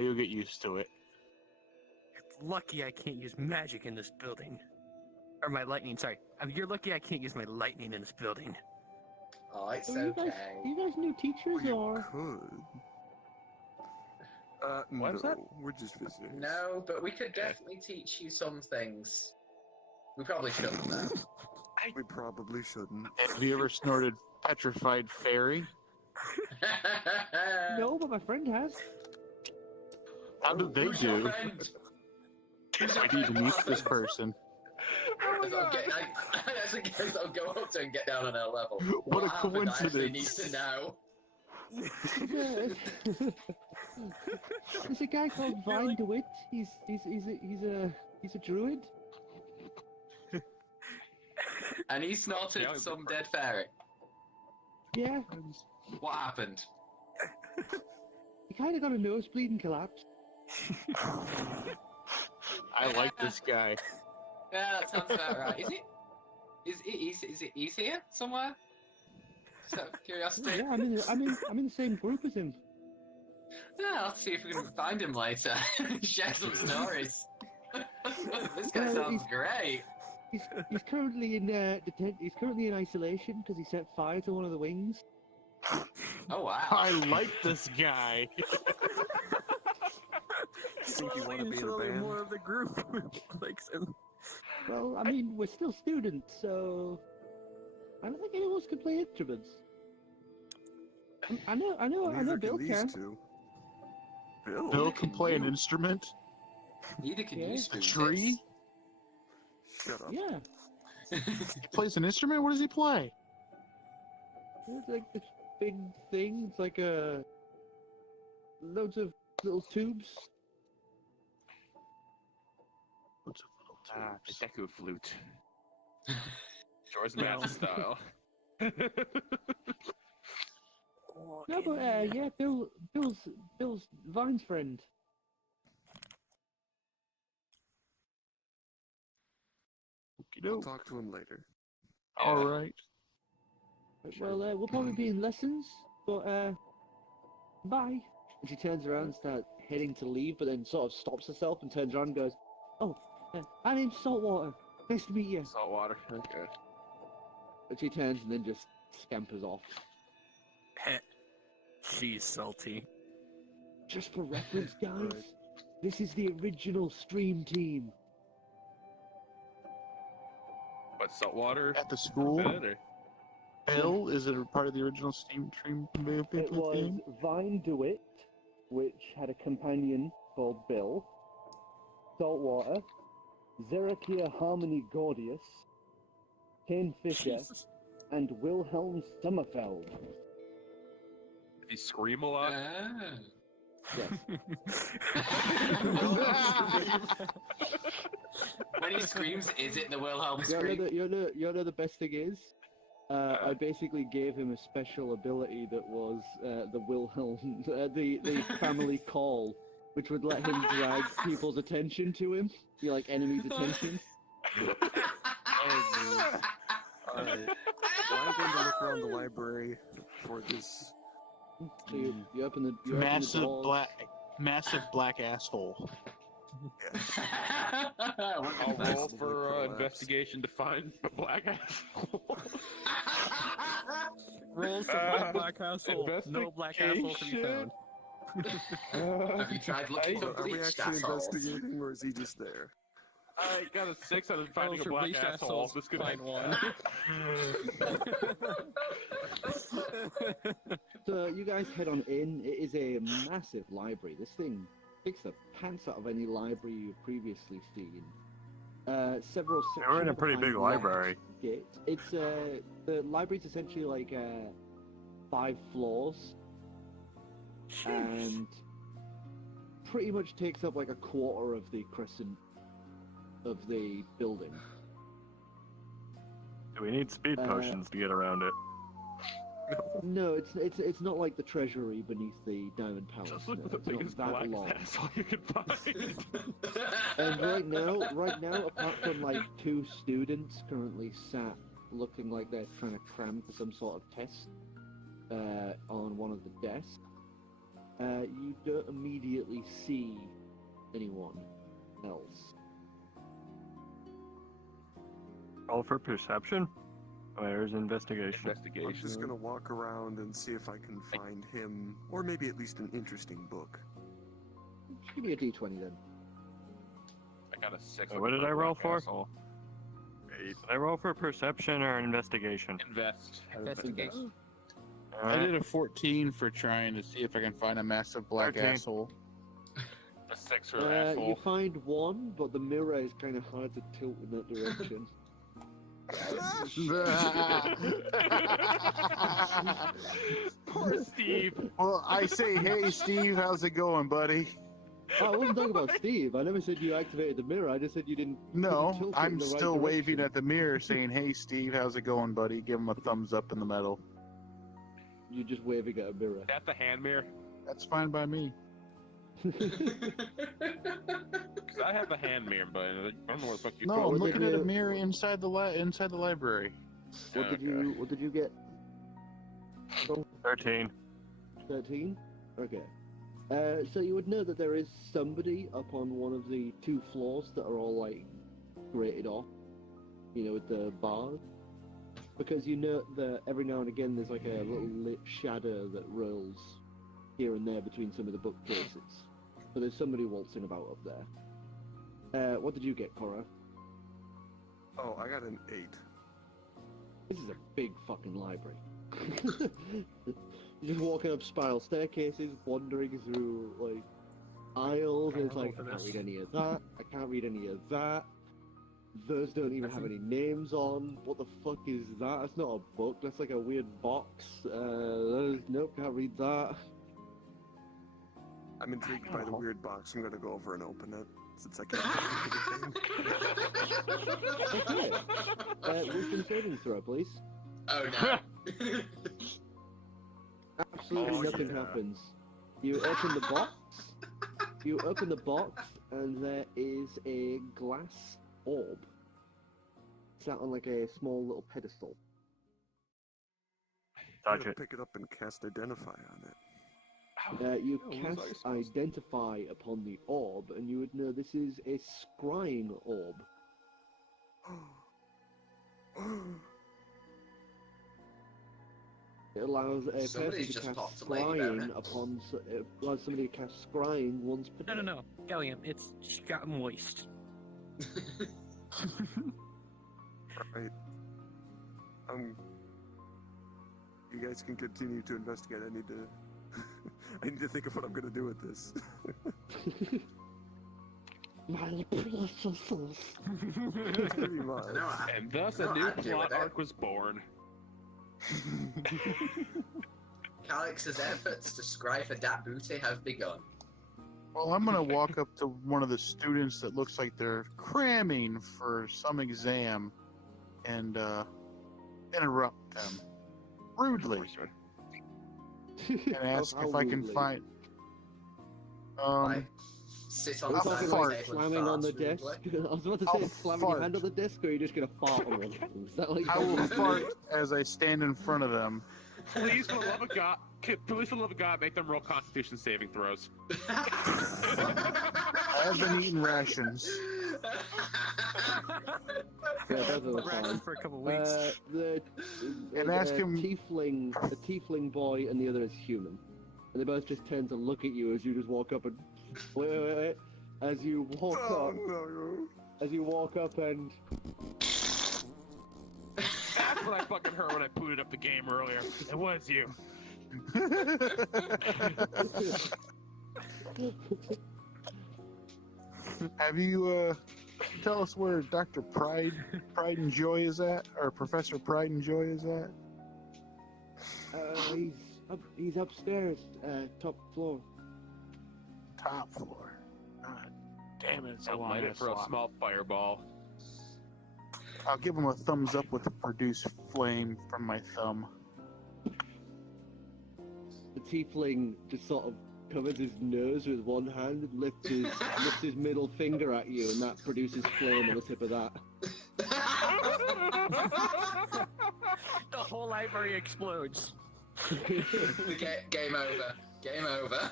You'll get used to it. Lucky I can't use magic in this building. Or my lightning, sorry. You're lucky I can't use my lightning in this building. Oh, it's Are okay. you guys new teachers or? Could. What's no, that? we're just visitors. No, but we could definitely teach you some things. We probably shouldn't, though. We probably shouldn't. Have you ever snorted petrified fairy? No, but my friend has. How did they Who's your do? friend? I need to meet this person. As a guess, I'll go up to and get down on her level. What a happened? I actually need coincidence. to know. There's a guy called Vine DeWitt. He's a druid. And he snorted some dead fairy. Yeah. What happened? He kind of got a nosebleed and collapsed. I like this guy. Yeah, that sounds about right. Is it? Is here somewhere? Just out of curiosity. Yeah, I'm in the same group as him. Yeah, I'll see if we can find him later. Share some stories. This guy sounds great. He's currently in he's currently in isolation because he set fire to one of the wings. Oh wow! I like this guy. Think you want to be in a band? More of the group likes him. Well, I mean, we're still students, so I don't think any of us can play instruments. I know Neither Bill these can. two. Bill can play an instrument. Neither can you. A tree. Shut up. Yeah. He plays an instrument. What does he play? It's like this big thing. It's like loads of little tubes. The Deku flute. George Master style. No, but yeah, Bill's Vine's friend. I'll talk to him later. All right. Well, we'll probably be in lessons, but bye. And she turns around and starts heading to leave, but then sort of stops herself and turns around and goes, "Oh, my name's Saltwater. Nice to meet you." Saltwater. Okay. But she turns and then just scampers off. She's salty. Just for reference, guys, this is the original stream team. What, Saltwater? At the school. Bill, is it a part of the original Steam Dream movie? It was Vine DeWitt, which had a companion called Bill, Saltwater, Zerakia Harmony Gordius, Kane Fisher, and Wilhelm Sommerfeld. Did he scream a lot? Yes. When he screams, is it the Wilhelm scream? You know the best thing is? I basically gave him a special ability that was the Wilhelm, the family call, which would let him drag people's attention to him, like enemies' attention. Alright. Well, I'm going to look around the library for this. So you open the massive black asshole. I'll roll for investigation to find a black asshole. Roll some black asshole. No black asshole to be found. Have you tried looking for Are we bleached actually assholes? investigating, or is he just there? I got a 6 out of finding a for black bleached asshole. assholes, This could find one. So you guys head on in. It is a massive library. This thing kicks the pants out of any library you've previously seen. Several sections. We're in a pretty behind big the left library. gate. It's the library's essentially like 5 floors, and pretty much takes up like a quarter of the crescent of the building. Do we need speed potions to get around it? No, it's not like the treasury beneath the Diamond Palace. Just look No, at the it's not biggest that black long. asshole you could find. And right now, apart from like 2 students currently sat looking like they're trying to cram for some sort of test on one of the desks, you don't immediately see anyone else. Roll for perception? Where's investigation? I'm just gonna walk around and see if I can find him, or maybe at least an interesting book. Just give me a d20 then. I got a 6. What did I roll for? Asshole. Did I roll for perception or investigation? Investigation. I did a 14 for trying to see if I can find a massive black 13. asshole. A 6 for asshole. You find one, but the mirror is kind of hard to tilt in that direction. Poor Steve. Well, I say, hey, Steve, how's it going, buddy? I wasn't talking about Steve. I never said you activated the mirror. I just said you didn't. No, tilt it in I'm the right still waving direction. at the mirror saying, hey, Steve, how's it going, buddy? Give him a thumbs up in the middle. You're just waving at a mirror. Is that the hand mirror? That's fine by me. Because I have a hand mirror, but I don't know what the fuck you No, call I'm it. looking at a mirror inside the library. What did you get? 13. 13? Okay. So you would know that there is somebody up on one of the 2 floors that are all like grated off, you know, with the bars. Because you know that every now and again there's like a little lit shadow that rolls here and there between some of the bookcases. So there's somebody waltzing about up there. What did you get, Cora? Oh, I got an 8. This is a big fucking library. You're just walking up spiral staircases, wandering through like aisles, and it's like, I can't read any of that, I can't read any of that. Those don't even have any names on. What the fuck is that? That's not a book, that's like a weird box. Nope, can't read that. I'm intrigued by the weird box. I'm gonna go over and open it since I can't Okay. Wisdom saving throw, please. Oh no. Absolutely nothing happens. You open the box. You open the box, and there is a glass orb sat on like a small little pedestal. I'm gonna pick it up and cast Identify on it. You cast Identify upon the orb, and you would know this is a scrying orb. It allows a person to cast scrying upon. It allows somebody to cast scrying once per day. No. Gallium, it's just got moist. Right. You guys can continue to investigate. I need to. I need to think of what I'm gonna do with this. My precious. Pretty much. And thus a new plot arc was born. Calix's efforts to scry for that booty have begun. Well, I'm gonna walk up to one of the students that looks like they're cramming for some exam, and interrupt them rudely, and ask if I can find. Sit on Are the we side talking of the like table and slamming on fart the desk? rudely? I was about to say slamming your hand on the desk, or are you just gonna fart on one? Is that like I will fart as I stand in front of them. Please, for the love of God, make them roll Constitution saving throws. I've been eating rations. Yeah, those are fine. For a couple weeks. And ask him. A tiefling boy, and the other is human, and they both just tend to look at you as you just walk up and wait. As you walk up, as you walk up and. That's what I fucking heard when I booted up the game earlier. It was you. Have you tell us where Dr. Pride and Joy is at, or Professor Pride and Joy is at? He's upstairs, top floor. Top floor. God damn it! I light it for a small fireball. I'll give him a thumbs up with a produce flame from my thumb. The tiefling just sort of covers his nose with one hand and lifts his middle finger at you, and that produces flame on the tip of that. The whole library explodes. Game over. Game over.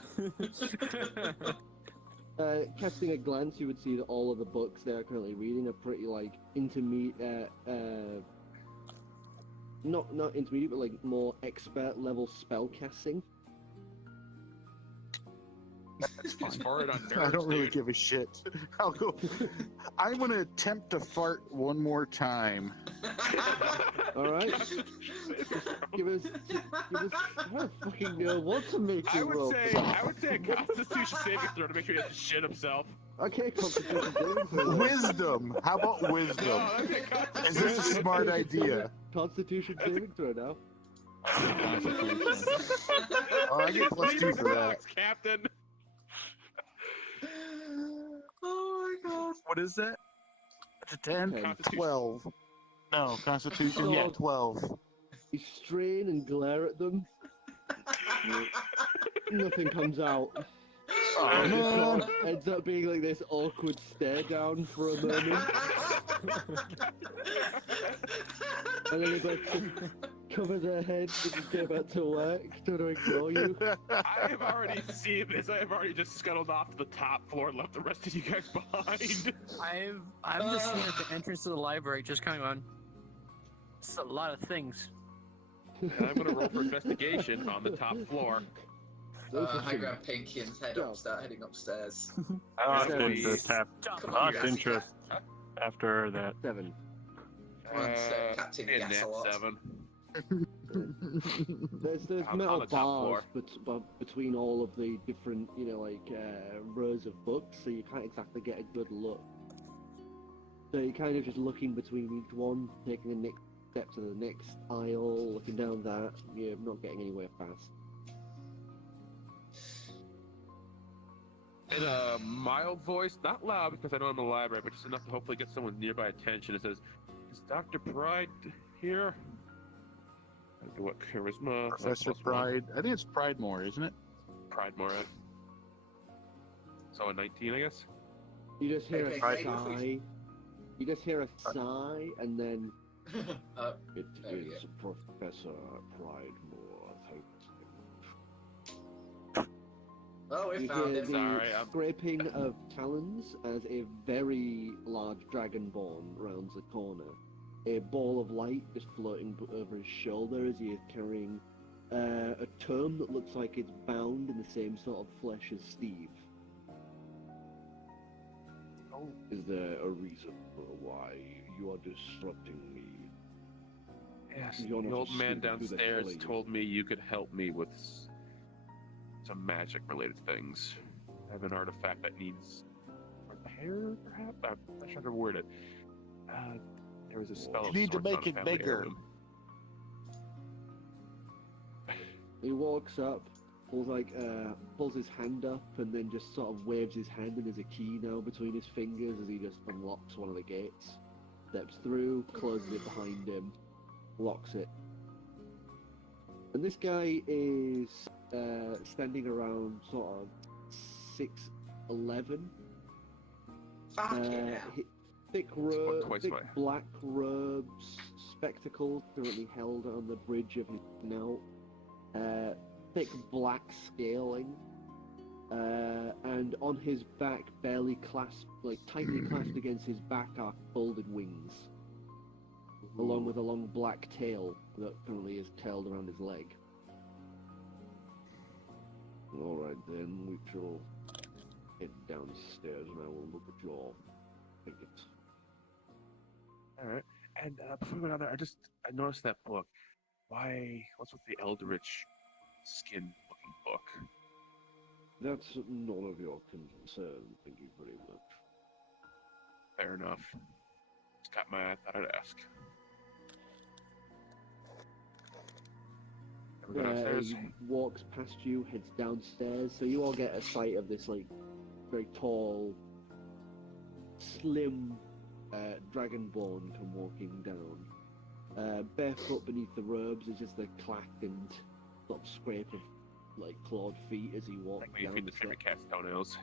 Casting a glance, you would see that all of the books they are currently reading are pretty like intermediate, not intermediate, but like more expert level spell casting. Just fart on nerves, I don't really dude. give a shit. I'll go. I'm gonna attempt to fart one more time. All right. Just give us. I don't fucking know what to make I you roll. would say a Constitution saving throw to make sure he doesn't shit himself. Okay, Constitution saving throw. Wisdom. How about wisdom? No, that'd be a Constitution. Is this a smart idea? Constitution saving throw now. Oh, I get +2 for that. Captain. Oh my god. What is that? It's a 10? 10. 12. No, Constitution, yeah, 12. You strain and glare at them. Nothing comes out. Oh, And it man. sort of ends up being like this awkward stare down for a moment. And then they both just cover their heads and just get back to work, trying to ignore you. I have already seen this. I have already just scuttled off to the top floor and left the rest of you guys behind. I'm just sitting at the entrance to the library, just kind of going. It's a lot of things. And I'm gonna roll for investigation on the top floor. I grab Pinky and start heading upstairs. I lost interest Come on, you interest after that. 7. Captain in Gas that a lot. 7. There's On metal the top bars between all of the different, rows of books, so you can't exactly get a good look. So you're kind of just looking between each one, taking the next step to the next aisle, looking down that. You're not getting anywhere fast. In a mild voice, not loud because I know I'm in the library, but just enough to hopefully get someone's nearby attention. It says, "Is Dr. Pride here?" I do what charisma? Professor Pride. I think it's Pridemore, isn't it? Pridemore, right? So a 19, I guess. You just hear a Okay, sigh. You just hear a sigh, and then it there we is Professor Pridemore. Oh, we You found hear him. the Sorry, I'm- scraping of talons as a very large dragonborn rounds the corner. A ball of light is floating over his shoulder as he is carrying a tome that looks like it's bound in the same sort of flesh as Steve. Is there a reason for why you are disrupting me? Yes, You're the not old a man student, who the hell downstairs are you? told me you could help me with some magic-related things. I have an artifact that needs repair, perhaps? I'm not sure how to word it. There was a spell You of need to sorts on make a it family bigger. heirloom. He walks up, pulls his hand up, and then just sort of waves his hand, and there's a key now between his fingers as he just unlocks one of the gates. Steps through, closes it behind him, locks it. And this guy is standing around sort of 6'11". Fucking hell. Thick twice my- black robes, spectacles currently held on the bridge of his snout. Thick black scaling, and on his back, tightly clasped against his back, are folded wings, along with a long black tail that currently is curled around his leg. All right, then we shall head downstairs, and I will look at your tickets. All right. And before we go down there, I noticed that book. What's with the Eldritch skin-looking book? That's none of your concern. Thank you very much. Fair enough. Just got my thought I'd ask. Ever go downstairs? He walks past you, heads downstairs, so you all get a sight of this very tall, slim dragonborn come walking down. Barefoot beneath the robes is just the clack and sort of scrape of clawed feet as he walks Like when you down feed the the favorite steps. cat's toenails.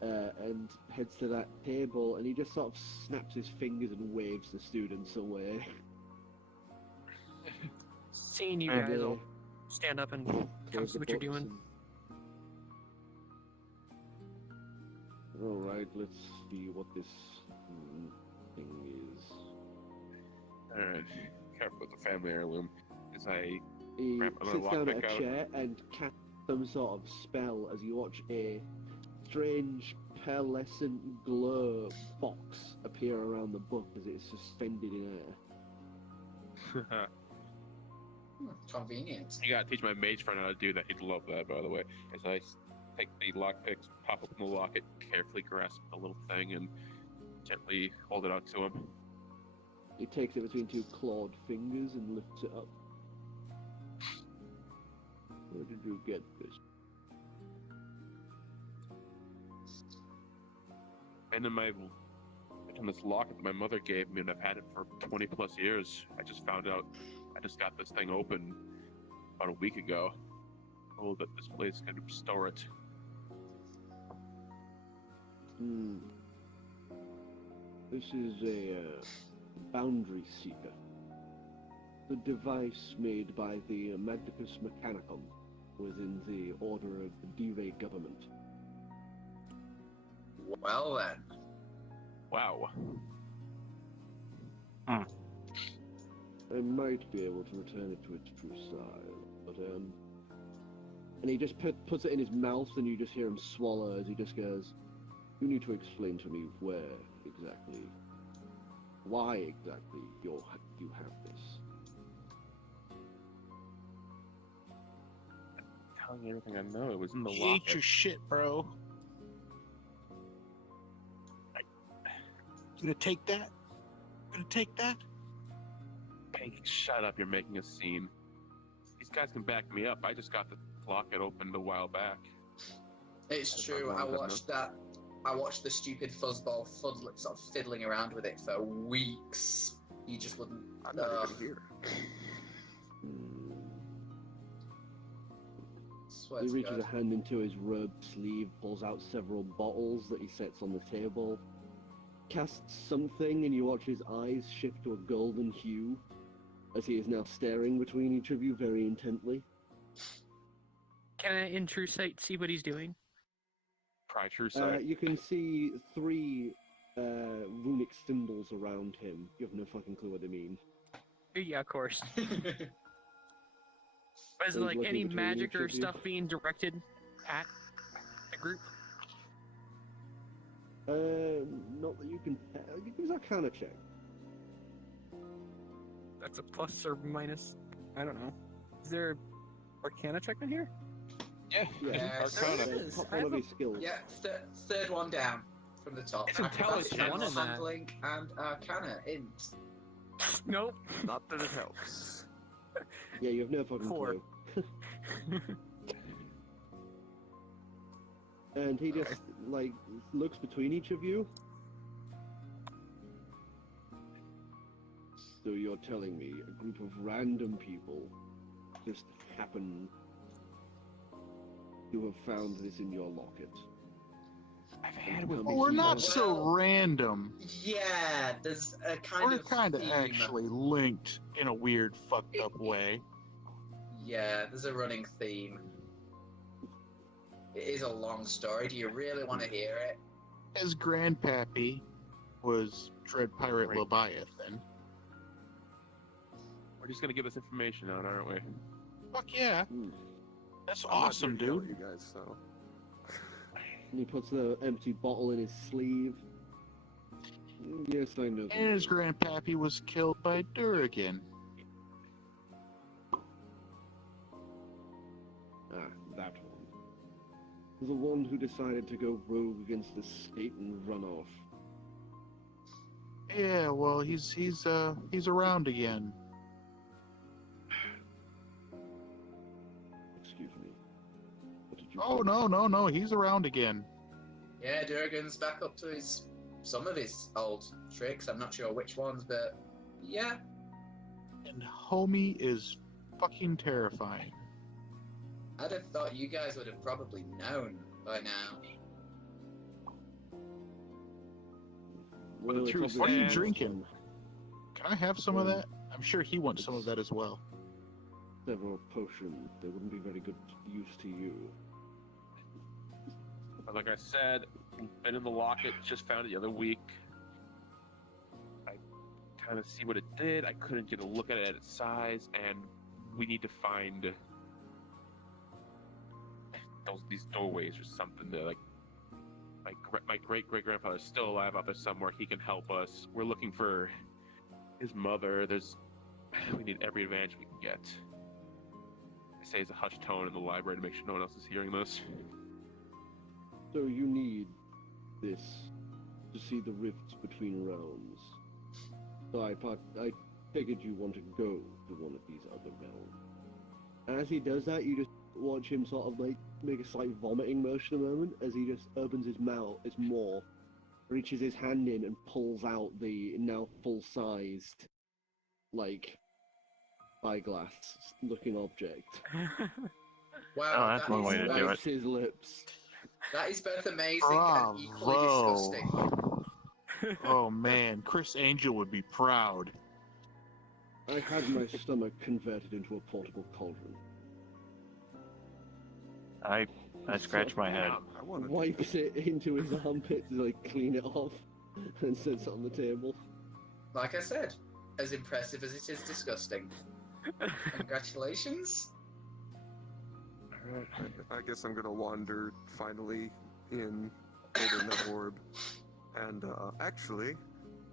And heads to that table, and he just sort of snaps his fingers and waves the students away. Seeing you And, guys, I'll stand up and come close see the what you're books doing. All right, let's see what this thing is. Alright. Careful with the family heirloom. As I He grab another sits down at lockpick a out. chair and casts some sort of spell as you watch a strange pearlescent glow box appear around the book as it is suspended in air. Convenient. You gotta teach my mage friend how to do that. He'd love that, by the way. As I take the lockpicks, pop open the locket, carefully grasp the little thing, and gently hold it out to him. He takes it between two clawed fingers and lifts it up. Where did you get this? And in this locket that my mother gave me, and I've had it for 20 plus years. I just found out. I just got this thing open about a week ago. Told that this place could store it. This is a boundary seeker. The device made by the Magicus Mechanicum within the order of the Dive government. Well then. Wow. I might be able to return it to its true size, but and he just puts it in his mouth, and you just hear him swallow as he just goes, "You need to explain to me why exactly you have this." Telling you everything I know. It was in the You locket. ate your shit, bro. You gonna take that? You gonna take that? Hey, shut up! You're making a scene. These guys can back me up. I just got the locket opened a while back. It's true. I watched that. I watched the stupid fuzzball sort of fiddling around with it for weeks. He just wouldn't. I'm not even here. He reaches a hand into his robe sleeve, pulls out several bottles that he sets on the table, casts something, and you watch his eyes shift to a golden hue as he is now staring between each of you very intently. Can I, in true sight, see what he's doing? Try true sight. You can see 3 runic symbols around him. You have no fucking clue what they mean. Yeah, of course. But is He's like looking any between magic each or of you. stuff being directed at the group? Not that you can tell. You can use Arcana check. That's a plus or minus. I don't know. Is there Arcana check in here? Yeah. Yes. Arcana. There is. Top I one have of a- his skills. Yeah, third one down from the top. It's intelligence General in that. handling and Arcana int. Nope. Not that it helps. Yeah, you have no fucking 4. clue. And he just, like, looks between each of you. So you're telling me a group of random people just happen to have found this in your locket? I've had Well, we're not so random. Yeah, there's a kind We're of kind of theme. actually linked in a weird, fucked up way. Yeah, there's a running theme. It is a long story. Do you really want to hear it? His grandpappy was Dread Pirate Great. Leviathan. We're just gonna give this information out, aren't we? Fuck yeah. That's awesome, I'm not here to dude. kill you guys, so. And he puts the empty bottle in his sleeve. Yes, I know. And his grandpappy was killed by Durrigan. Ah, that one. The one who decided to go rogue against the state and run off. Yeah, well, he's around again. Excuse me. What did you Oh call me? no, he's around again. Yeah, Durgan's back up to some of his old tricks. I'm not sure which ones, but yeah. And homie is fucking terrifying. I'd have thought you guys would have probably known by now. Well, the it's truth obvious What are you stands. drinking? Can I have some of that? I'm sure he wants some of that as well. Several potions. They wouldn't be very good use to you. But like I said, been in the locket, just found it the other week. I kind of see what it did. I couldn't get a look at it at its size, and we need to find these doorways or something. They're like my great grandfather's still alive out there somewhere. He can help us. We're looking for his mother. We need every advantage we can get. I say it's a hushed tone in the library to make sure no one else is hearing this. So you need this to see the rifts between realms. So I figured you want to go to one of these other realms. And as he does that, you just watch him sort of like make a slight vomiting motion a moment as he just opens his mouth, his maw, reaches his hand in and pulls out the now full-sized, like, spyglass looking object. Wow, Oh, that's one way to do it. His lips. That is both amazing and equally disgusting. Oh man, Chris Angel would be proud. I had my stomach converted into a portable cauldron. I scratch my head. Wipes it into his armpit to like clean it off and sits it on the table. Like I said, as impressive as it is disgusting. Congratulations. Alright, I guess I'm gonna wander finally in Golden Net Orb. And actually,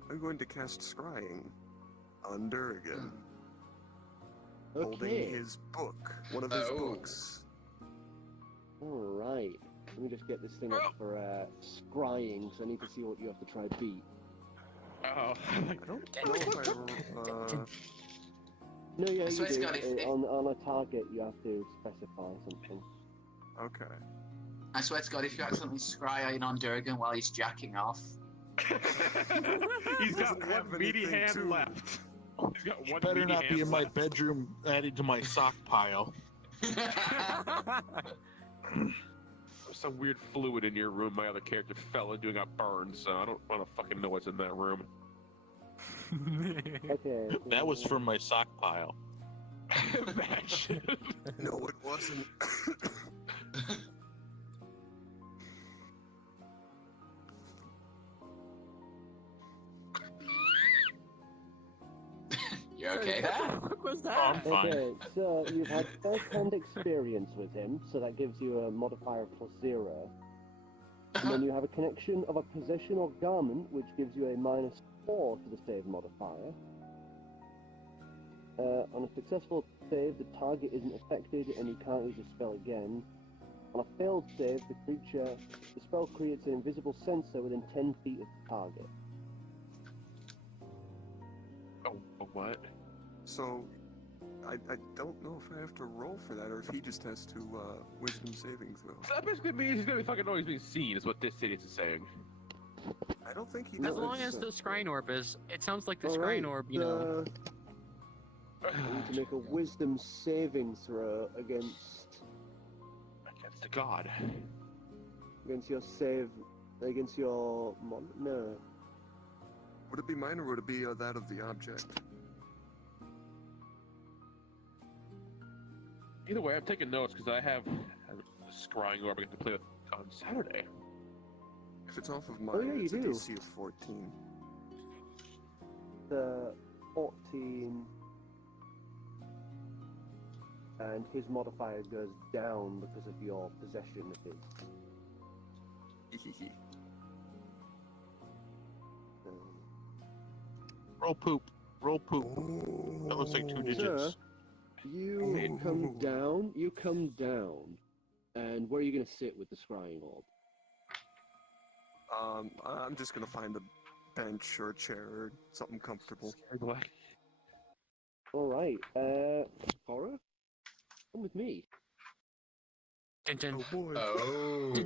I'm going to cast Scrying on Durgan. Holding his book. One of his books. Alright. Let me just get this thing up for scrying, so I need to see what you have to try beat. Oh, I don't know if I... No, yeah, you swear to do. God, if- On a target, you have to specify something. Okay. I swear to God, if you accidentally scry on Durgan while he's jacking off. He's got one meaty hand left. He's got one Better meaty not be hand in my left. bedroom added to my sock pile. Some weird fluid in your room. My other character fell into and got burned, so I don't want to fucking know what's in that room. Okay. That was from my sock pile. Imagine. No, it wasn't. You okay there? What the fuck was that? Oh, I'm fine. Okay, so you've had first-hand experience with him, so that gives you a modifier of +0. And then you have a connection of a possession or garment, which gives you a -4 to the save modifier. On a successful save, the target isn't affected and you can't use the spell again. On a failed save, the spell creates an invisible sensor within 10 feet of the target. Oh, what? So, I don't know if I have to roll for that or if he just has to wisdom saving throw. So that basically means he's gonna be fucking always being seen, is what this idiot is saying. I don't think he As does. long as the scrying orb is, it sounds like the Alright, scrying orb, you know. You need to make a wisdom saving throw against Against a god. your save, against your no. Would it be mine or would it be that of the object? Either way, I'm taking notes because I have a scrying orb I get to play with on Saturday. If it's off of mine, Oh, yeah, you it's a do. DC of 14. The 14, and his modifier goes down because of your possession of his. Roll poop. Roll poop. That looks like 2 digits. Sir, you come down, and where are you going to sit with the scrying orb? I'm just gonna find a bench or a chair or something comfortable. Alright, Cora? Come with me. Oh boy. Oh. I'm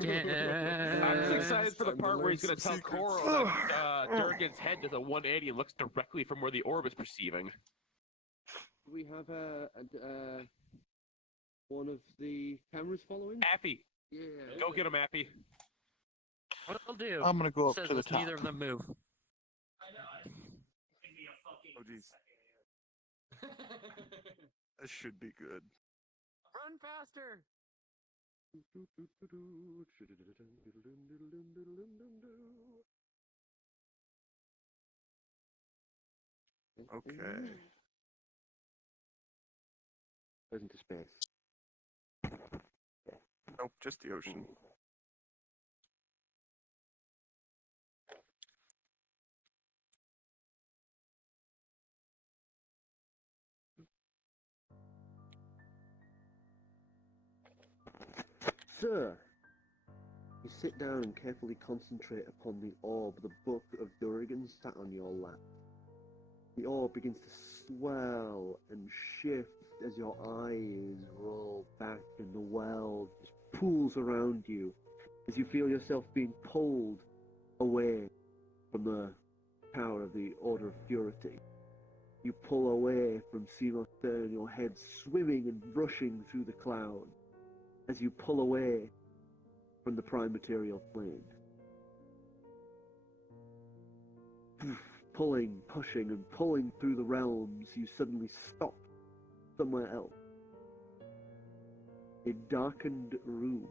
just excited for the part where he's gonna tell Koro that Durgan's head does a 180 and looks directly from where the orb is perceiving. We have one of the cameras following? Appy! Yeah. Go get him, Appy. What I'll do I'm gonna go up says to the let's top. neither of them move. Oh jeez. That should be good. Run faster! Okay. Goes into space. Yeah. Nope, just the ocean. Sir, you sit down and carefully concentrate upon the orb, the book of Durgan sat on your lap. The orb begins to swell and shift as your eyes roll back and the world just pools around you as you feel yourself being pulled away from the power of the Order of Purity. You pull away from Seymour Stern, your head swimming and rushing through the clouds as you pull away from the prime material plane. Pulling, pushing, and pulling through the realms, you suddenly stop somewhere else. A darkened room.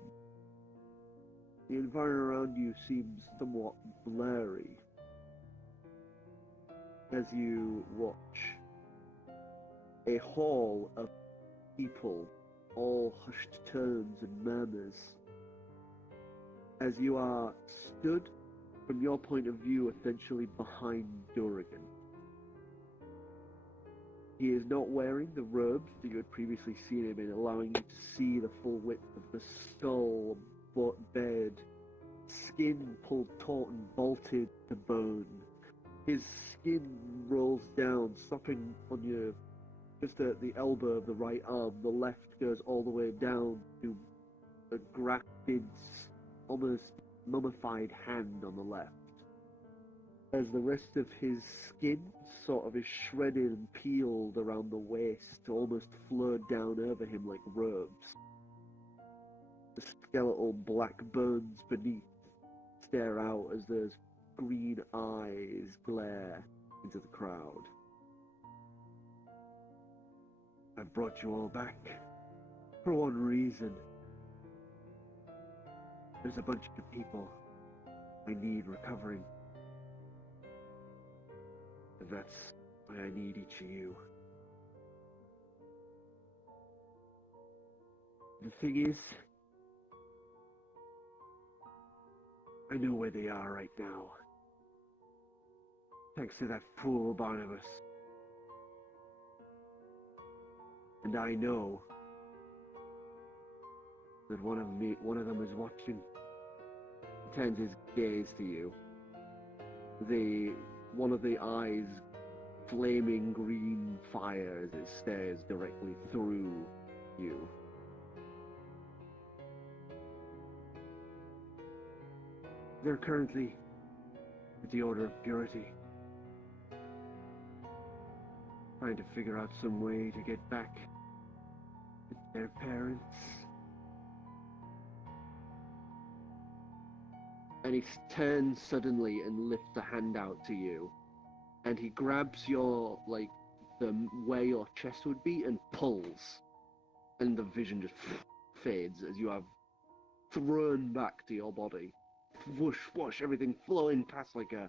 The environment around you seems somewhat blurry as you watch a hall of people, all hushed tones and murmurs, as you are stood, from your point of view, essentially behind Durgan. He is not wearing the robes that you had previously seen him in, allowing you to see the full width of the skull, bed, skin pulled taut and bolted to bone. His skin rolls down, stopping on your just at the elbow of the right arm. The left goes all the way down to a grafted, almost mummified hand on the left. As the rest of his skin sort of is shredded and peeled around the waist, almost flowed down over him like robes. The skeletal black bones beneath stare out as those green eyes glare into the crowd. I brought you all back for one reason. There's a bunch of people I need recovering. And that's why I need each of you. The thing is, I know where they are right now. Thanks to that fool Barnabas. And I know that one of them is watching. He turns his gaze to you. One of the eyes flaming green fire as it stares directly through you. They're currently at the Order of Purity, trying to figure out some way to get back to their parents. And he turns suddenly and lifts a hand out to you, and he grabs your, where your chest would be and pulls, and the vision just fades as you are thrown back to your body. Whoosh, whoosh, everything flowing past like a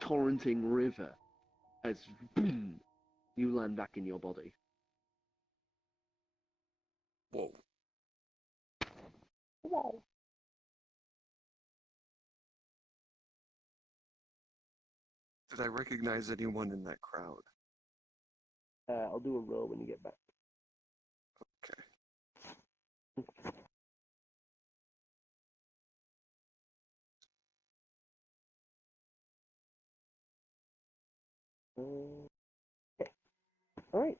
torrenting river as boom, you land back in your body. Whoa. Whoa. Did I recognize anyone in that crowd? I'll do a roll when you get back. Okay. Okay. Alright.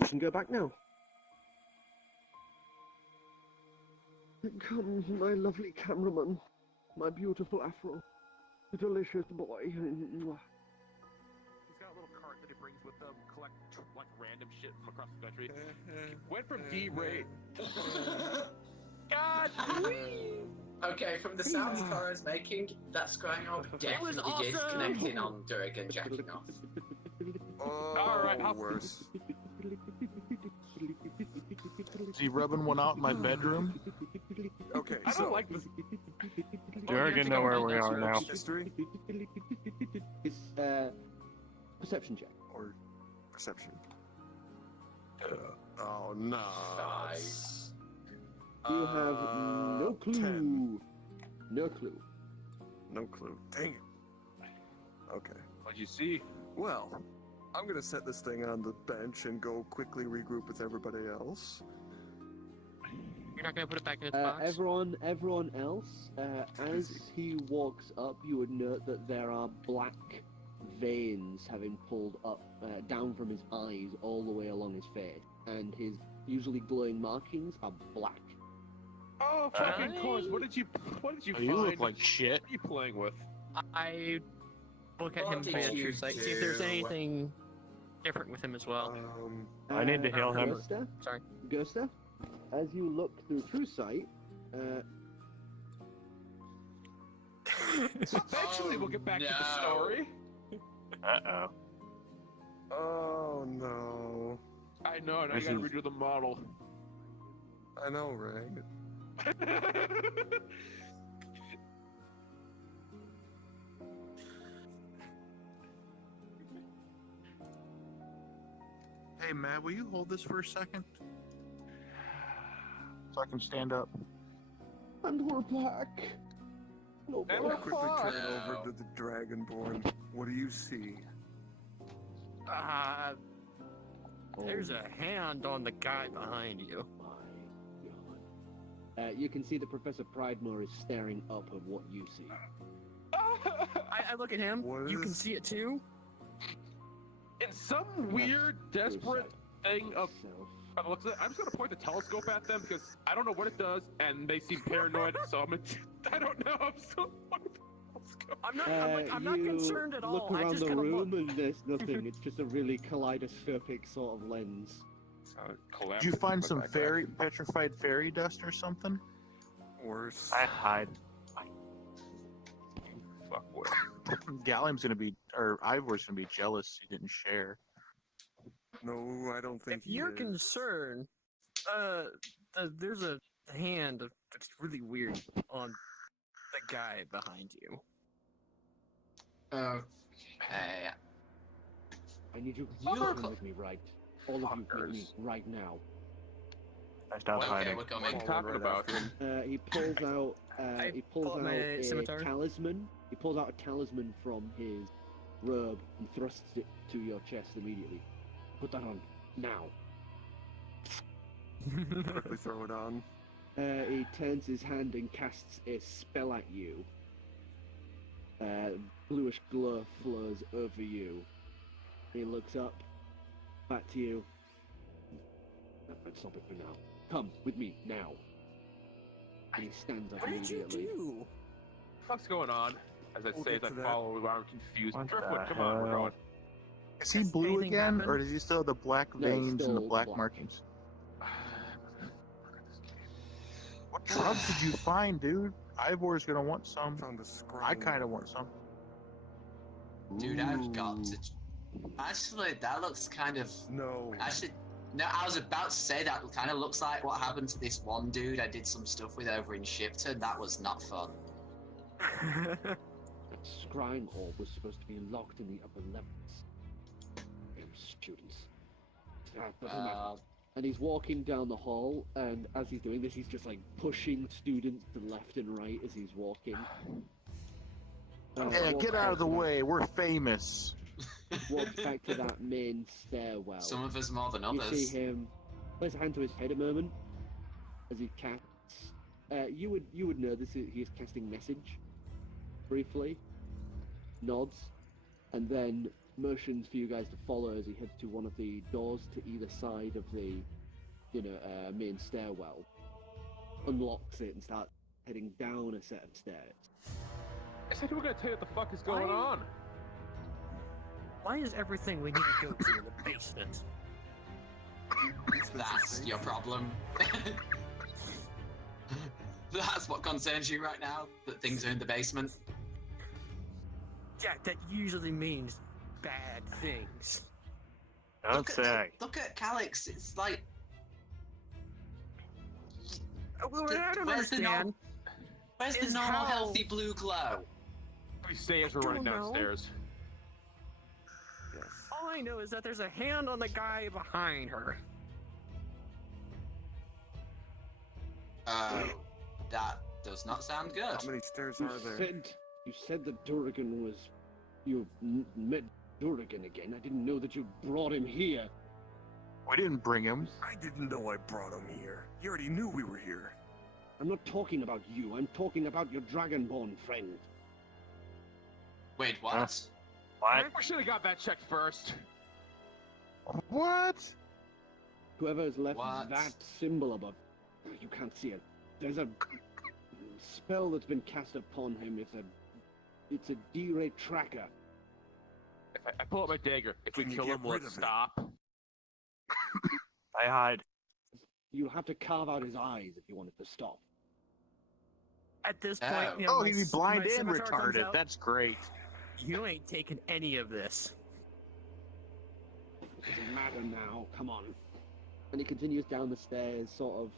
You can go back now. Come, my lovely cameraman. My beautiful afro. The delicious boy. He's got a little cart that he brings with him, collect like random shit from across the country. Went from D-rate. God! Okay, from the sounds Cara's making, that scrying orb definitely is connecting on Durgan jacking off. Oh, alright, worse. Is he rubbing one out in my bedroom? Okay, I don't so like this. Durgan know where we are now. history It's perception check. or perception? Oh no. Nice. You have no clue. 10. No clue. No clue. Dang it. Okay. What'd you see? Well, I'm gonna set this thing on the bench and go quickly regroup with everybody else. You're not gonna put it back in its box? Everyone else, as he walks up, you would note that there are black veins having pulled up, down from his eyes all the way along his face, and his usually glowing markings are black. Oh, fucking course. What did you find? You look like shit. What are you playing with? I look at him What did via you true sight, see if there's do? anything different with him as well. I need to heal him. Sorry. Gusta, as you look through true sight, Eventually, we'll get back to the story. Uh-oh. Oh no. I know, and I gotta redo the model. I know, right? Hey, Matt, will you hold this for a second? So I can stand up. and we're back. No, And boy. we'll quickly turn it over to the Dragonborn. What do you see? There's a hand on the guy behind you. You can see that Professor Pridemore is staring up at what you see. I look at him. You can see it too. In some weird, desperate thing of by the looks of it, I'm just gonna point the telescope at them because I don't know what it does, and they seem paranoid. So I don't know. I'm still pointing the telescope. I'm not concerned at all. Look I around just the kinda room look. and there's nothing. It's just a really kaleidoscopic sort of lens. Did you find some petrified fairy dust or something? Worse. I hide. Fuck what? Gallium's gonna be, or Ivor's gonna be jealous he didn't share. No, I don't think If you're concerned, there's a hand that's really weird on the guy behind you. Okay. I need you to You look come with me, right? All of you with me right now. I stopped Okay, hiding. we're coming. What are you talking about? He pulls out. He pulls pull out out my a scimitar. talisman. He pulls out a talisman from his robe and thrusts it to your chest immediately. Put that on now. Quickly throw it on. He turns his hand and casts a spell at you. Bluish glow flows over you. He looks up, back to you. Let's stop it for now. Come with me now. And he stands up What did you immediately. do? What's going on? As I We'll say, get as I to that. follow around confused. What Driftwood, the come on, we're hell? going. Is he blue anything again, happen? or does he still have the black No, he's veins and the still black black. markings? What drugs did you find, dude? Ivor's gonna want some. Found a scroll. I kind of want some. Dude, I've got to. Actually, that looks kind of. No. Actually, no, I was about to say that kind of looks like what happened to this one dude I did some stuff with over in Shipton. That was not fun. That scrying orb was supposed to be locked in the upper levels. Damn students. Doesn't matter. And he's walking down the hall, and as he's doing this, he's just like pushing students to left and right as he's walking. Yeah, Walks get out of the back to way. We're famous. Walks back to that main stairwell. Some of us more than You others. see him place a hand to his head a moment as he casts. You would know this. He is casting message. Briefly, nods, and then motions for you guys to follow as he heads to one of the doors to either side of the, main stairwell. Unlocks it and starts heading down a set of stairs. I said we were gonna tell you what the fuck is going Why? on. Why is everything we need to go to in the basement? That's your problem. That's what concerns you right now? That things are in the basement? Yeah, that usually means bad things. Don't say. Look at Calix, it's like... I don't Where's the understand. Where's the Is normal how- healthy blue glow? We say as we're running don't know. downstairs. Yes. All I know is that there's a hand on the guy behind her. That does not sound good. How many stairs are there? You said that Durgan was... You met Durgan again. I didn't know that you brought him here. We didn't bring him. I didn't know I brought him here. You already knew we were here. I'm not talking about you. I'm talking about your Dragonborn friend. Wait, what? What? We should have got that checked first. What? Whoever has left What? that symbol above... You can't see it. There's a spell that's been cast upon him. It's a D-ray tracker. If I pull out my dagger, if we Can you kill get him, will rid it of it? stop? I hide. You'll have to carve out his eyes if you want it to stop. At this Oh. point, you know, Oh, my he'd be s- blind my and scimitar comes retarded. out. That's great. You ain't taking any of this. It doesn't matter now. Come on. And he continues down the stairs, sort of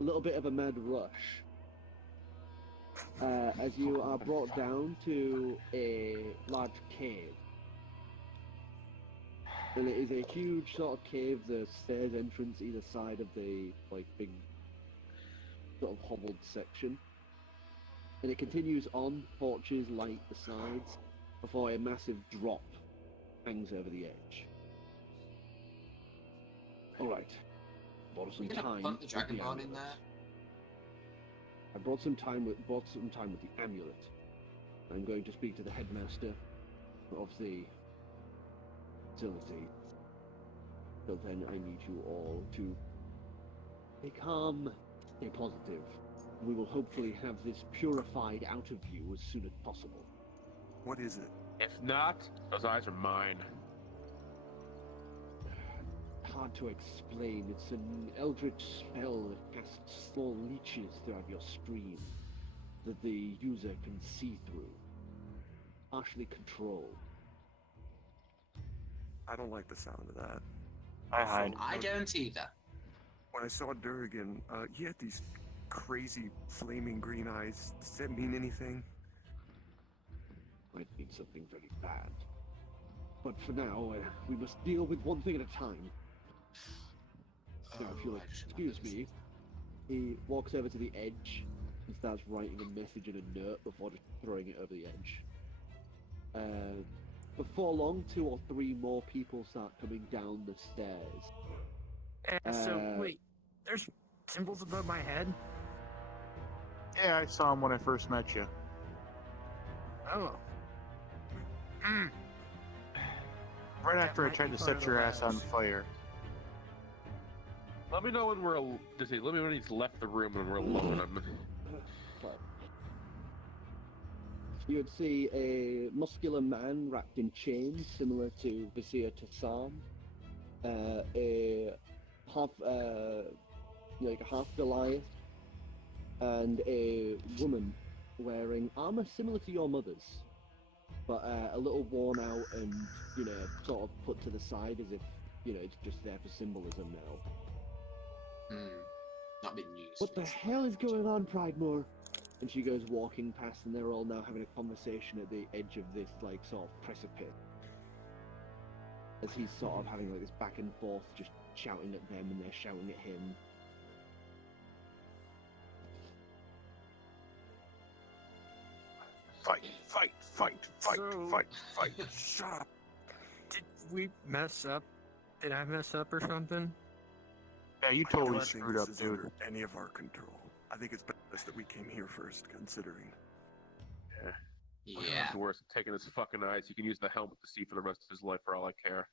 a little bit of a mad rush. As you are brought down to a large cave. And it is a huge sort of cave, the stairs entrance either side of the big sort of hobbled section. And it continues on, torches light the sides, before a massive drop hangs over the edge. Alright. Bought some You gonna time put the with Dragonborn amulet. in there? I brought some time with the amulet. I'm going to speak to the headmaster of the facility. So then I need you all to stay calm, stay positive. We will hopefully have this purified out of you as soon as possible. What is it? If not, those eyes are mine. Hard to explain. It's an eldritch spell that casts small leeches throughout your stream that the user can see through. Partially controlled. I don't like the sound of that. I hide. I don't either. When I saw Durgan, he had these crazy flaming green eyes. Does that mean anything? Might mean something very bad. But for now, we must deal with one thing at a time. Now, if you'll excuse me, he walks over to the edge and starts writing a message in a note before just throwing it over the edge. Before long, 2 or 3 more people start coming down the stairs. So, wait, there's symbols above my head? Yeah, I saw him when I first met you. Oh. Right after I might tried be to part of set the your ass on labs. fire. Let me know when let me know when he's left the room and we're alone. You would see a muscular man wrapped in chains, similar to Vizier Tassam. A half, like a half Goliath, and a woman wearing armor similar to your mother's, but a little worn out and sort of put to the side as if it's just there for symbolism now. Not been used. What the hell is going on, Pridemore? And she goes walking past, and they're all now having a conversation at the edge of this, sort of precipice. As he's sort of having, this back and forth, just shouting at them, and they're shouting at him. Fight, fight, fight, fight, So- fight, fight. Shut up. Did we mess up? Did I mess up or something? Yeah, you I totally don't think screwed this up, is dude. under any of our control. I think it's best that we came here first, considering. Yeah. It's worse. Taking his fucking eyes. He can use the helmet to see for the rest of his life for all I care.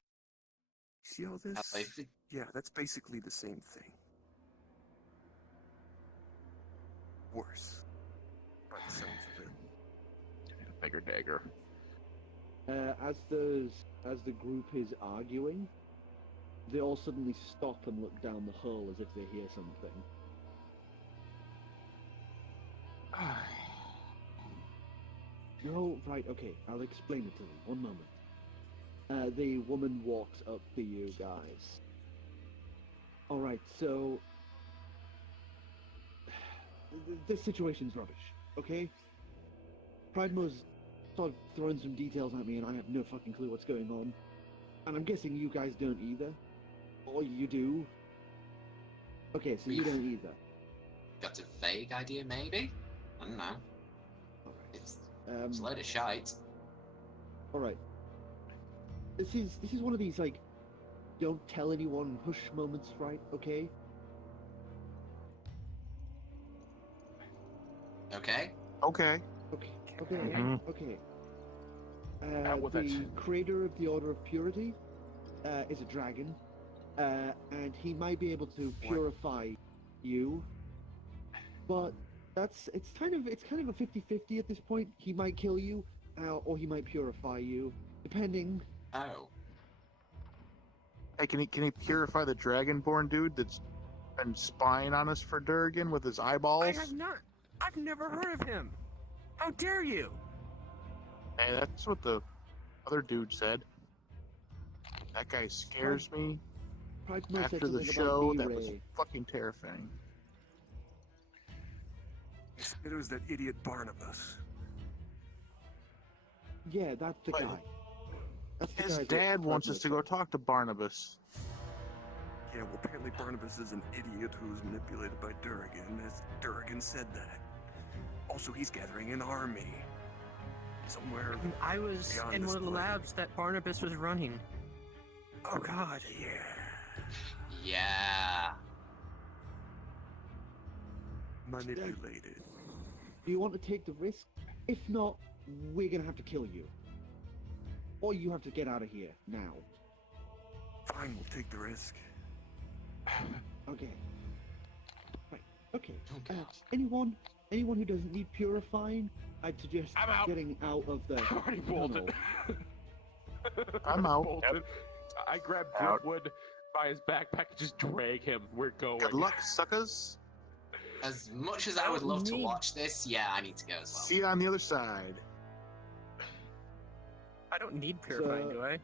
See all this? I think- Yeah, that's basically the same thing. Worse. By the sounds of it. A bigger dagger. As the group is arguing, they all suddenly stop and look down the hall as if they hear something. No, right, okay, I'll explain it to you. One moment. The woman walks up to you guys. Alright, so... This situation's rubbish, okay? Pridemore's sort of throwing some details at me and I have no fucking clue what's going on. And I'm guessing you guys don't either. Or you do. Okay, so you don't either. got a vague idea, maybe. I don't know. It's a load of shite. All right. This is one of these like, don't tell anyone hush moments, right? Okay. Okay. Okay. Okay. The creator of the Order of Purity is a dragon, and he might be able to purify you, but it's kind of a 50-50 at this point. He might kill you, or he might purify you, depending. Oh. Hey, can he purify the dragonborn dude that's been spying on us for Durgan with his eyeballs? I've never heard of him. How dare you? Hey, that's what the other dude said. That guy scares me. After the show, that was fucking terrifying. It was that idiot Barnabas. Yeah, that's the guy. That's the His guy dad wants us to go talk to Barnabas. Yeah, well, apparently Barnabas is an idiot who was manipulated by Durgan, as Durgan said that. Also, he's gathering an army. Somewhere. I was in one of the labs that Barnabas was running. Oh god. Yeah. Manipulated. Do you want to take the risk? If not, we're gonna have to kill you. Or you have to get out of here now. Fine, we'll take the risk. Okay. Right. Okay. Anyone who doesn't need purifying, I'd suggest getting out of the tunnel. I'm out. Bolted. I grab Driftwood by his backpack and just drag him. We're going. Good luck, suckers. As much as I would love to watch this, yeah, I need to go as well. See you on the other side. I don't need purifying, do I?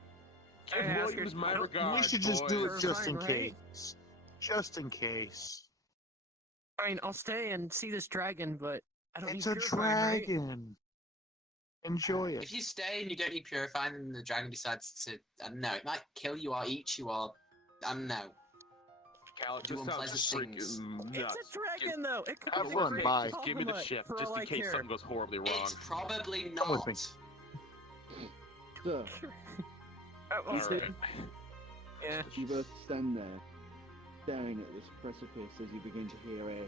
Williams, my regard. We should just do it just in Purifying, case. Just in case. Fine, I'll stay and see this dragon, but I don't It's need a purifying, right? dragon. Enjoy it. If you stay and you don't need purifying, then the dragon decides to, I don't know, it might kill you or eat you or, I don't know. Alex, Do this unpleasant sounds things. nuts. It's a dragon, though. It could Have be fun, great bye. Just give me the compliment ship, for just all in I case care. something goes horribly wrong. It's probably Come with me. not. Sir, Oh, Alright. yeah. you both stand there, staring at this precipice as you begin to hear a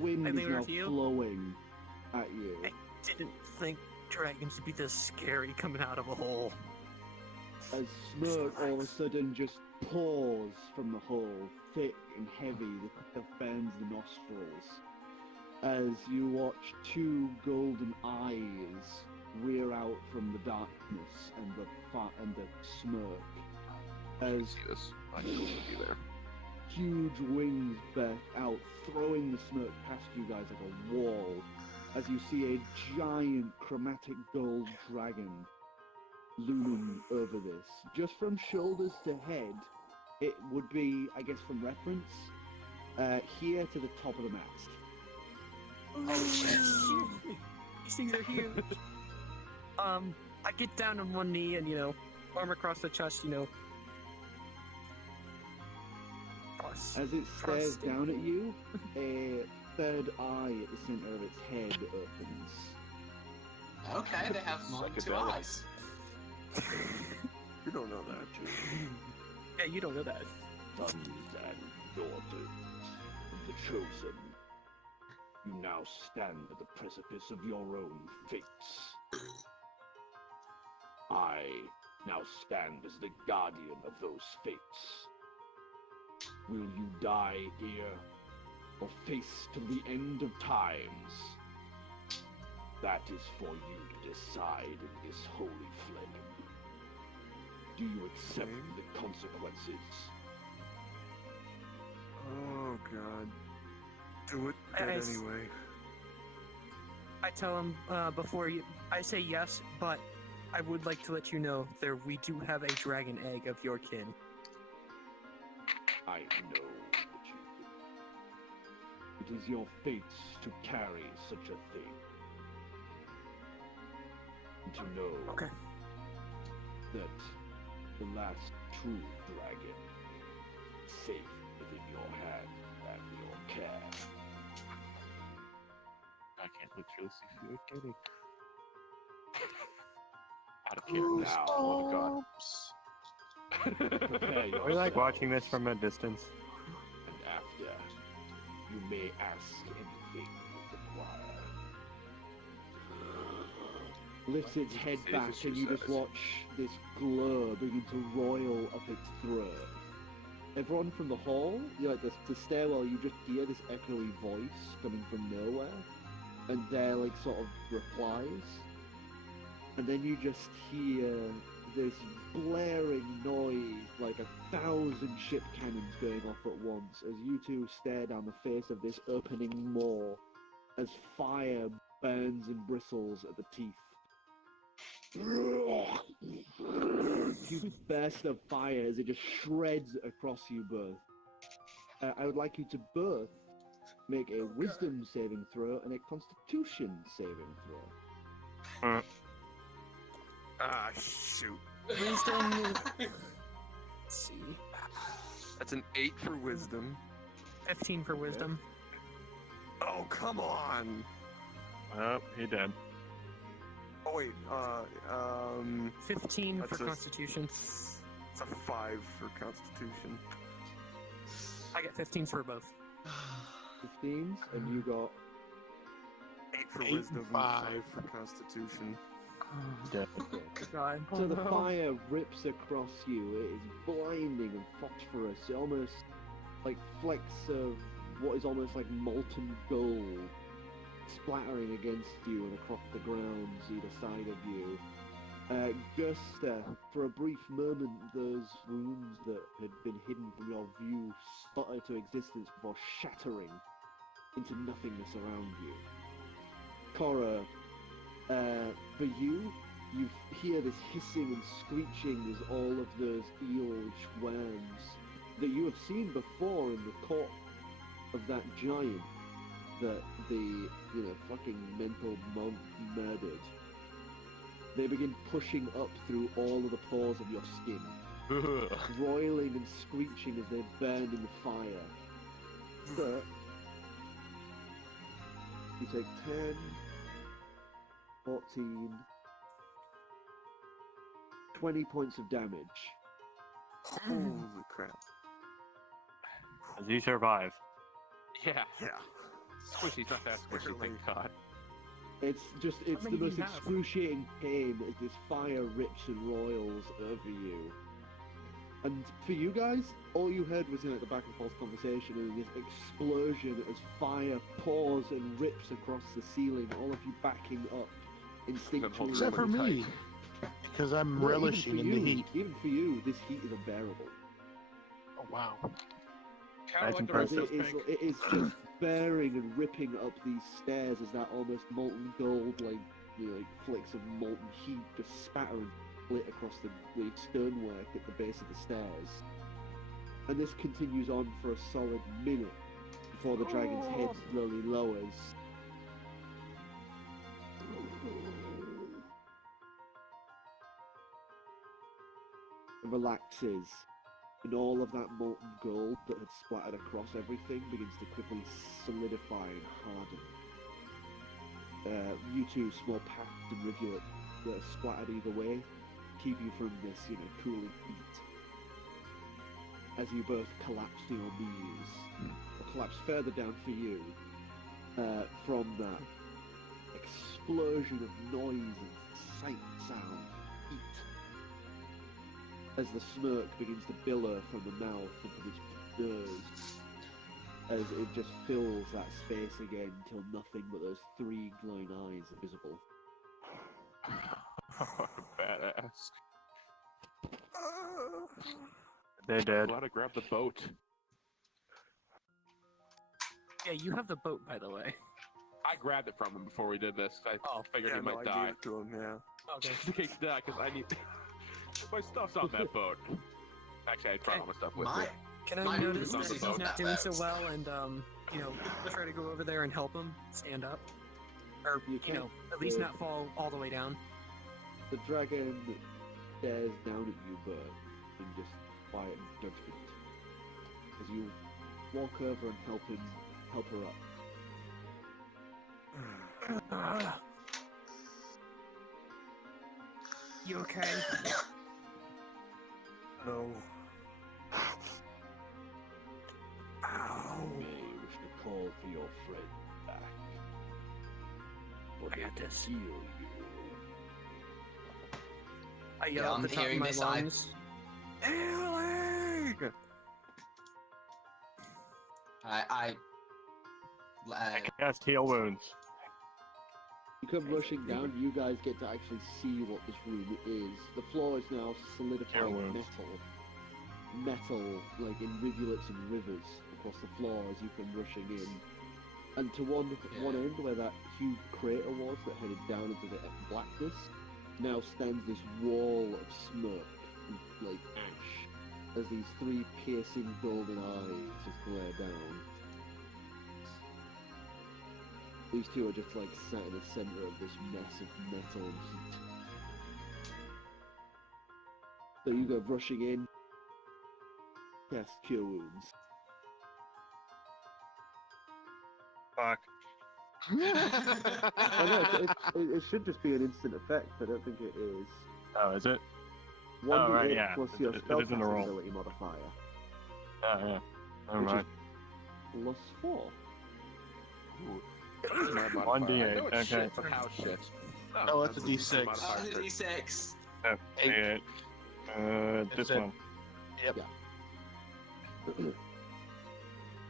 wind I is think now with you. flowing at you. I didn't think dragons would be this scary coming out of a hole. As smoke all of a sudden just pours from the hole, thick and heavy, that bends the nostrils. As you watch two golden eyes rear out from the darkness and the smoke. As I need to be there. huge wings burst out, throwing the smoke past you guys like a wall. As you see a giant chromatic gold dragon looming over this. Just from shoulders to head, it would be, I guess from reference, here to the top of the mast. Oh shit. These things are huge. I get down on one knee and, arm across the chest, As it stares down at you, a third eye at the center of its head opens. Okay, they have more than two Psychedelic. eyes. You don't know that. Yeah, you don't know that. Sons and daughters of the Chosen, you now stand at the precipice of your own fates. I now stand as the guardian of those fates. Will you die here, or face to the end of times? That is for you to decide in this holy flame. Do you accept the consequences? Oh god. Do it I- dead I- anyway. I tell him I say yes, but I would like to let you know we do have a dragon egg of your kin. I know that you do. It is your fate to carry such a thing. And to know that the last true dragon is safe with in your hand and your care. I can't literally see food getting out of character. Now, Oh my god. prepare yourself. We like watching this from a distance. And after, you may ask anything you require. Lifts its head back and you just watch this glow begin to roil up its throat. Everyone from the hall, the stairwell, you just hear this echoey voice coming from nowhere, and they're like sort of replies. And then you just hear this blaring noise, like 1,000 ship cannons going off at once, as you two stare down the face of this opening maw, as fire burns and bristles at the teeth. Huge burst of fire as it just shreds across you both. I would like you to both make a wisdom saving throw and a constitution saving throw. Ah, shoot. Wisdom. Let's see. That's an 8 for wisdom. 15 for wisdom. Oh, come on! Oh, he did. Oh, wait, 15 for that's constitution. It's a 5 for constitution. I get 15s for both. 15s, and you got 8 for 8 wisdom and and 5 5 for constitution. Dead. God. So the fire rips across you. It is blinding and phosphorus. It almost like flecks of what is almost like molten gold splattering against you and across the grounds either side of you. Gusta, for a brief moment, those runes that had been hidden from your view sputter to existence before shattering into nothingness around you. Cora, for you hear this hissing and screeching as all of those eelish worms that you have seen before in the court of that giant that the, fucking mental monk murdered. They begin pushing up through all of the pores of your skin, roiling and screeching as they burn in the fire. But you take 10, 14, 20 points of damage. Holy crap. As you survive. Yeah. Yeah. Squishy's not that squishy, thank God. It's the many do most you have? excruciating pain as this fire rips and roils over you. And for you guys, all you heard was the back and forth conversation and this explosion as fire pours and rips across the ceiling, all of you backing up instinctually. Except for me, because I'm Well, relishing in even for the you- heat. Even for you, this heat is unbearable. Oh, wow. That's As impressive. it is just bearing and ripping up these stairs as that almost molten gold, like flicks of molten heat just spatter and split across the stonework at the base of the stairs. And this continues on for a solid minute before the dragon's head slowly lowers. It relaxes. And all of that molten gold that had splattered across everything begins to quickly solidify and harden. You two, small paths and rivulets that are splattered either way, keep you from this, cooling heat. As you both collapse to your knees, or collapse further down for you, from that explosion of noise and sight, sound, heat. As the smirk begins to billow from the mouth into this nose, as it just fills that space again till nothing but those 3 glowing eyes are visible. Badass. They're dead. Glad I grabbed the boat. Yeah, you have the boat, by the way. I grabbed it from him before we did this. I figured Yeah, he no, might I die. gave it to him, yeah. Okay. Just in case he died, because I need... my stuff's on that boat. Actually, I brought all my stuff with me. Can I My notice boat is that on he's the not boat. doing so well and, try to go over there and help him stand up? Or, at least not fall all the way down? The dragon stares down at you both in just quiet judgment. As you walk over and help her up. You okay? No. You may wish to call for your friend back, but I got this. heal you. I yell I'm at the top of hearing my this, lungs. Healing! I Cast heal wounds. You come rushing down, you guys get to actually see what this room is. The floor is now solidified metal, like in rivulets and rivers across the floor as you come rushing in. And to one end, where that huge crater was that headed down into the blackness, now stands this wall of smoke, like ash, as these three piercing golden eyes just glare down. These two are just like sat in the center of this mess of metal and heat. So you go rushing in, cast Cure Wounds. Fuck. Oh no, it should just be an instant effect. I don't think it is. Oh, is it? 1d8 right, yeah. plus your It spellcasting isn't a roll. ability modifier. Oh, yeah. Never Which mind. Plus 4. My modifier. 1d8, I know it's okay. shit for house shit. Oh, that's a D6. modifier for- D6. Oh, D8. This it. one. Yep.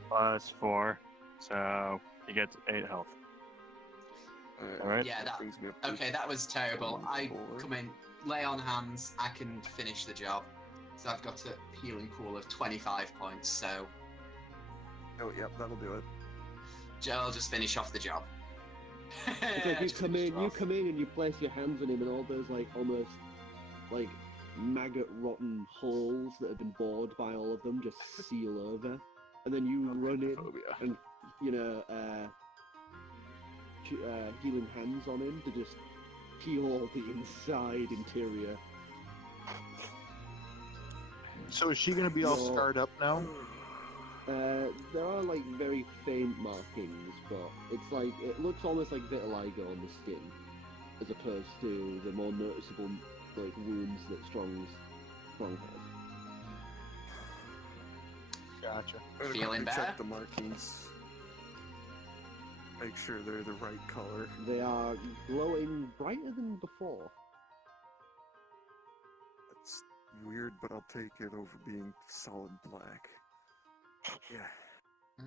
Plus 4. So, he gets 8 health. Alright. Yeah, that. brings me up to Okay, that was terrible. I 4. come in, lay on hands. I can finish the job. So I've got a healing pool of 25 points. So Oh, yep, that'll do it. I'll just finish off the job. It's like Just you finish it off. come in and you place your hands on him and all those like almost like maggot rotten holes that have been bored by all of them just seal over. And then you run in Phobia. and, healing hands on him to just heal the interior. So is she gonna be all No. scarred up now? There are like very faint markings, but it's like it looks almost like vitiligo on the skin, as opposed to the more noticeable like wounds that Strong has. Gotcha. Better Feeling quickly better? check the markings. Make sure they're the right color. They are glowing brighter than before. That's weird, but I'll take it over being solid black. Yeah.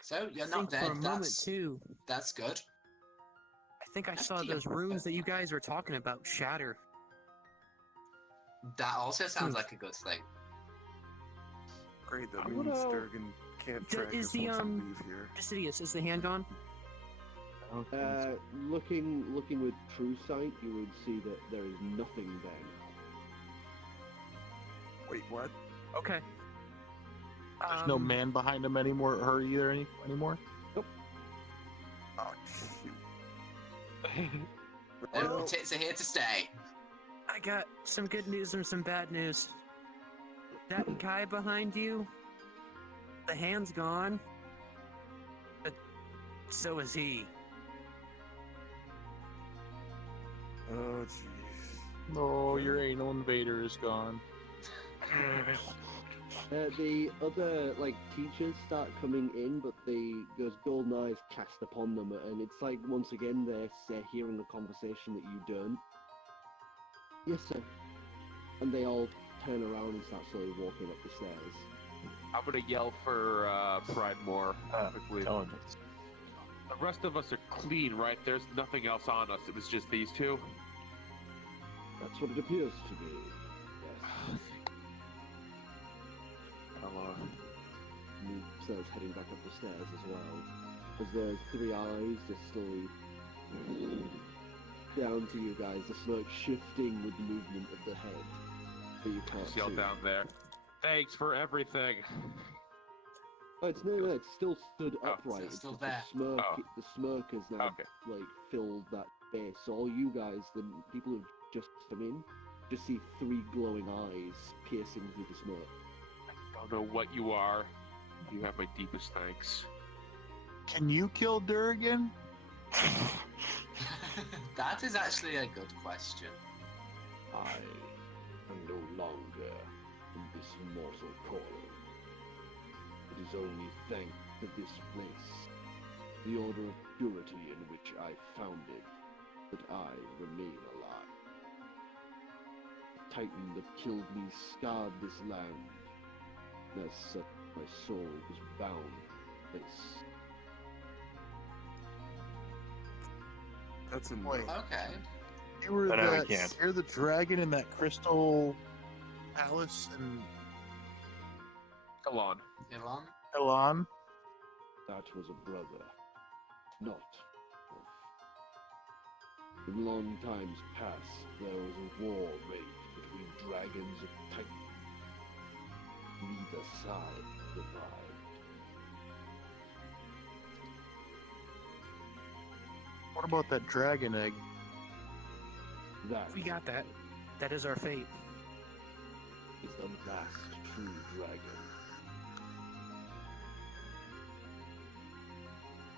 So you're I not think dead. for a moment too. That's good. I think I saw Empty those rooms that you guys were talking about shatter. That also sounds like a good thing. Great, that I means wanna- Durgan can't track Is us the once we leave here. Dissidious, is the hand gone? Looking with true sight, you would see that there is nothing there now. Wait, what? Okay. There's no man behind him anymore, her either anymore? Oh, shoot. Them tits are here to stay. I got some good news and some bad news. That guy behind you, the hand's gone, but so is he. Oh, jeez. No, your anal invader is gone. The other like teachers start coming in, but those golden eyes cast upon them, and it's like once again they're hearing a conversation that you don't. Yes, sir. And they all turn around and start slowly walking up the stairs. I'm gonna yell for Pridemore quickly. The rest of us are clean, right? There's nothing else on us. It was just these two. That's what it appears to be. Yes. And he starts heading back up the stairs as well. As there's three eyes just slowly down to you guys, the smoke shifting with the movement of the head. But you can't Just yell see. down there. Thanks for everything. Oh, it's it's still stood upright. it's still just there. The smoke has now like filled that base. So all you guys, the people who've just come in, just see three glowing eyes piercing through the smoke. I don't know what you are, You have my deepest thanks. Can you kill Durgan? That is actually a good question. I am no longer in this mortal coil. It is only thanks to this place, the order of purity in which I founded, that I remain alive. The Titan that killed me scarred this land, and as such my soul was bound to this. That's a Wait. Okay. You were But now we the can't. you're the dragon in that crystal palace in Elon. Elon? Elan? That was a brother, not of. In long times past, there was a war raged between dragons and titans. Neither side survived. What about that dragon egg? That We got that. That is our fate. is the last true dragon.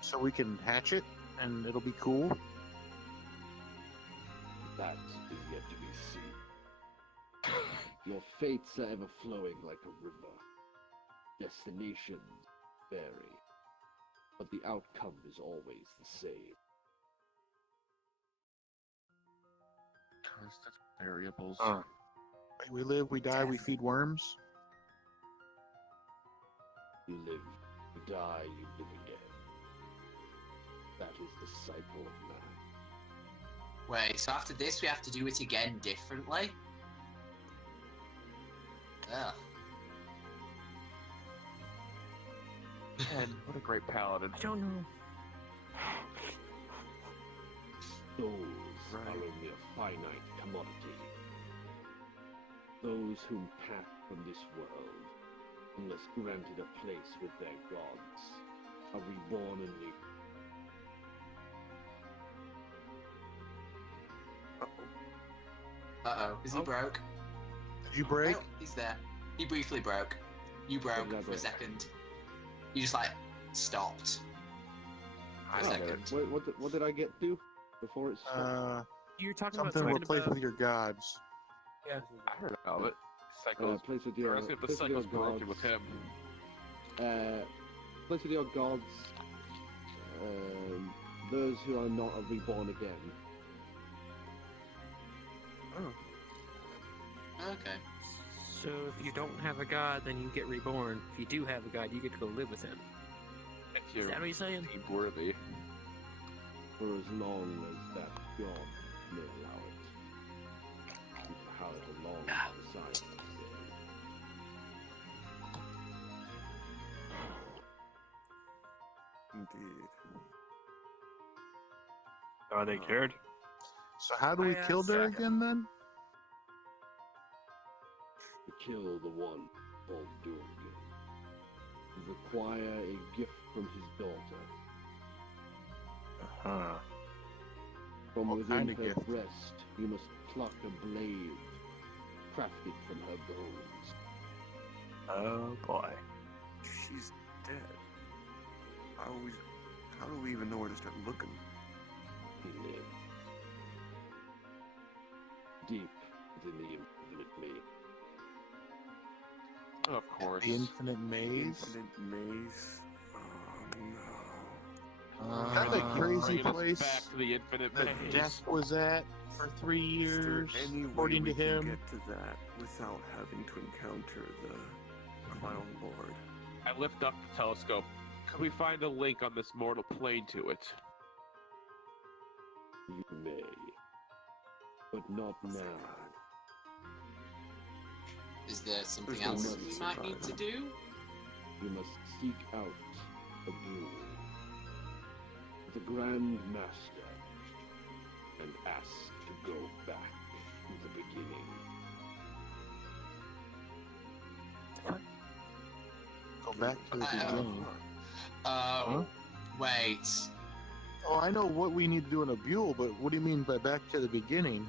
So we can hatch it and it'll be cool? That is yet to be seen. Your fates are ever flowing like a river. Destinations vary, but the outcome is always the same. Constant variables. We live, we die, we feed worms? You live, you die, you live again. That is the cycle of man. Wait, so after this we have to do it again differently? Ugh. Man, what a great paladin. I don't know. Souls are only a finite commodity. Those whom pass from this world, unless granted a place with their gods, are reborn anew. Uh-oh. Is he broke? Did you break? Oh, he's there. He briefly broke. You broke for a second. You just, like, stopped. For a second. Wait, what did I get to before it stopped? You're talking Something about replace about... with your gods. Yeah. I heard about it. Cycles. Place with your, if the place with your cycle's broken with gods. him. Place with your gods. Those who are not reborn again. Oh. Okay. So if you don't have a god, then you get reborn. If you do have a god, you get to go live with him. If Is you're that what you're saying? worthy. For as long as that god may allow it. And for however long he decides to stay. Indeed. Are they cured? So how do we kill Durgan then? To kill the one called Durgan, you require a gift from his daughter. Huh. From What within kind of her gift? breast, you must pluck a blade, crafted from her bones. Oh boy. She's dead. How do we even know where to start looking? He lived. Deep within the infinite me. Of course. The infinite maze? Infinite maze. Oh no. That's a crazy Bringing us place back to the infinite that maze. Death was at for 3 years, Is there any according way to we him. can get to that without having to encounter the Clown Lord? I lift up the telescope. Could we find a link on this mortal plane to it? You may, but not now. Is there something There's no else money we might need to do? You must seek out a duel with the Grand Master and ask to go back to the beginning. Go back to the beginning. Wait. Oh, I know what we need to do in a buell, but what do you mean by back to the beginning?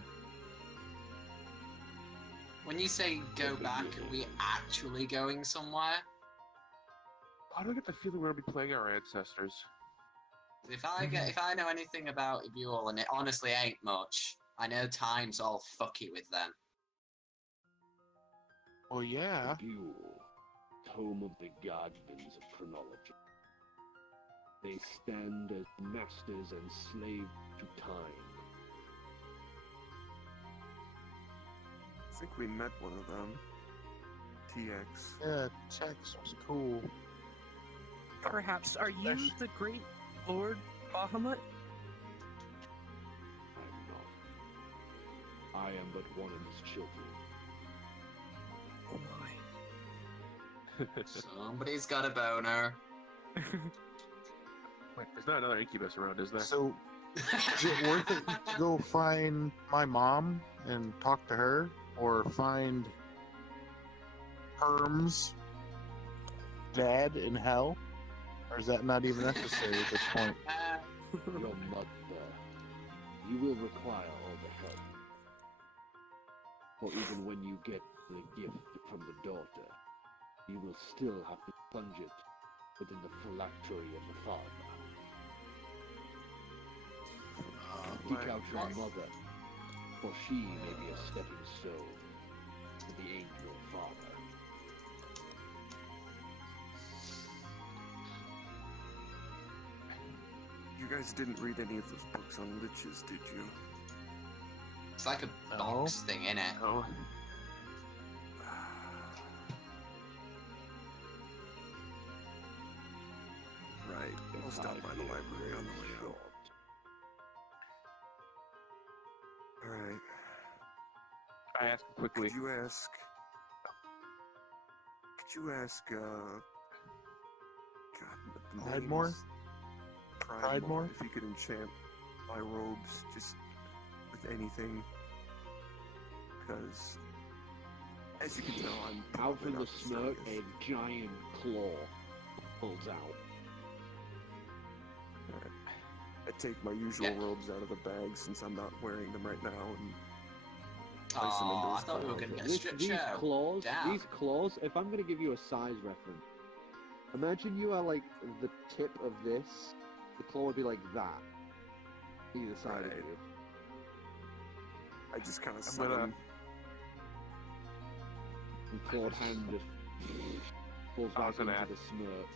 When you say go back, are we actually going somewhere? How do I get the feeling we're gonna be playing our ancestors? If I know anything about you all, and it honestly ain't much, I know time's all fucky with them. Well, yeah. Buell, home of the guardians of chronology. They stand as masters and slaves to time. I think we met one of them. TX. Yeah, Tex was cool. Perhaps, are you the great Lord Bahamut? I'm not. I am but one of his children. Oh my. Somebody's got a boner. Wait, there's not another incubus around, is there? So, is it worth it to go find my mom and talk to her? Or find Herm's dad in hell? Or is that not even necessary at this point? Your mother. You will require all the help. For even when you get the gift from the daughter, you will still have to plunge it within the phylactery of the father. Seek out your mother, for she may be a stepping stone to the angel father. You guys didn't read any of those books on liches, did you? It's like a box thing, innit? Oh. Right. I'll stop by the library on the way out. Alright. I ask quickly. Could you ask, God, the Pridemore? names? Pridemore? If you could enchant my robes just with anything. Because, as you can tell, I'm Out from probably the not smoke, strongest. a giant claw pulls out. Alright. I take my usual robes out of the bag since I'm not wearing them right now and place them into Oh, I his thought we were pocket. gonna get a strip These show. claws, Damn. these claws, if I'm gonna give you a size reference, imagine you are like the tip of this, the claw would be like that. Either side of Right. you. I just kind of I'm set gonna- them. And clawed hand just falls I back was gonna into ask- the smirk.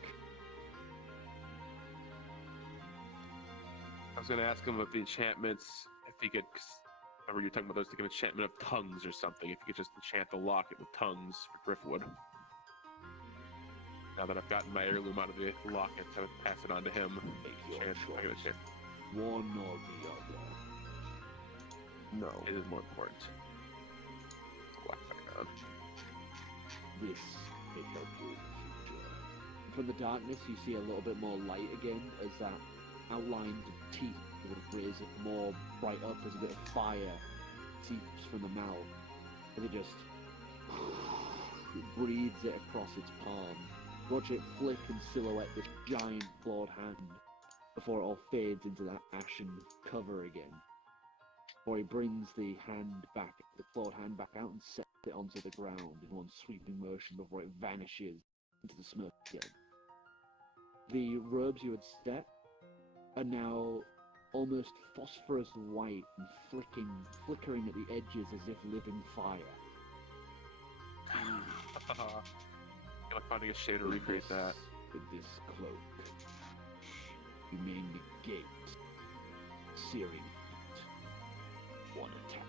I was gonna ask him if the enchantments, if he could. Remember you were talking about those, like an enchantment of tongues or something. If you could just enchant the locket with tongues for Driftwood. Now that I've gotten my heirloom out of the locket, I would pass it on to him. Make your Chance, I get a choice. chance. One or the other. No. It is more important. Black background. This may help you in the future. From the darkness, you see a little bit more light again as that outlined teeth with a razor more bright up as a bit of fire seeps from the mouth. And it just breathes it across its palm. Watch it flick and silhouette this giant clawed hand before it all fades into that ashen cover again. Before he brings the hand back, the clawed hand back out and sets it onto the ground in one sweeping motion before it vanishes into the smoke again. The robes you had set are now almost phosphorus white and flickering at the edges as if living fire. I'm finding a shade to recreate that. With this cloak, you may negate searing heat. One attack.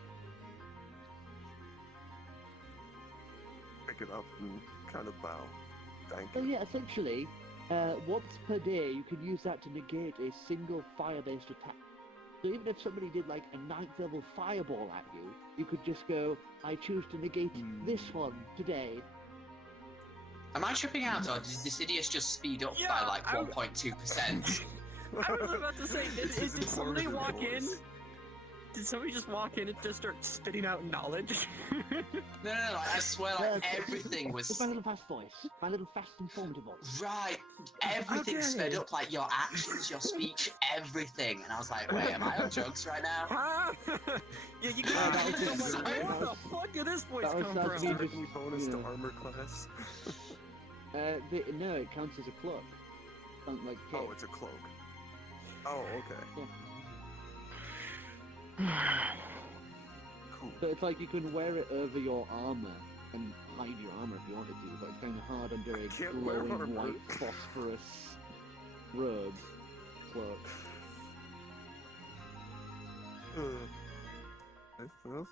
Pick it up and kind of bow. Thank Oh you. yeah, essentially, once per day you can use that to negate a single fire-based attack. So even if somebody did like a 9th level fireball at you, you could just go, I choose to negate this one today. Am I tripping out, or did Decidius just speed up by like 1.2%? I was about to say, did somebody walk in? Did somebody just walk in and just start spitting out knowledge? No, I swear, like, everything was... It's my little fast voice. My little fast informative voice. Right, everything Okay. sped up, like your actions, your speech, everything. And I was like, wait, am I on drugs right now? Yeah, you can where the fuck did this voice That was come that from? me just, Bonus you to know. armor class. No, it counts as a cloak. Like Oh, it's a cloak. Oh, okay. Cool. So it's like you can wear it over your armor and hide your armor if you wanted to, but it's kind of hard under a can't wear glowing armor. white phosphorus robe cloak. Well,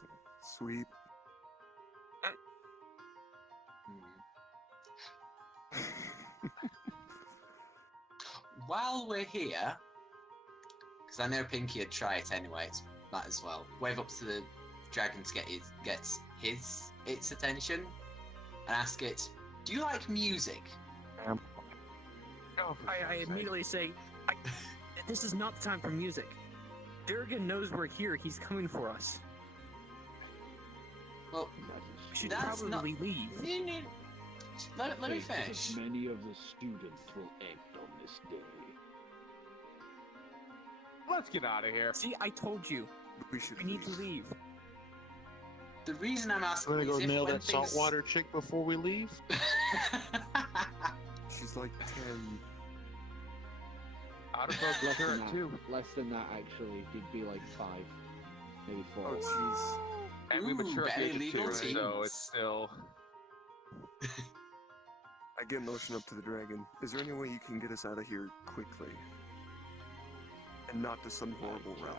sweet. While we're here, because I know Pinky would try it anyway, might as well wave up to the dragon to get its attention and ask it, "Do you like music?" I immediately say, this is not the time for music. Durgan knows we're here. He's coming for us. Well, we should that's probably leave. Let me finish. Many of the students will act on this day. Let's get out of here. See, I told you. We need to leave. The reason I'm asking We're gonna is go if nail when that saltwater chick before we leave. She's like 10. Out of Less than turret that. too. Less than that, actually. It'd be like 5, maybe 4. Oh, jeez. And we mature at the very age of legal 2, so teens. it's still. I get motion up to the dragon. Is there any way you can get us out of here quickly? And not to some horrible realm?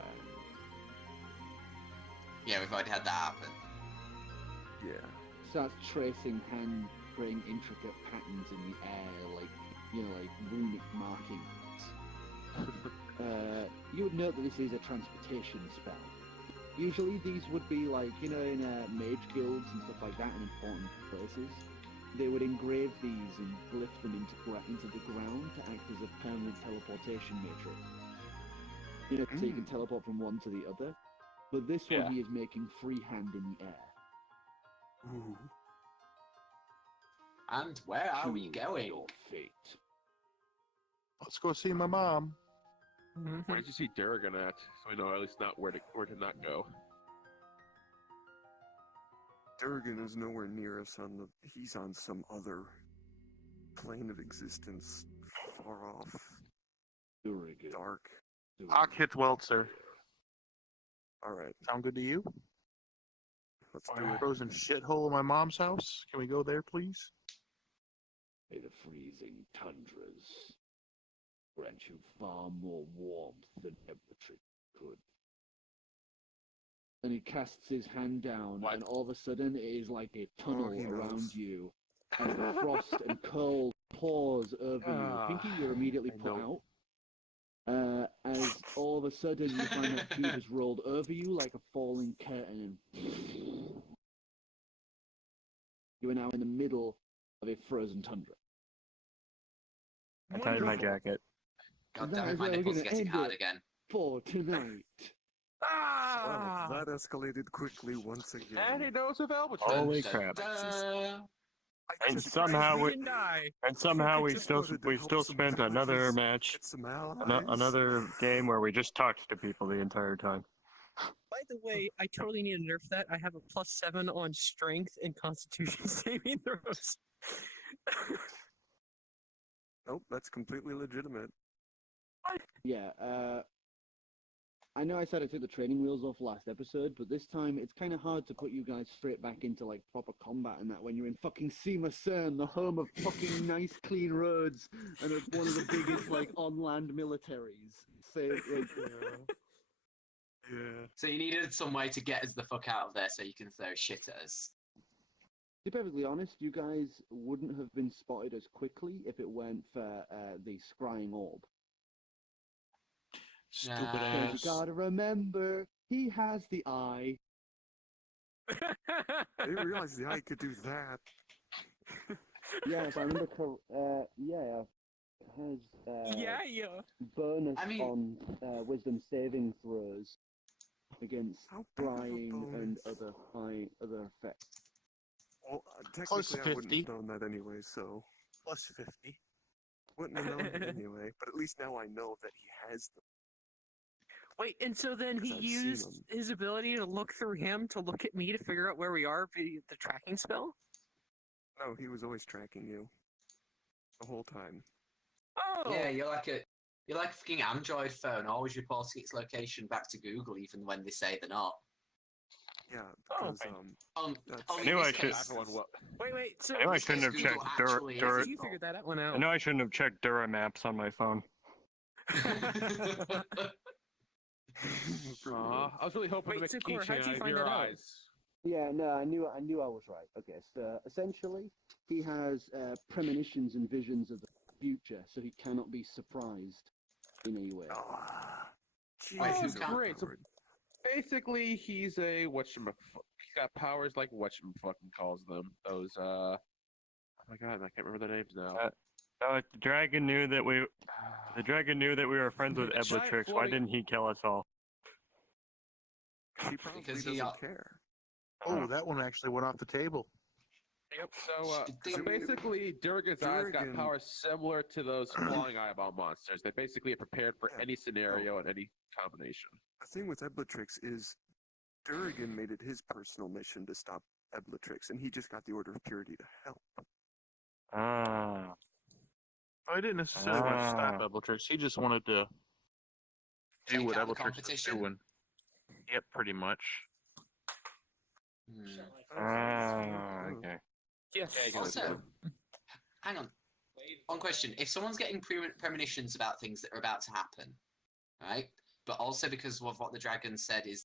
Yeah, we've already had that happen. Yeah. Starts tracing hand, creating intricate patterns in the air, like, like runic markings. You would note that this is a transportation spell. Usually these would be like, in mage guilds and stuff like that in important places. They would engrave these and lift them into the ground to act as a permanent teleportation matrix. So you can teleport from one to the other. But this one he is making freehand in the air. Ooh. And where are we Choose going? your fate. Let's go see my mom. Where did you see Durgan at? So we know at least not where to not go. Durgan is nowhere near us he's on some other plane of existence, far off. Durgan. Dark. Hawk hits Weltzer. Alright, Sound good to you? let's do it. Frozen shithole in my mom's house. Can we go there, please? May the freezing tundras grant you far more warmth than Epitrix could. And he casts his hand down, and all of a sudden it is like a tunnel he around knows. you, as the frost and cold pours over you. Pinky, you're immediately put out. As all of a sudden you find that cube has rolled over you like a falling curtain, and you are now in the middle of a frozen tundra. I tied my jacket. God That damn it, is my where we're nipples are gonna getting end hard it. again. For tonight. Well, that escalated quickly once again. And he knows of Albatross. Holy crap! Duh. And somehow we still some spent villages, another match, Get some allies. another game where we just talked to people the entire time. By the way, I totally need to nerf that. I have a +7 on strength and constitution saving throws. Nope, that's completely legitimate. Yeah, I know I said I took the training wheels off last episode, but this time it's kind of hard to put you guys straight back into like proper combat and that when you're in fucking Sima Cern, the home of fucking nice clean roads and it's one of the biggest like on-land militaries. So, like, Yeah. So you needed some way to get us the fuck out of there so you can throw shit at us. to be perfectly honest, you guys wouldn't have been spotted as quickly if it weren't for the scrying orb. Stupid Because ass. you gotta remember, he has the eye. I didn't realize the eye could do that. Yeah, if I remember yeah, it has yeah. bonus I mean- on wisdom saving throws against How big of a flying and bonus? other effects. Well, Close to technically I wouldn't 50. have known that anyway, so Plus 50. wouldn't have known it anyway. But at least now I know that he has them. Wait, and so then he 'Cause I've seen used him. his ability to look through him to look at me to figure out where we are via the tracking spell? No, he was always tracking you. the whole time. Oh! Yeah, you're like a fucking Android phone, always reporting its location back to Google, even when they say they're not. Yeah, Oh, because I knew I should. Wait, so I knew I shouldn't have checked you figured that one out. I know I shouldn't have checked Duramaps on my phone. I was really hoping to make a Sukor, how'd you keychain out of find your that out? eyes. Yeah, no, I knew I was right. Okay, so essentially, he has premonitions and visions of the future, so he cannot be surprised in any way. Oh, great. So basically, he's a he's got powers like whatchamfucking calls them. Those oh my god, I can't remember their names now. The dragon knew that we were friends with Eblatrix. Why didn't he kill us all? He probably Because doesn't care. Oh, that one actually went off the table. Yep. So basically, Durgan's eyes got powers similar to those flying eyeball monsters. They basically are prepared for any scenario and any combination. The thing with Eblatrix is Durgan made it his personal mission to stop Eblatrix, and he just got the Order of Purity to help. Ah. I didn't necessarily want to stop Eblatrix. He just wanted to do what Eblatrix was doing. Yep, pretty much. Okay. Yes. Also, hang on. One question. If someone's getting premonitions about things that are about to happen, right? But also because of what the dragon said is